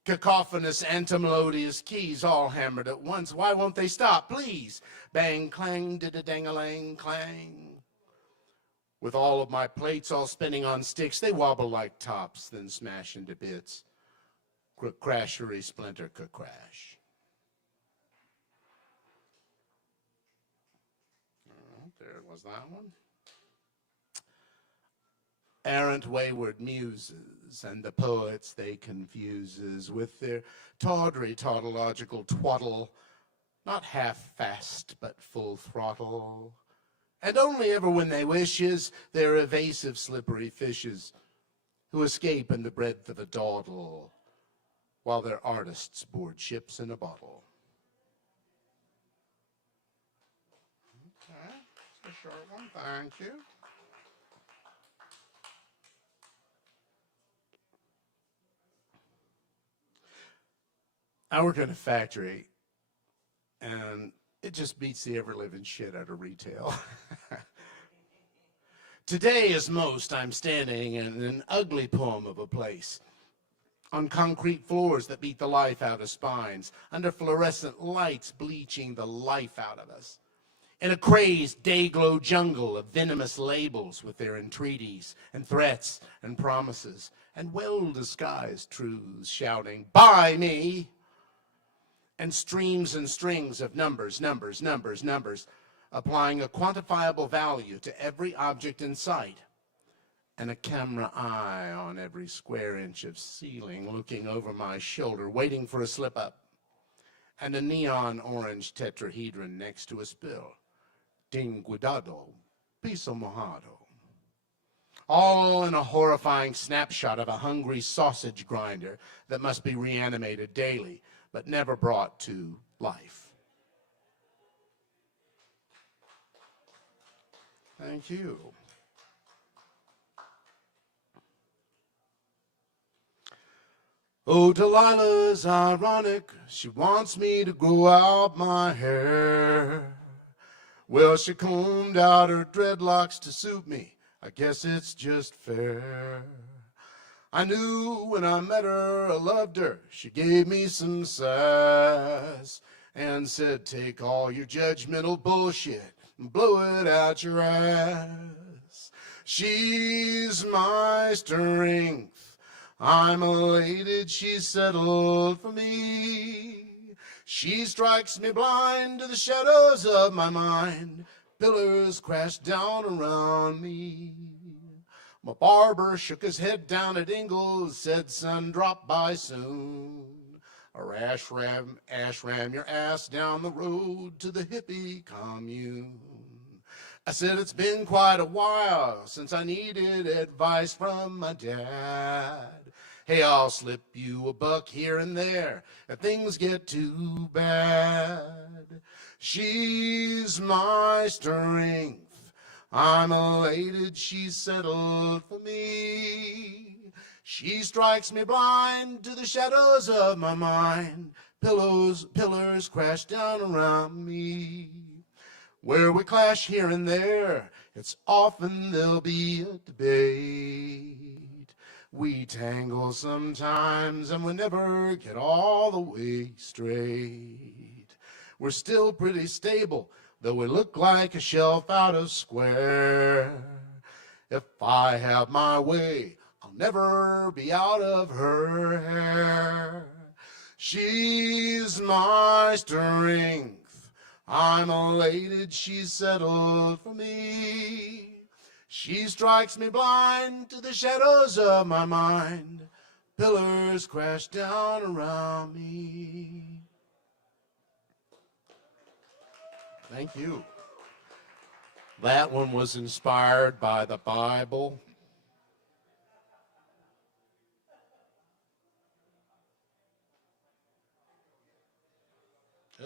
Cacophonous antimelodious keys all hammered at once. Why won't they stop, please? Bang, clang, did-a-dang-a-lang, clang. With all of my plates all spinning on sticks, they wobble like tops, then smash into bits. Crashery splinter crash. There was that one. Errant wayward muses and the poets they confuses with their tawdry tautological twaddle, not half-fast but full throttle. And only ever when they wishes, they're evasive slippery fishes who escape in the breadth of a dawdle while their artists board ships in a bottle. Okay, it's a short one, thank you. I work in a factory, and it just beats the ever-living shit out of retail. Today, as most, I'm standing in an ugly poem of a place, on concrete floors that beat the life out of spines, under fluorescent lights bleaching the life out of us, in a crazed day-glow jungle of venomous labels with their entreaties and threats and promises and well-disguised truths shouting, "Buy me!" and streams and strings of numbers, applying a quantifiable value to every object in sight, and a camera eye on every square inch of ceiling, looking over my shoulder, waiting for a slip-up, and a neon orange tetrahedron next to a spill. Ten cuidado, piso mojado. All in a horrifying snapshot of a hungry sausage grinder that must be reanimated daily, but never brought to life. Thank you. Oh, Delilah's ironic. She wants me to grow out my hair. Well, she combed out her dreadlocks to suit me. I guess it's just fair. I knew when I met her, I loved her. She gave me some sass and said, take all your judgmental bullshit and blow it out your ass. She's my strength. I'm elated she's settled for me. She strikes me blind to the shadows of my mind. Pillars crash down around me. My barber shook his head down at Ingalls, said, son, drop by soon. Or ashram your ass down the road to the hippie commune. I said, it's been quite a while since I needed advice from my dad. Hey, I'll slip you a buck here and there if things get too bad. She's my strength. I'm elated she's settled for me. She strikes me blind to the shadows of my mind. Pillars crash down around me. Where we clash here and there, it's often there'll be a debate. We tangle sometimes and we never get all the way straight. We're still pretty stable, though we look like a shelf out of square. If I have my way, I'll never be out of her hair. She's my strength. I'm elated she's settled for me. She strikes me blind to the shadows of my mind. Pillars crash down around me. Thank you. That one was inspired by the Bible.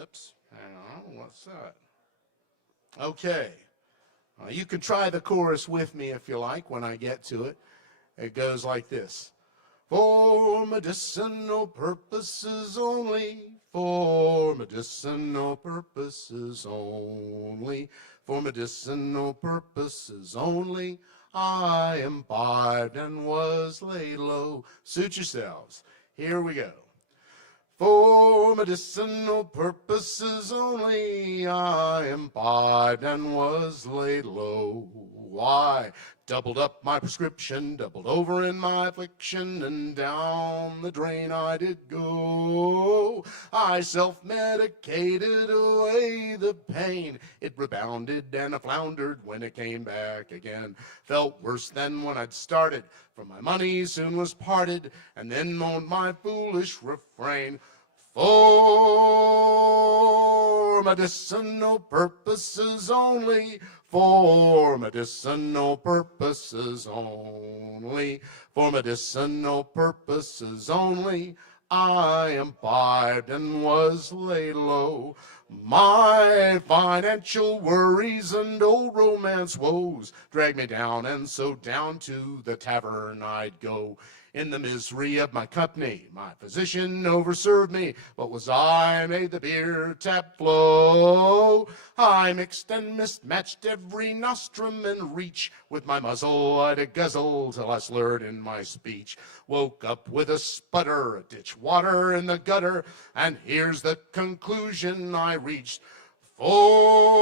Oops, hang on, what's that? Okay. You can try the chorus with me if you like when I get to it. It goes like this. For medicinal purposes only, for medicinal purposes only, for medicinal purposes only, I imbibed and was laid low. Suit yourselves. Here we go. For medicinal purposes only, I imbibed and was laid low. I doubled up my prescription, doubled over in my affliction, and down the drain I did go. I self-medicated away the pain. It rebounded and I floundered when it came back again. Felt worse than when I'd started, for my money soon was parted, and then moaned my foolish refrain. For medicinal purposes only, for medicinal purposes only, for medicinal purposes only, I imbibed and was laid low. My financial worries and old romance woes dragged me down, and so down to the tavern I'd go. In the misery of my company, my physician overserved me. What was I? Made the beer tap flow. I mixed and mismatched every nostrum and reach. With my muzzle I'd a guzzle till I slurred in my speech. Woke up with a sputter, ditch water in the gutter, and here's the conclusion I reached. For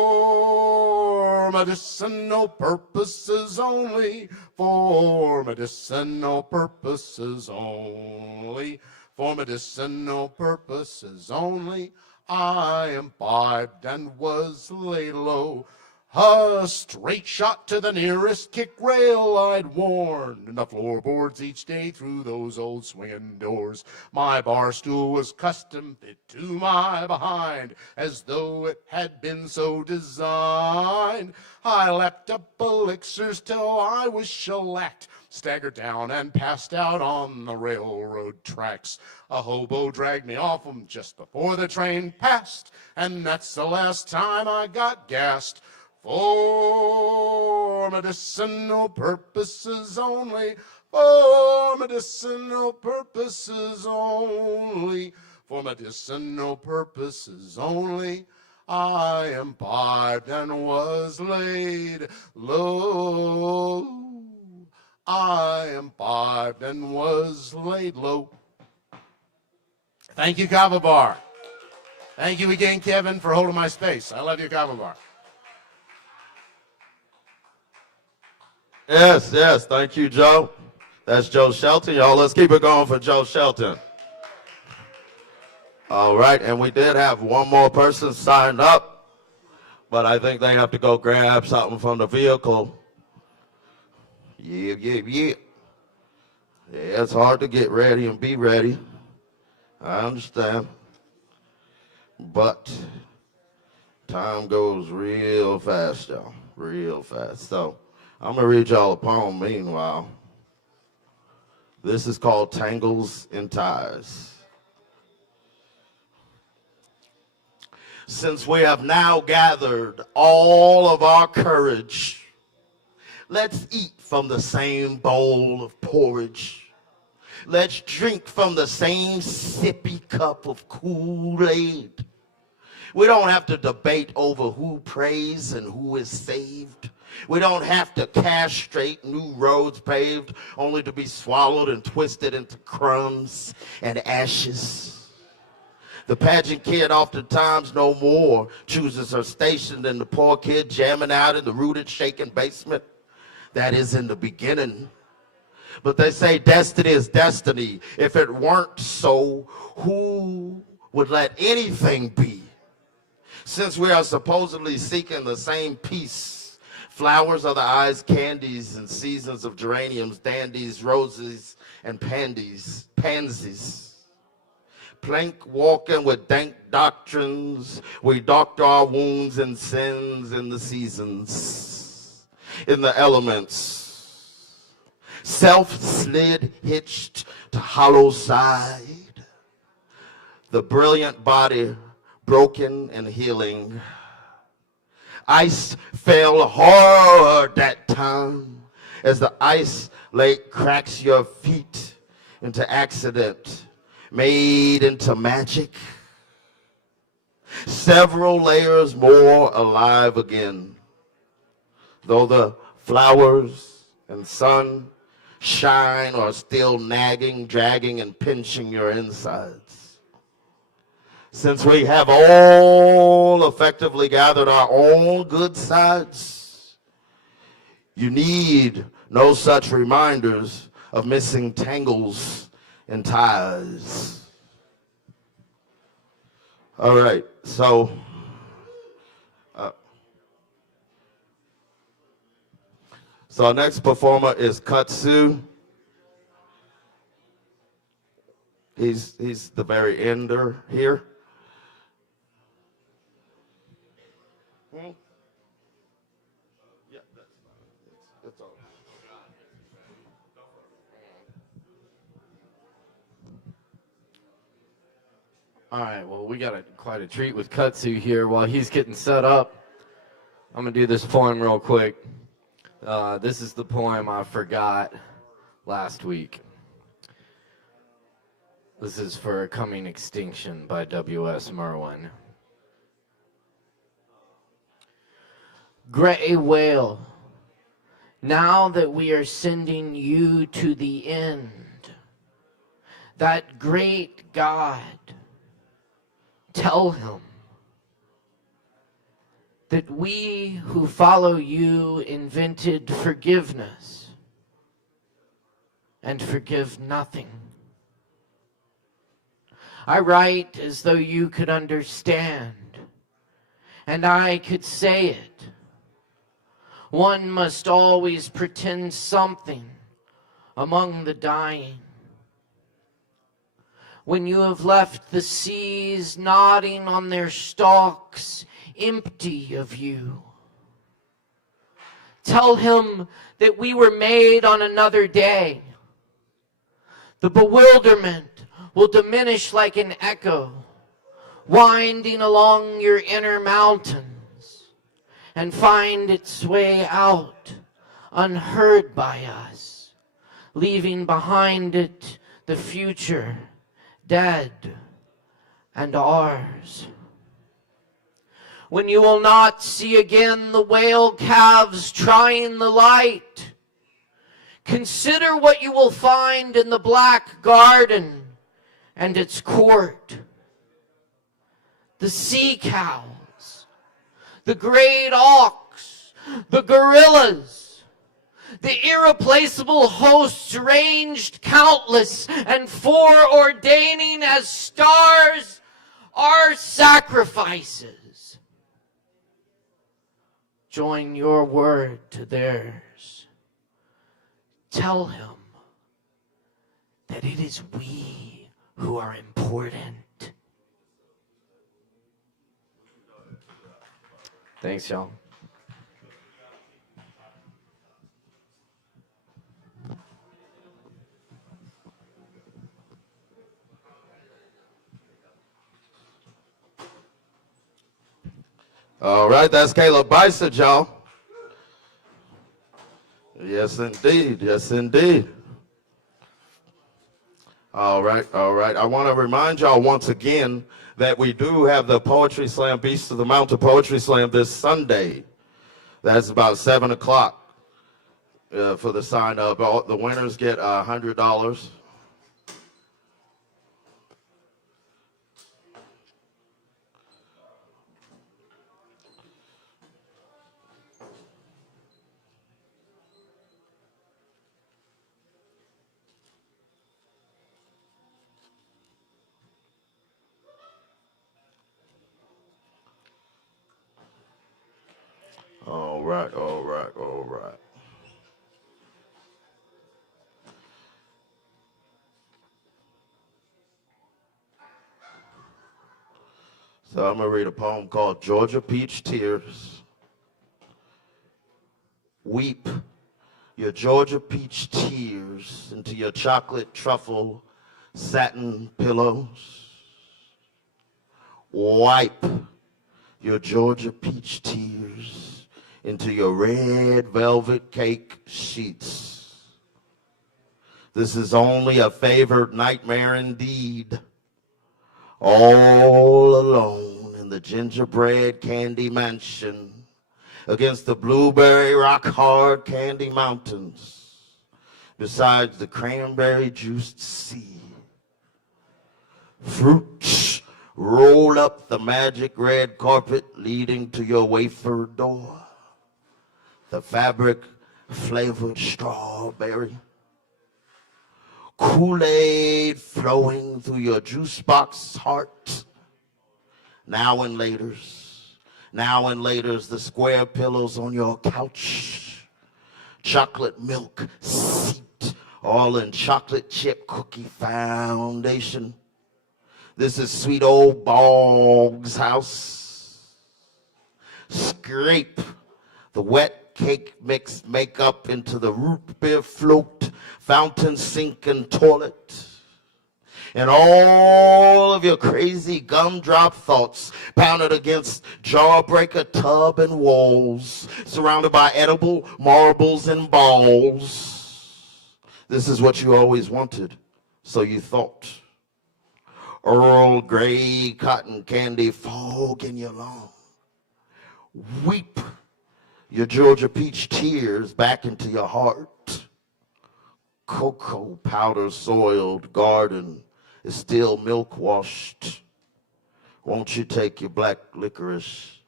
medicinal purposes only, for medicinal purposes only, for medicinal purposes only, I imbibed and was laid low. A straight shot to the nearest kick rail I'd worn, and the floorboards each day through those old swinging doors. My bar stool was custom fit to my behind, as though it had been so designed. I lapped up elixirs till I was shellacked, staggered down and passed out on the railroad tracks. A hobo dragged me off 'em just before the train passed, and that's the last time I got gassed. For medicinal purposes only, for medicinal purposes only, for medicinal purposes only, I imbibed and was laid low. I imbibed and was laid low. Thank you, Kava Bar. Thank you again, Kevin, for holding my space. I love you, Kava Bar. Yes, yes. Thank you, Joe. That's Joe Shelton. Y'all, let's keep it going for Joe Shelton. All right, and we did have one more person signed up, but I think they have to go grab something from the vehicle. Yeah. Yeah, it's hard to get ready and be ready. I understand. But time goes real fast, y'all. Real fast. So I'm going to read y'all a poem meanwhile. This is called Tangles in Ties. Since we have now gathered all of our courage, let's eat from the same bowl of porridge. Let's drink from the same sippy cup of Kool-Aid. We don't have to debate over who prays and who is saved. We don't have to castrate new roads paved only to be swallowed and twisted into crumbs and ashes. The pageant kid oftentimes no more chooses her station than the poor kid jamming out in the rooted, shaking basement. That is in the beginning. But they say destiny is destiny. If it weren't so, who would let anything be? Since we are supposedly seeking the same peace, flowers are the eyes, candies, and seasons of geraniums, dandies, roses, and pansies. Plank walking with dank doctrines, we doctor our wounds and sins in the seasons, in the elements. Self-slid hitched to hollow side, the brilliant body broken and healing. Ice fell hard that time as the ice lake cracks your feet into accident, made into magic. Several layers more alive again, though the flowers and sun shine are still nagging, dragging, and pinching your insides. Since we have all effectively gathered our own good sides, you need no such reminders of missing tangles and ties. All right, so our next performer is Kutsu. He's the very ender here. Yeah, that's all. All right, well, we got quite a treat with Kutsu here while he's getting set up. I'm going to do this poem real quick. This is the poem I forgot last week. This is for Coming Extinction by W.S. Merwin. Gray whale, now that we are sending you to the end, that great God, tell him that we who follow you invented forgiveness and forgive nothing. I write as though you could understand, and I could say it One must always pretend something among the dying. When you have left the seas nodding on their stalks, empty of you, tell him that we were made on another day. The bewilderment will diminish like an echo, winding along your inner mountains, and find its way out unheard by us, leaving behind it the future, dead and ours. When you will not see again the whale calves trying the light, consider what you will find in the black garden and its court. The sea cows, the great auks, the gorillas, the irreplaceable hosts ranged countless and foreordaining as stars our sacrifices. Join your word to theirs. Tell him that it is we who are important. Thanks, y'all. All right, that's Caleb Beissert, y'all. Yes, indeed. Yes, indeed. All right, all right. I want to remind y'all once again that we do have the Poetry Slam, Beast of the Mountain Poetry Slam this Sunday. That's about 7 o'clock for the sign up. The winners get $100. All right, all right, all right. So I'm going to read a poem called Georgia Peach Tears. Weep your Georgia peach tears into your chocolate truffle satin pillows. Wipe your Georgia peach tears into your red velvet cake sheets. This is only a favored nightmare indeed. All alone in the gingerbread candy mansion against the blueberry rock hard candy mountains besides the cranberry juiced sea. Fruits roll up the magic red carpet leading to your wafer door. The fabric flavored strawberry. Kool-Aid flowing through your juice box heart. Now and laters, the square pillows on your couch. Chocolate milk seeped all in chocolate chip cookie foundation. This is sweet old Boggs' house. Scrape the wet cake mix makeup into the root beer float, fountain sink and toilet. And all of your crazy gumdrop thoughts pounded against jawbreaker tub and walls, surrounded by edible marbles and balls. This is what you always wanted, so you thought. Earl Grey cotton candy fog in your lawn. Weep your Georgia peach tears back into your heart. Cocoa powder soiled garden is still milk washed. Won't you take your black licorice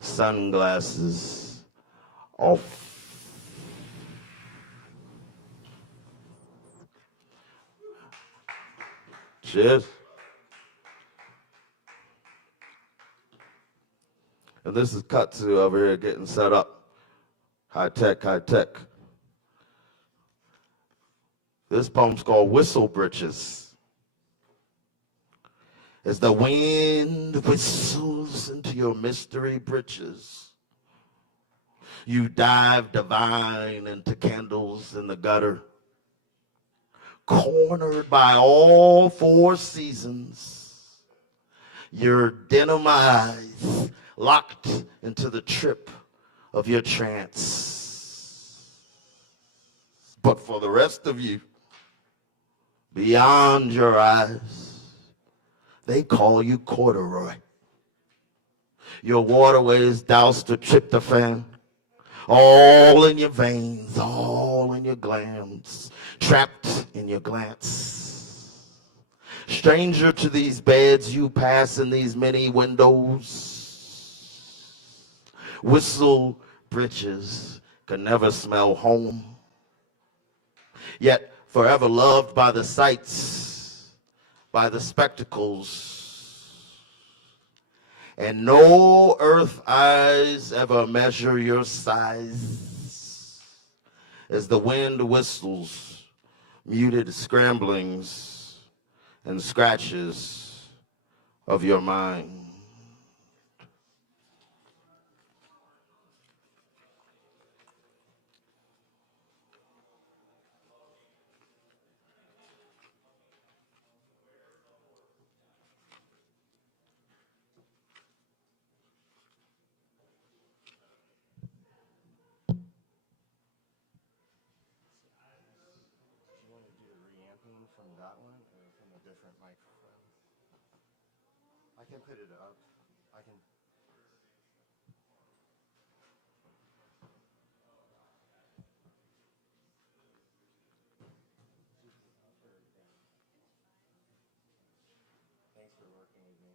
sunglasses off? Cheers. And this is Katsu over here getting set up. High tech, high tech. This poem's called Whistle Britches. As the wind whistles into your mystery britches, you dive divine into candles in the gutter, cornered by all four seasons, your denim eyes locked into the trip of your trance. But for the rest of you, beyond your eyes, they call you corduroy. Your waterways doused with tryptophan, all in your veins, all in your glands, trapped in your glance. Stranger to these beds you pass in these many windows. Whistle britches can never smell home, yet forever loved by the sights, by the spectacles. And no earth eyes ever measure your size as the wind whistles, muted scramblings and scratches of your mind. I can put it up. I can. Thanks for working with me.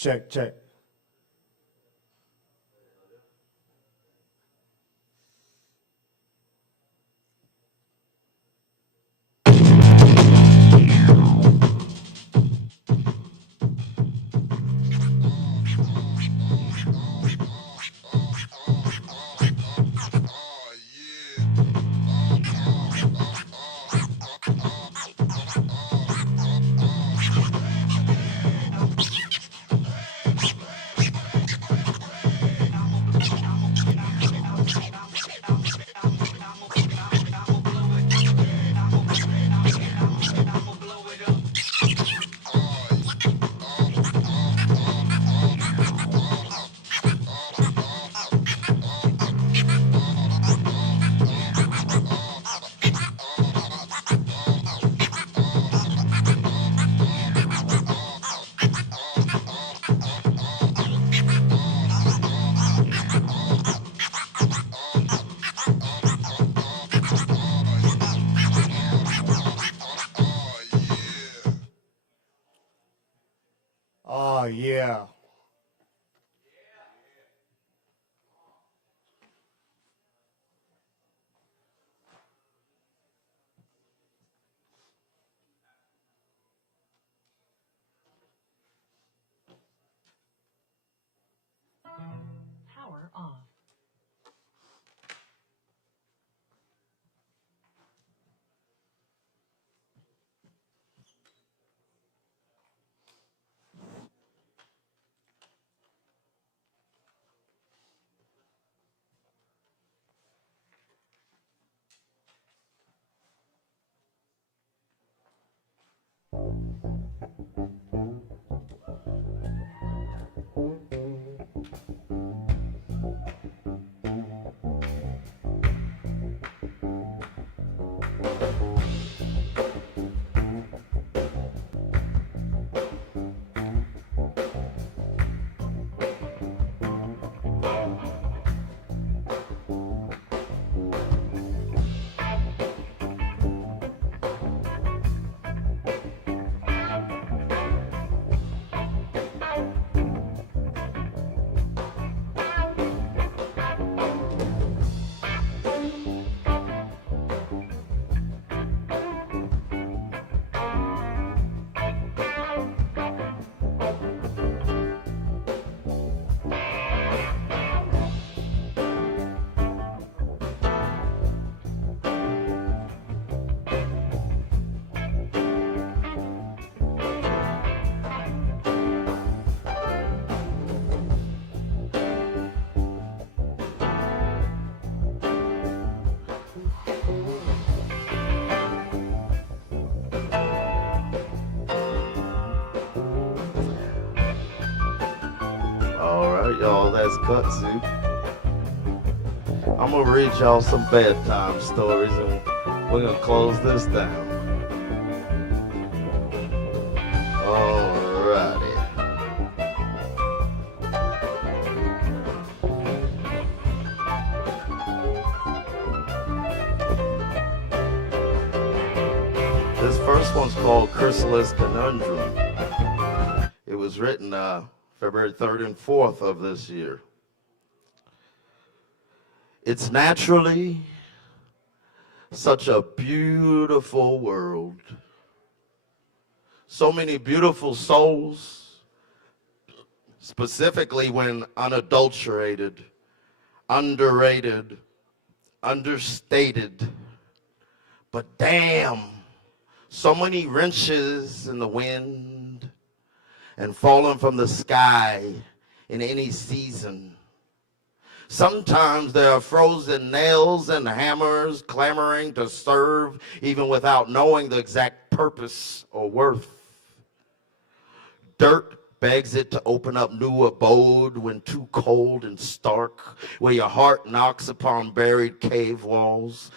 Check, check. Oh, yeah. Power off. All right, y'all, that's kudzu. I'm gonna read y'all some bedtime stories and we're gonna close this down. Alrighty. This first one's called Chrysalis Conundrum. It was written February 3rd and 4th of this year. It's naturally such a beautiful world. So many beautiful souls, specifically when unadulterated, underrated, understated. But damn, so many wrenches in the wind and falling from the sky in any season. Sometimes there are frozen nails and hammers clamoring to serve even without knowing the exact purpose or worth. Dirt begs it to open up new abode when too cold and stark, where your heart knocks upon buried cave walls.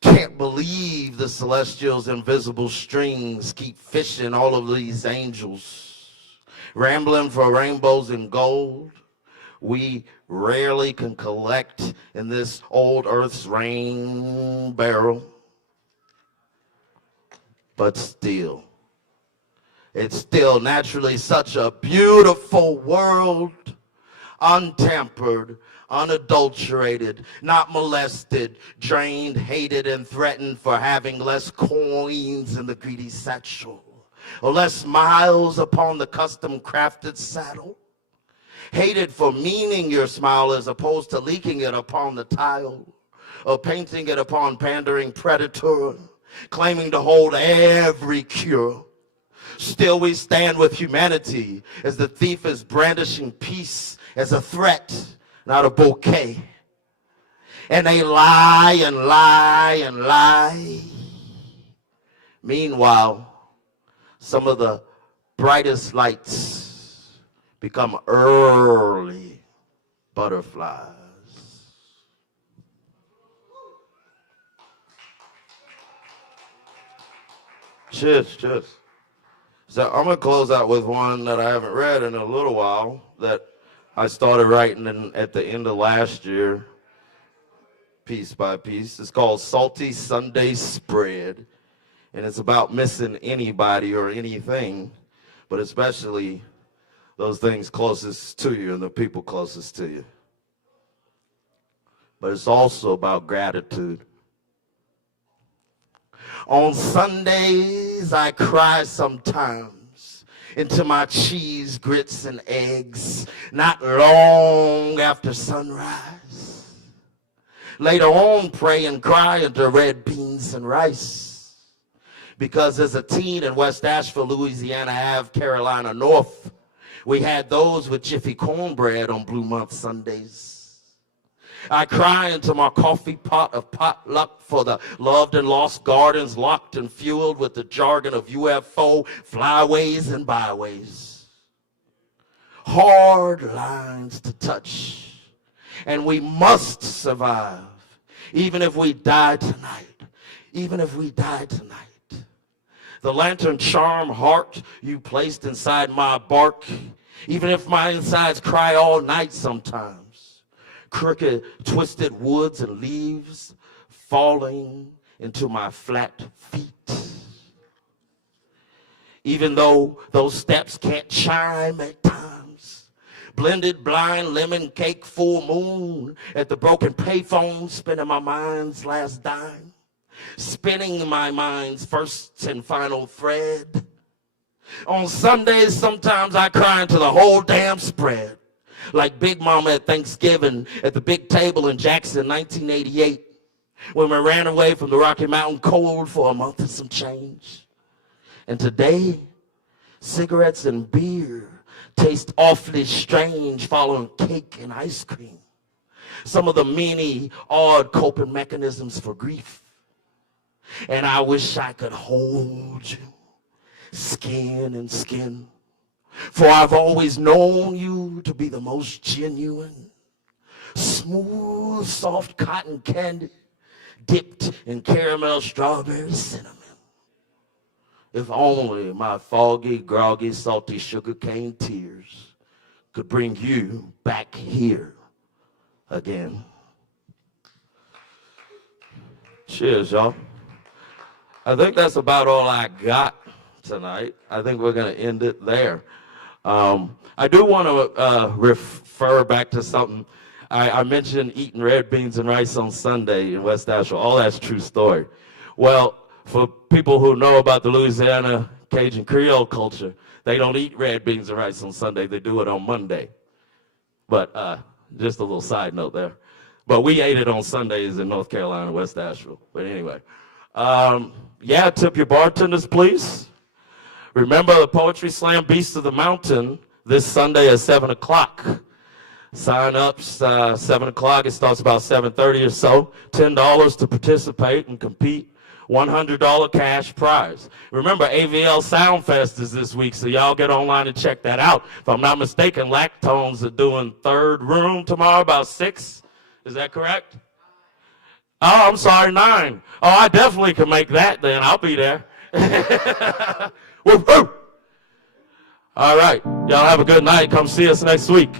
Can't believe the celestials' invisible strings keep fishing all of these angels, rambling for rainbows and gold. We rarely can collect in this old earth's rain barrel. But still, it's still naturally such a beautiful world, untampered, unadulterated, not molested, drained, hated, and threatened for having less coins in the greedy satchel, or less miles upon the custom-crafted saddle. Hated for meaning your smile as opposed to leaking it upon the tile, or painting it upon pandering predator, claiming to hold every cure. Still we stand with humanity as the thief is brandishing peace as a threat, not a bouquet. And they lie and lie and lie. Meanwhile, some of the brightest lights become early butterflies. Cheers, cheers. So I'm going to close out with one that I haven't read in a little while that I started writing at the end of last year, piece by piece. It's called Salty Sunday Spread, and it's about missing anybody or anything, but especially those things closest to you and the people closest to you. But it's also about gratitude. On Sundays, I cry sometimes into my cheese, grits, and eggs, not long after sunrise. Later on, pray and cry into red beans and rice. Because as a teen in West Asheville, Louisiana Ave, Carolina North, we had those with Jiffy cornbread on Blue Month Sundays. I cry into my coffee pot of potluck for the loved and lost gardens locked and fueled with the jargon of UFO flyways and byways. Hard lines to touch, and we must survive, even if we die tonight, even if we die tonight. The lantern charm heart you placed inside my bark, even if my insides cry all night sometimes. Crooked, twisted woods and leaves falling into my flat feet. Even though those steps can't chime at times. Blended blind lemon cake full moon at the broken payphone, spinning my mind's last dime. Spinning my mind's first and final thread. On Sundays, sometimes I cry into the whole damn spread. Like Big Mama at Thanksgiving at the big table in Jackson, 1988, when we ran away from the Rocky Mountain cold for a month and some change. And today, cigarettes and beer taste awfully strange following cake and ice cream. Some of the many odd coping mechanisms for grief. And I wish I could hold you, skin and skin, For I've always known you to be the most genuine, smooth, soft cotton candy dipped in caramel, strawberry, cinnamon. If only my foggy, groggy, salty sugarcane tears could bring you back here again. Cheers, y'all. I think that's about all I got tonight. I think we're going to end it there. I do want to refer back to something. I mentioned eating red beans and rice on Sunday in West Asheville. All that's true story. Well, for people who know about the Louisiana Cajun Creole culture, they don't eat red beans and rice on Sunday. They do it on Monday. But just a little side note there. But we ate it on Sundays in North Carolina, West Asheville. But anyway, yeah, tip your bartenders, please. Remember the Poetry Slam Beast of the Mountain this Sunday at 7 o'clock. Sign-ups, 7 o'clock. It starts about 7:30 or so. $10 to participate and compete. $100 cash prize. Remember, AVL Soundfest is this week, so y'all get online and check that out. If I'm not mistaken, Lactones are doing Third Room tomorrow about 6. Is that correct? Oh, I'm sorry, 9. Oh, I definitely can make that then. I'll be there. Woo-hoo! All right. Y'all have a good night. Come see us next week.